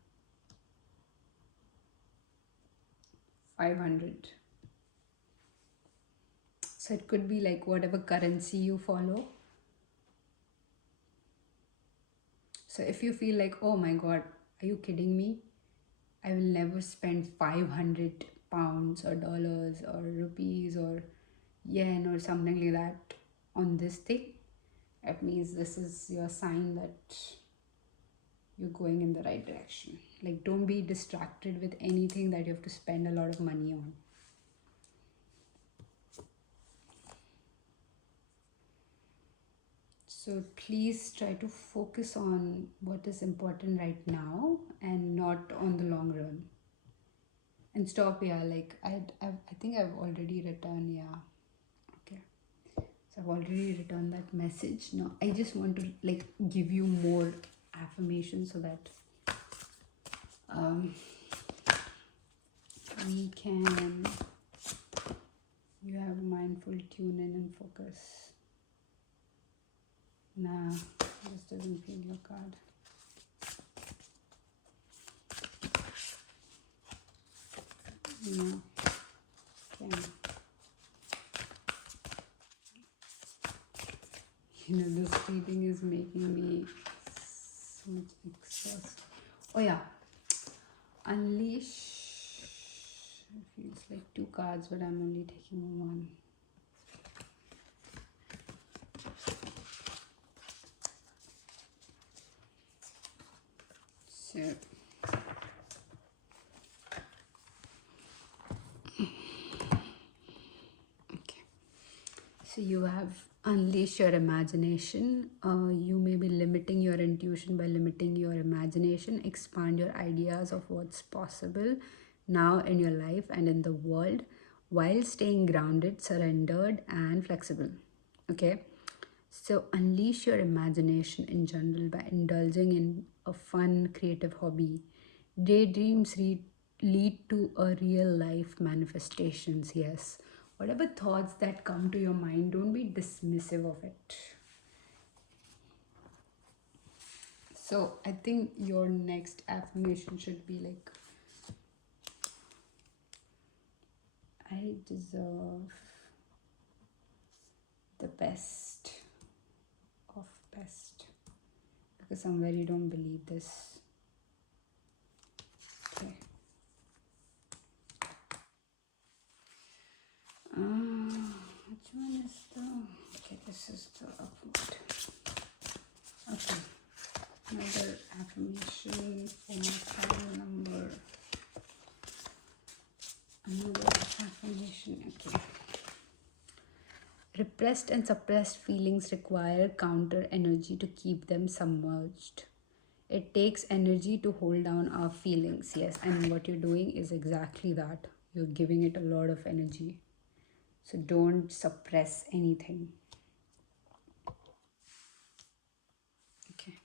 500. So it could be like whatever currency you follow. So if you feel like, oh my god, are you kidding me? I will never spend 500 pounds or dollars or rupees or yen or something like that on this thing. That means this is your sign that you're going in the right direction. Like, don't be distracted with anything that you have to spend a lot of money on. So please try to focus on what is important right now and not on the long run. And stop, yeah, like I think I've already written, yeah. Okay. So I've already written that message. Now I just want to like give you more affirmations so that we can, you have mindful tune in and focus. Nah, this doesn't feel your card. No. Okay. You know, this reading is making me so much exhausted. Oh yeah. Unleash. It feels like two cards, but I'm only taking one. So okay. So you have unleash your imagination. You may be limiting your intuition by limiting your imagination. Expand your ideas of what's possible now in your life and in the world while staying grounded, surrendered, and flexible. Okay. So unleash your imagination in general by indulging in a fun, creative hobby. Daydreams lead to a real life manifestations, yes. Whatever thoughts that come to your mind, don't be dismissive of it. So I think your next affirmation should be like, I deserve the best of best. Because somewhere you don't believe this. Okay. Which one is the... Okay, this is the upward. Okay. Another affirmation for my final number. Another affirmation. Okay. Repressed and suppressed feelings require counter energy to keep them submerged. It takes energy to hold down our feelings, yes, and what you're doing is exactly that. You're giving it a lot of energy. So don't suppress anything. Okay.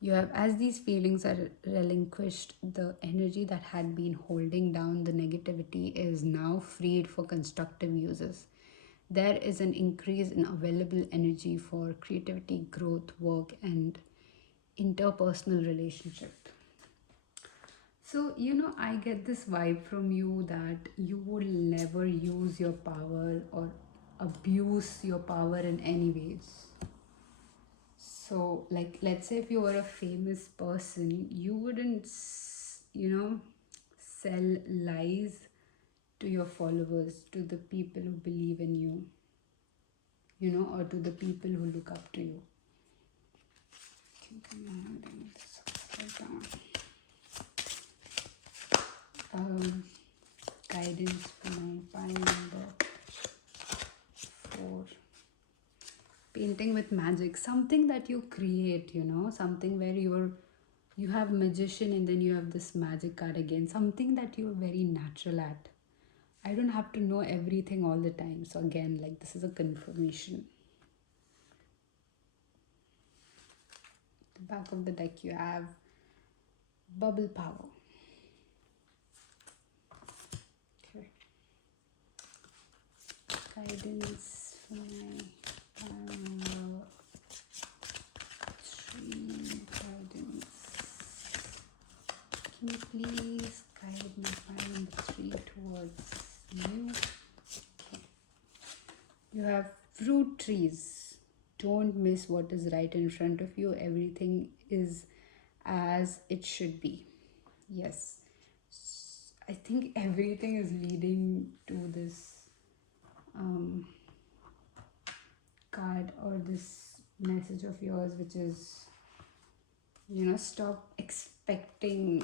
You have, as these feelings are relinquished, the energy that had been holding down the negativity is now freed for constructive uses. There is an increase in available energy for creativity, growth, work, and interpersonal relationship. So, I get this vibe from you that you will never use your power or abuse your power in any ways. So, like, let's say if you were a famous person, you wouldn't, sell lies to your followers, to the people who believe in you, or to the people who look up to you. Guidance for my file number 4. Painting with magic, something that you create, something where you have magician and then you have this magic card again, something that you're very natural at. I don't have to know everything all the time. So again, like, this is a confirmation. The back of the deck, you have bubble power. Okay. Guidance for my 3 guidance. Can you please guide my pile number 3 towards you? Okay. You have fruit trees. Don't miss what is right in front of you. Everything is as it should be. Yes. I think everything is leading to this card or this message of yours, which is, stop expecting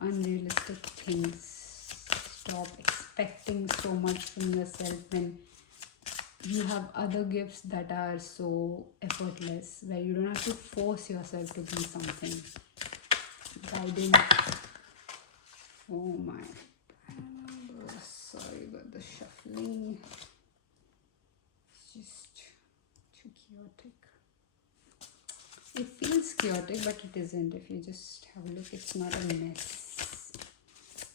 unrealistic things. Stop expecting so much from yourself when you have other gifts that are so effortless, where you don't have to force yourself to be something. Guidance. Oh my. Sorry about the shuffling. It's just too chaotic. It feels chaotic, but it isn't. If you just have a look, it's not a mess.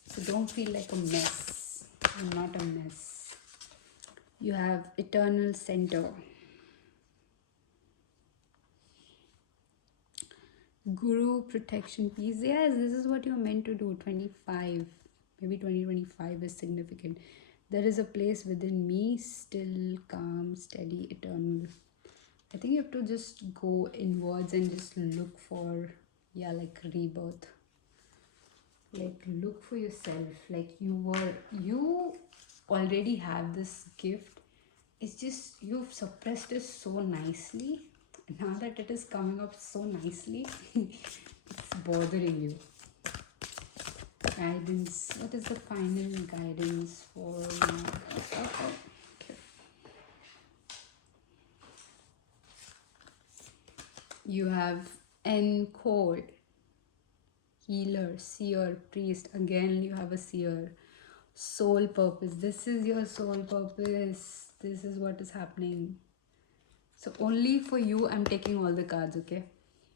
So don't feel like a mess. You're not a mess. You have eternal center. Guru, protection, peace. Yes, this is what you're meant to do. 25. Maybe 2025 is significant. There is a place within me, still, calm, steady, eternal. I think you have to just go inwards and just look for, like rebirth. Like look for yourself. Like you already have this gift. It's just you've suppressed it so nicely. Now that it is coming up so nicely, it's bothering you. Guidance. What is the final guidance for now? Okay. You have Encore, healer, seer, priest. Again, you have a seer. Soul purpose. This is your soul purpose. This is what is happening. So only for you, I'm taking all the cards, okay?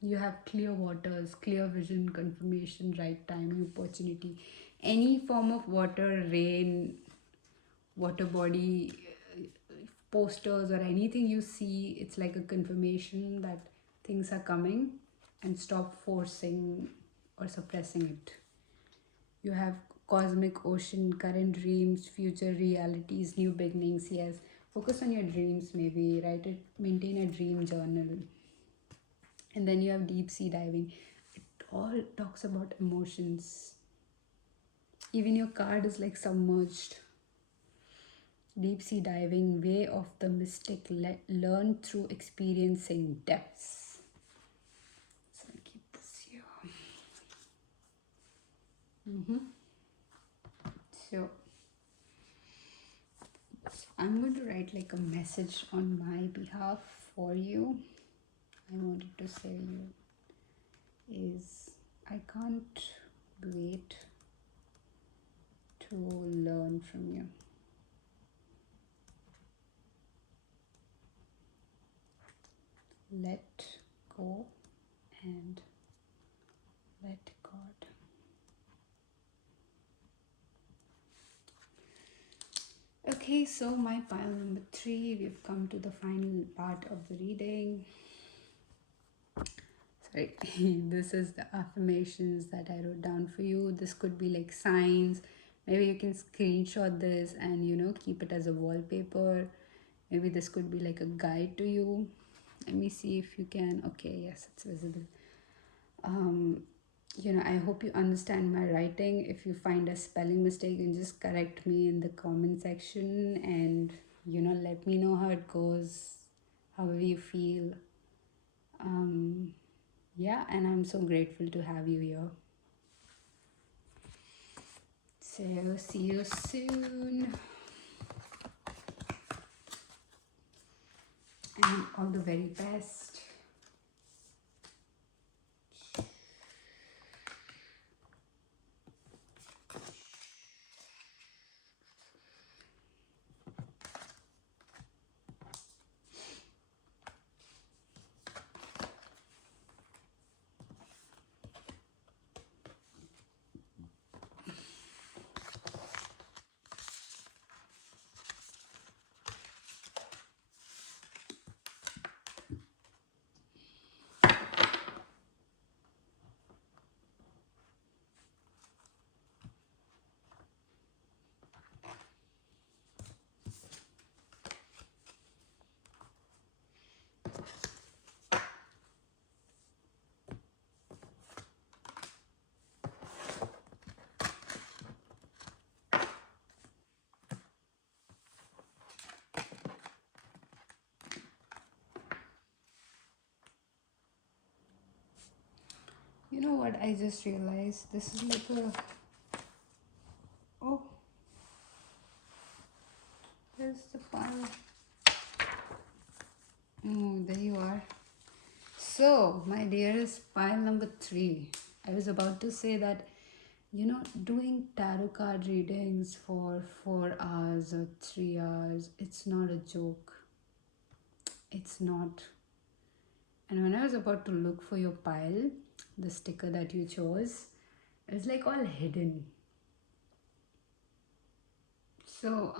You have clear waters, clear vision, confirmation, right time, opportunity. Any form of water, rain, water body, posters or anything you see, it's like a confirmation that things are coming, and stop forcing or suppressing it. You have cosmic ocean, current dreams, future realities, new beginnings. Yes, focus on your dreams, maybe write it, maintain a dream journal. And then you have deep sea diving. It all talks about emotions. Even your card is like submerged. Deep sea diving, way of the mystic, learn through experiencing depths. So I keep this here. So I'm going to write like a message on my behalf for you. I wanted to say you is I can't wait to learn from you. Let go and let God. Okay, so my pile number 3, we've come to the final part of the reading. Sorry, this is the affirmations that I wrote down for you. This could be like signs. Maybe you can screenshot this and keep it as a wallpaper. Maybe this could be like a guide to you. Let me see if you can. Okay, yes, it's visible. I hope you understand my writing. If you find a spelling mistake, you can just correct me in the comment section and let me know how it goes, however you feel. And I'm so grateful to have you here. So see you soon, and all the very best. You know what? I just realized this is like a. Oh, there's the pile. Oh, there you are. So, my dearest, pile number 3. I was about to say that, doing tarot card readings for 4 hours or 3 hours, it's not a joke. It's not. And when I was about to look for your pile, the sticker that you chose, it was like all hidden. So,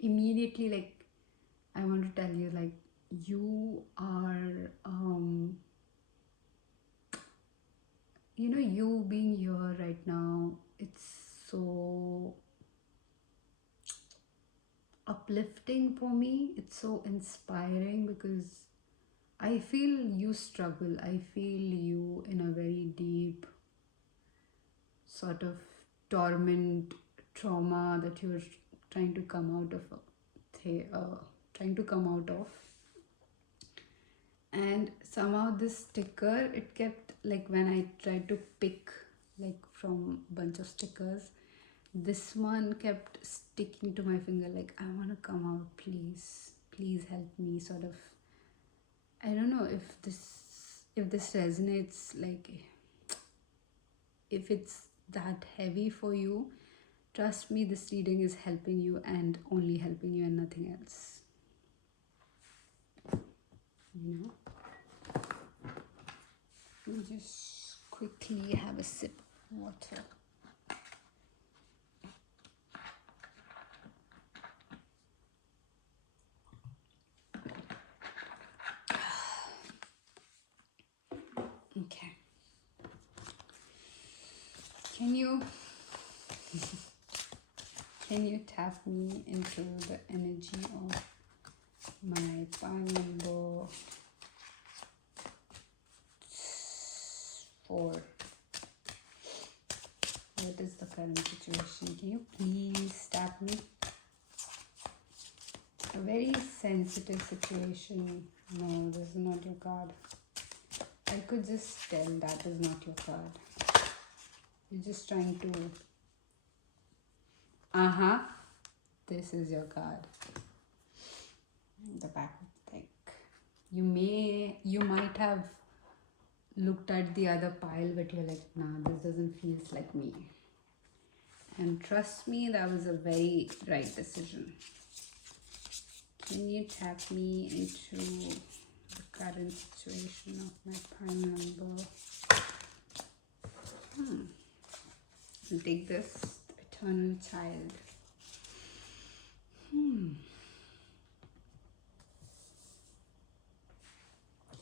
immediately, like, I want to tell you, like, you are, you being here right now, it's so uplifting for me. It's so inspiring because I feel you struggle. I feel you in a very deep sort of torment, trauma that you're trying to come out of, trying to come out of. And somehow this sticker, it kept, like, when I tried to pick like from bunch of stickers, this one kept sticking to my finger, like, I want to come out, please help me, sort of. I don't know if this resonates, like, if it's that heavy for you. Trust me, this reading is helping you and only helping you and nothing else. You know? Let me just quickly have a sip of water. Okay. Can you tap me into the energy of my pile number 4? What is the current situation? Can you please tap me? A very sensitive situation. No, this is not your card. I could just tell that is not your card. You're just trying to... This is your card. The back of the deck. You might have looked at the other pile, but you're like, nah, this doesn't feel like me. And trust me, that was a very right decision. Can you tap me into the current situation of my pile number? I'll take this, eternal child.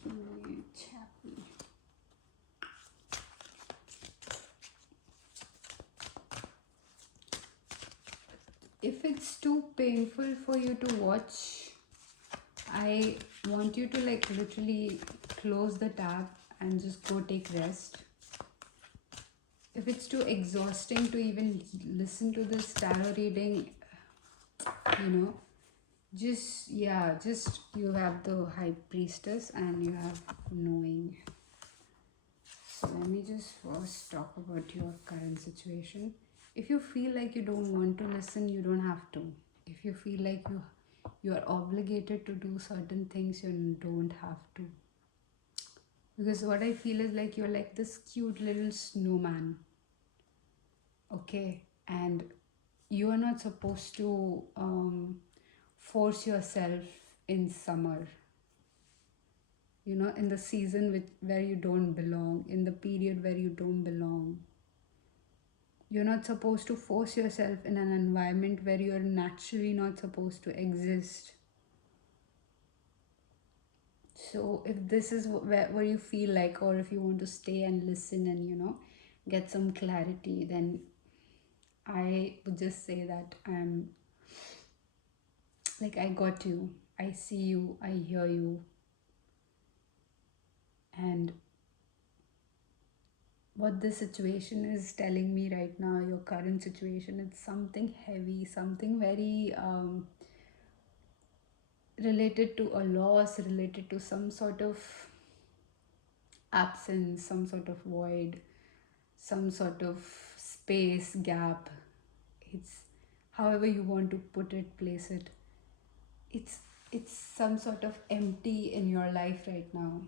Can you tap me? If it's too painful for you to watch, I want you to, like, literally close the tab and just go take rest. If it's too exhausting to even listen to this tarot reading, just you have the High Priestess and you have Knowing. So let me just first talk about your current situation. If you feel like you don't want to listen, you don't have to. If you feel like you are obligated to do certain things, you don't have to. Because what I feel is like you're like this cute little snowman. Okay? And you are not supposed to force yourself in summer. In the season where you don't belong, in the period where you don't belong. You're not supposed to force yourself in an environment where you're naturally not supposed to exist. So if this is where you feel like, or if you want to stay and listen and, get some clarity, then I would just say that I got you. I see you. I hear you. And what this situation is telling me right now, your current situation, it's something heavy, something very related to a loss, related to some sort of absence, some sort of void, some sort of space, gap. It's however you want to put it, place it. It's it's some sort of empty in your life right now.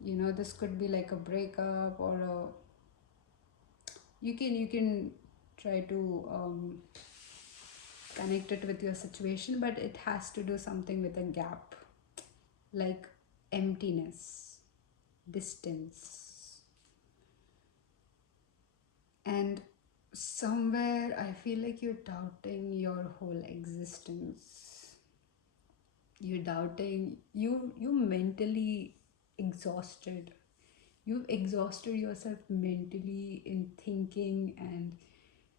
This could be like a breakup, or you can try to connect it with your situation, but it has to do something with a gap, like emptiness, distance. And somewhere I feel like you're doubting your whole existence. You're doubting, you mentally exhausted. You've exhausted yourself mentally in thinking and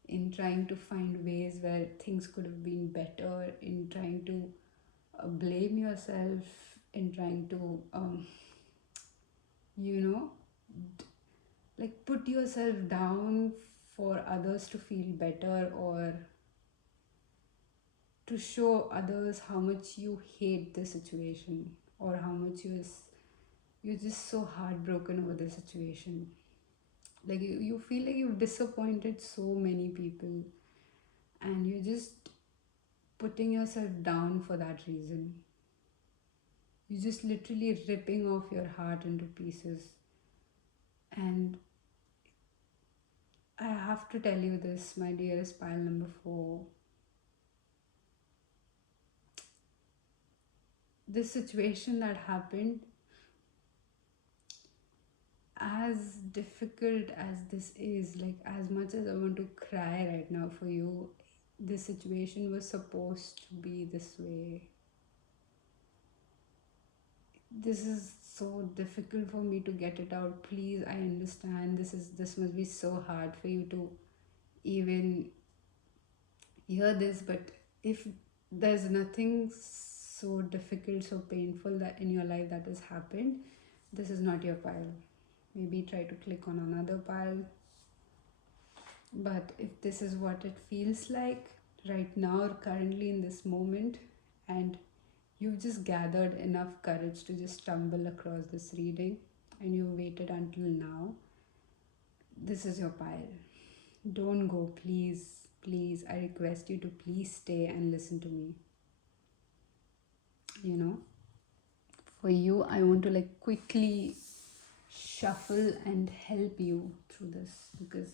in trying to find ways where things could have been better, in trying to blame yourself, in trying to you know like put yourself down for others to feel better, or to show others how much you hate the situation, or how much you're just so heartbroken over the situation. Like you feel like you've disappointed so many people, and you're just putting yourself down for that reason. You're just literally ripping off your heart into pieces. And I have to tell you this, my dearest pile number 4. This situation that happened, as difficult as this is, like as much as I want to cry right now for you, this situation was supposed to be this way. This is so difficult for me to get it out. Please, I understand this must be so hard for you to even hear this, but if there's nothing so difficult, so painful that in your life that has happened, this is not your pile. Maybe try to click on another pile. But if this is what it feels like right now, or currently in this moment, and you've just gathered enough courage to just stumble across this reading, and you waited until now, this is your pile. Don't go, please. Please, I request you to please stay and listen to me. You know, for you, I want to like quickly shuffle and help you through this, because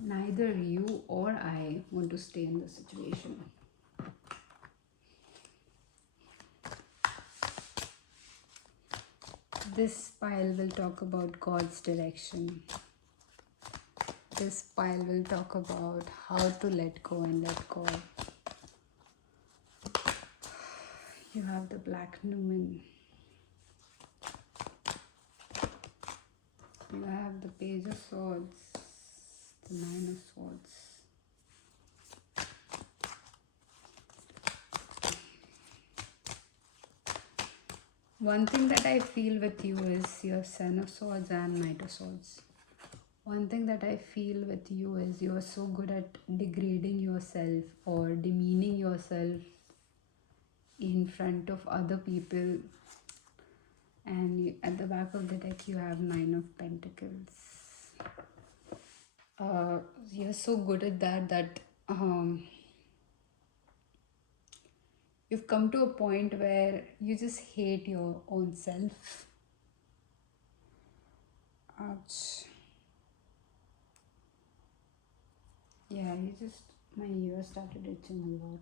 neither you or I want to stay in this situation. This pile will talk about God's direction. This pile will talk about how to let go and let go. You have the Black Numen. You have the Page of Swords, the Nine of Swords. One thing that I feel with you is your Ten of Swords and Knight of Swords. One thing that I feel with you is you are so good at degrading yourself or demeaning yourself in front of other people. And at the back of the deck, you have Nine of Pentacles. You're so good at that you've come to a point where you just hate your own self. Ouch. Yeah, my ear started itching a lot.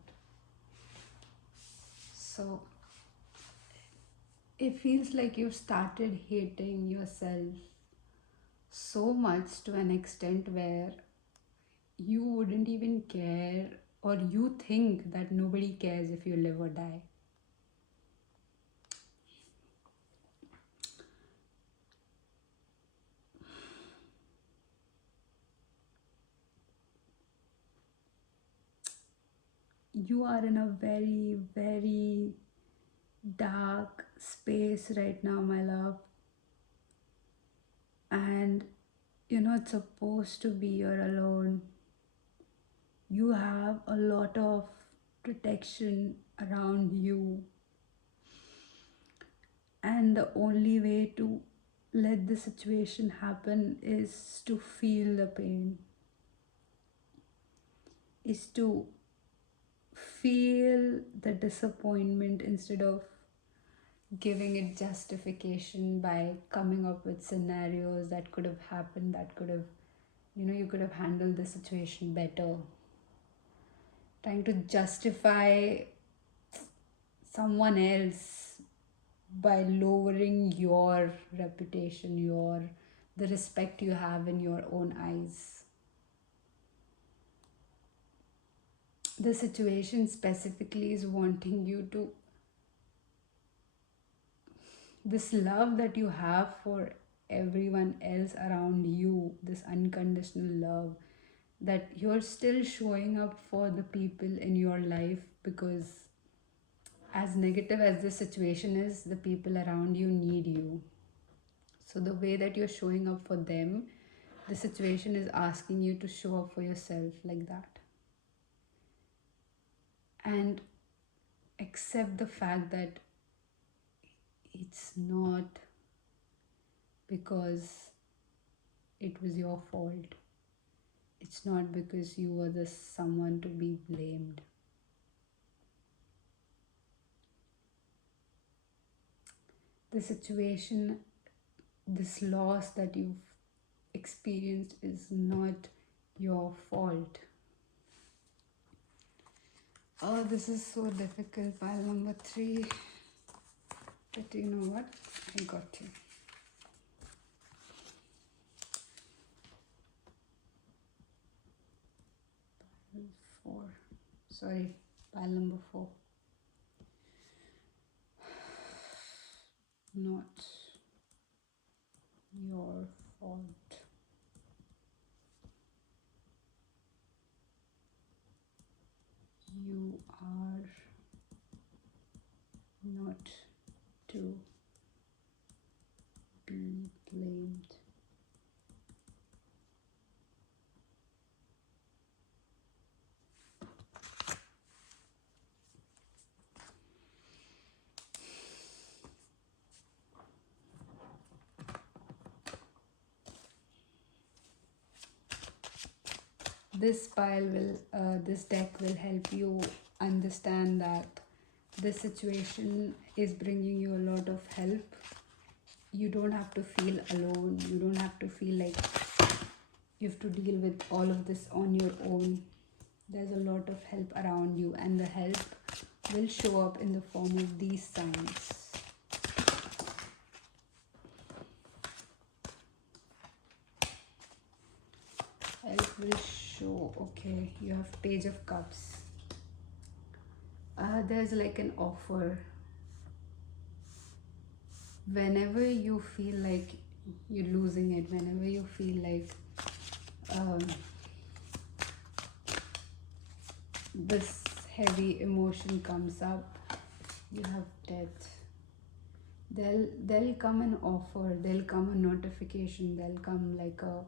So it feels like you've started hating yourself so much to an extent where you wouldn't even care, or you think that nobody cares if you live or die. You are in a very, very dark space right now, my love. And you're not supposed to be here alone. You have a lot of protection around you. And the only way to let the situation happen is to feel the pain, is to feel the disappointment instead of giving it justification by coming up with scenarios that could have happened, that could have, you could have handled the situation better. Trying to justify someone else by lowering your reputation, the respect you have in your own eyes. The situation specifically is wanting you to, this love that you have for everyone else around you, this unconditional love, that you're still showing up for the people in your life, because as negative as this situation is, the people around you need you. So the way that you're showing up for them, the situation is asking you to show up for yourself like that. And accept the fact that it's not because it was your fault. It's not because you were the someone to be blamed. The situation, this loss that you've experienced is not your fault. Oh, this is so difficult. Pile number 3. But you know what? I got you. Pile 4. Sorry, pile number 4. Not your fault. You are not to be blamed. This deck will help you understand that this situation is bringing you a lot of help. You don't have to feel alone. You don't have to feel like you have to deal with all of this on your own. There's a lot of help around you, and the help will show up in the form of these signs. Help will show. Okay, you have Page of Cups. There's like an offer. Whenever you feel like you're losing it, whenever you feel like this heavy emotion comes up, you have Death. There'll come an offer, there'll come a notification, there'll come like a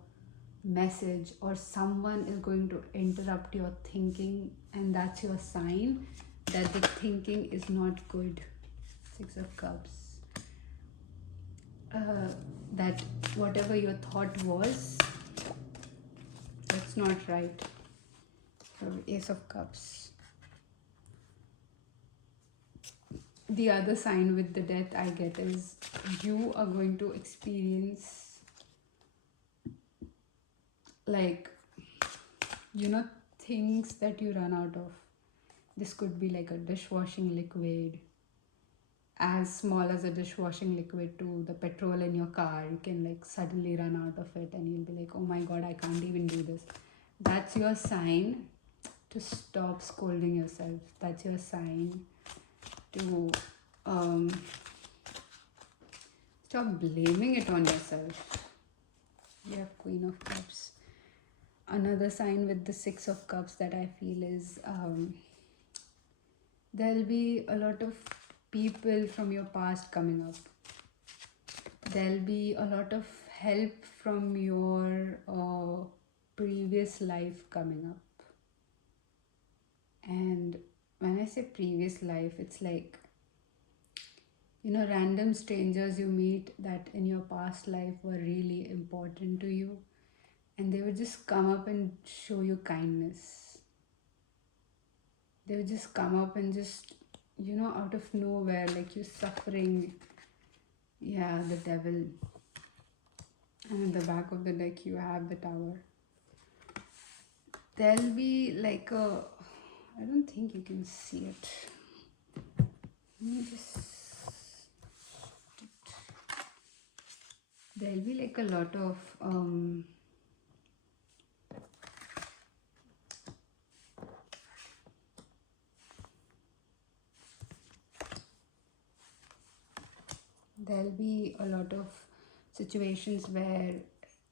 message, or someone is going to interrupt your thinking, and that's your sign that the thinking is not good. 6 of Cups. That whatever your thought was, that's not right. So Ace of Cups. The other sign with the Death I get is you are going to experience like, things that you run out of. This could be like a dishwashing liquid, as small as a dishwashing liquid, to the petrol in your car. You can like suddenly run out of it and you'll be like, oh my god, I can't even do this. That's your sign to stop scolding yourself. That's your sign to stop blaming it on yourself. You have Queen of Cups. Another sign with the 6 of Cups that I feel is there'll be a lot of people from your past coming up. There'll be a lot of help from your previous life coming up. And when I say previous life, it's like, Random strangers you meet that in your past life were really important to you, and they would just come up and show you kindness. They would just come up and just, out of nowhere, like you suffering. Yeah, the devil. And at the back of the deck, you have the tower. There'll be like a. I don't think you can see it. Let me just. There'll be like a lot of. There'll be a lot of situations where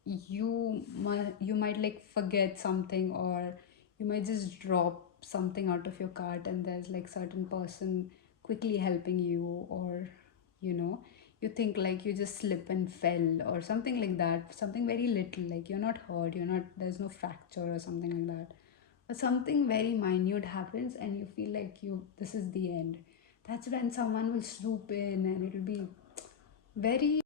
you might like forget something, or you might just drop something out of your cart, and there's like certain person quickly helping you, or you know you think like you just slip and fell or something like that, something very little, like you're not hurt, there's no fracture or something like that, but something very minute happens and you feel like this is the end. That's when someone will swoop in, and it'll be very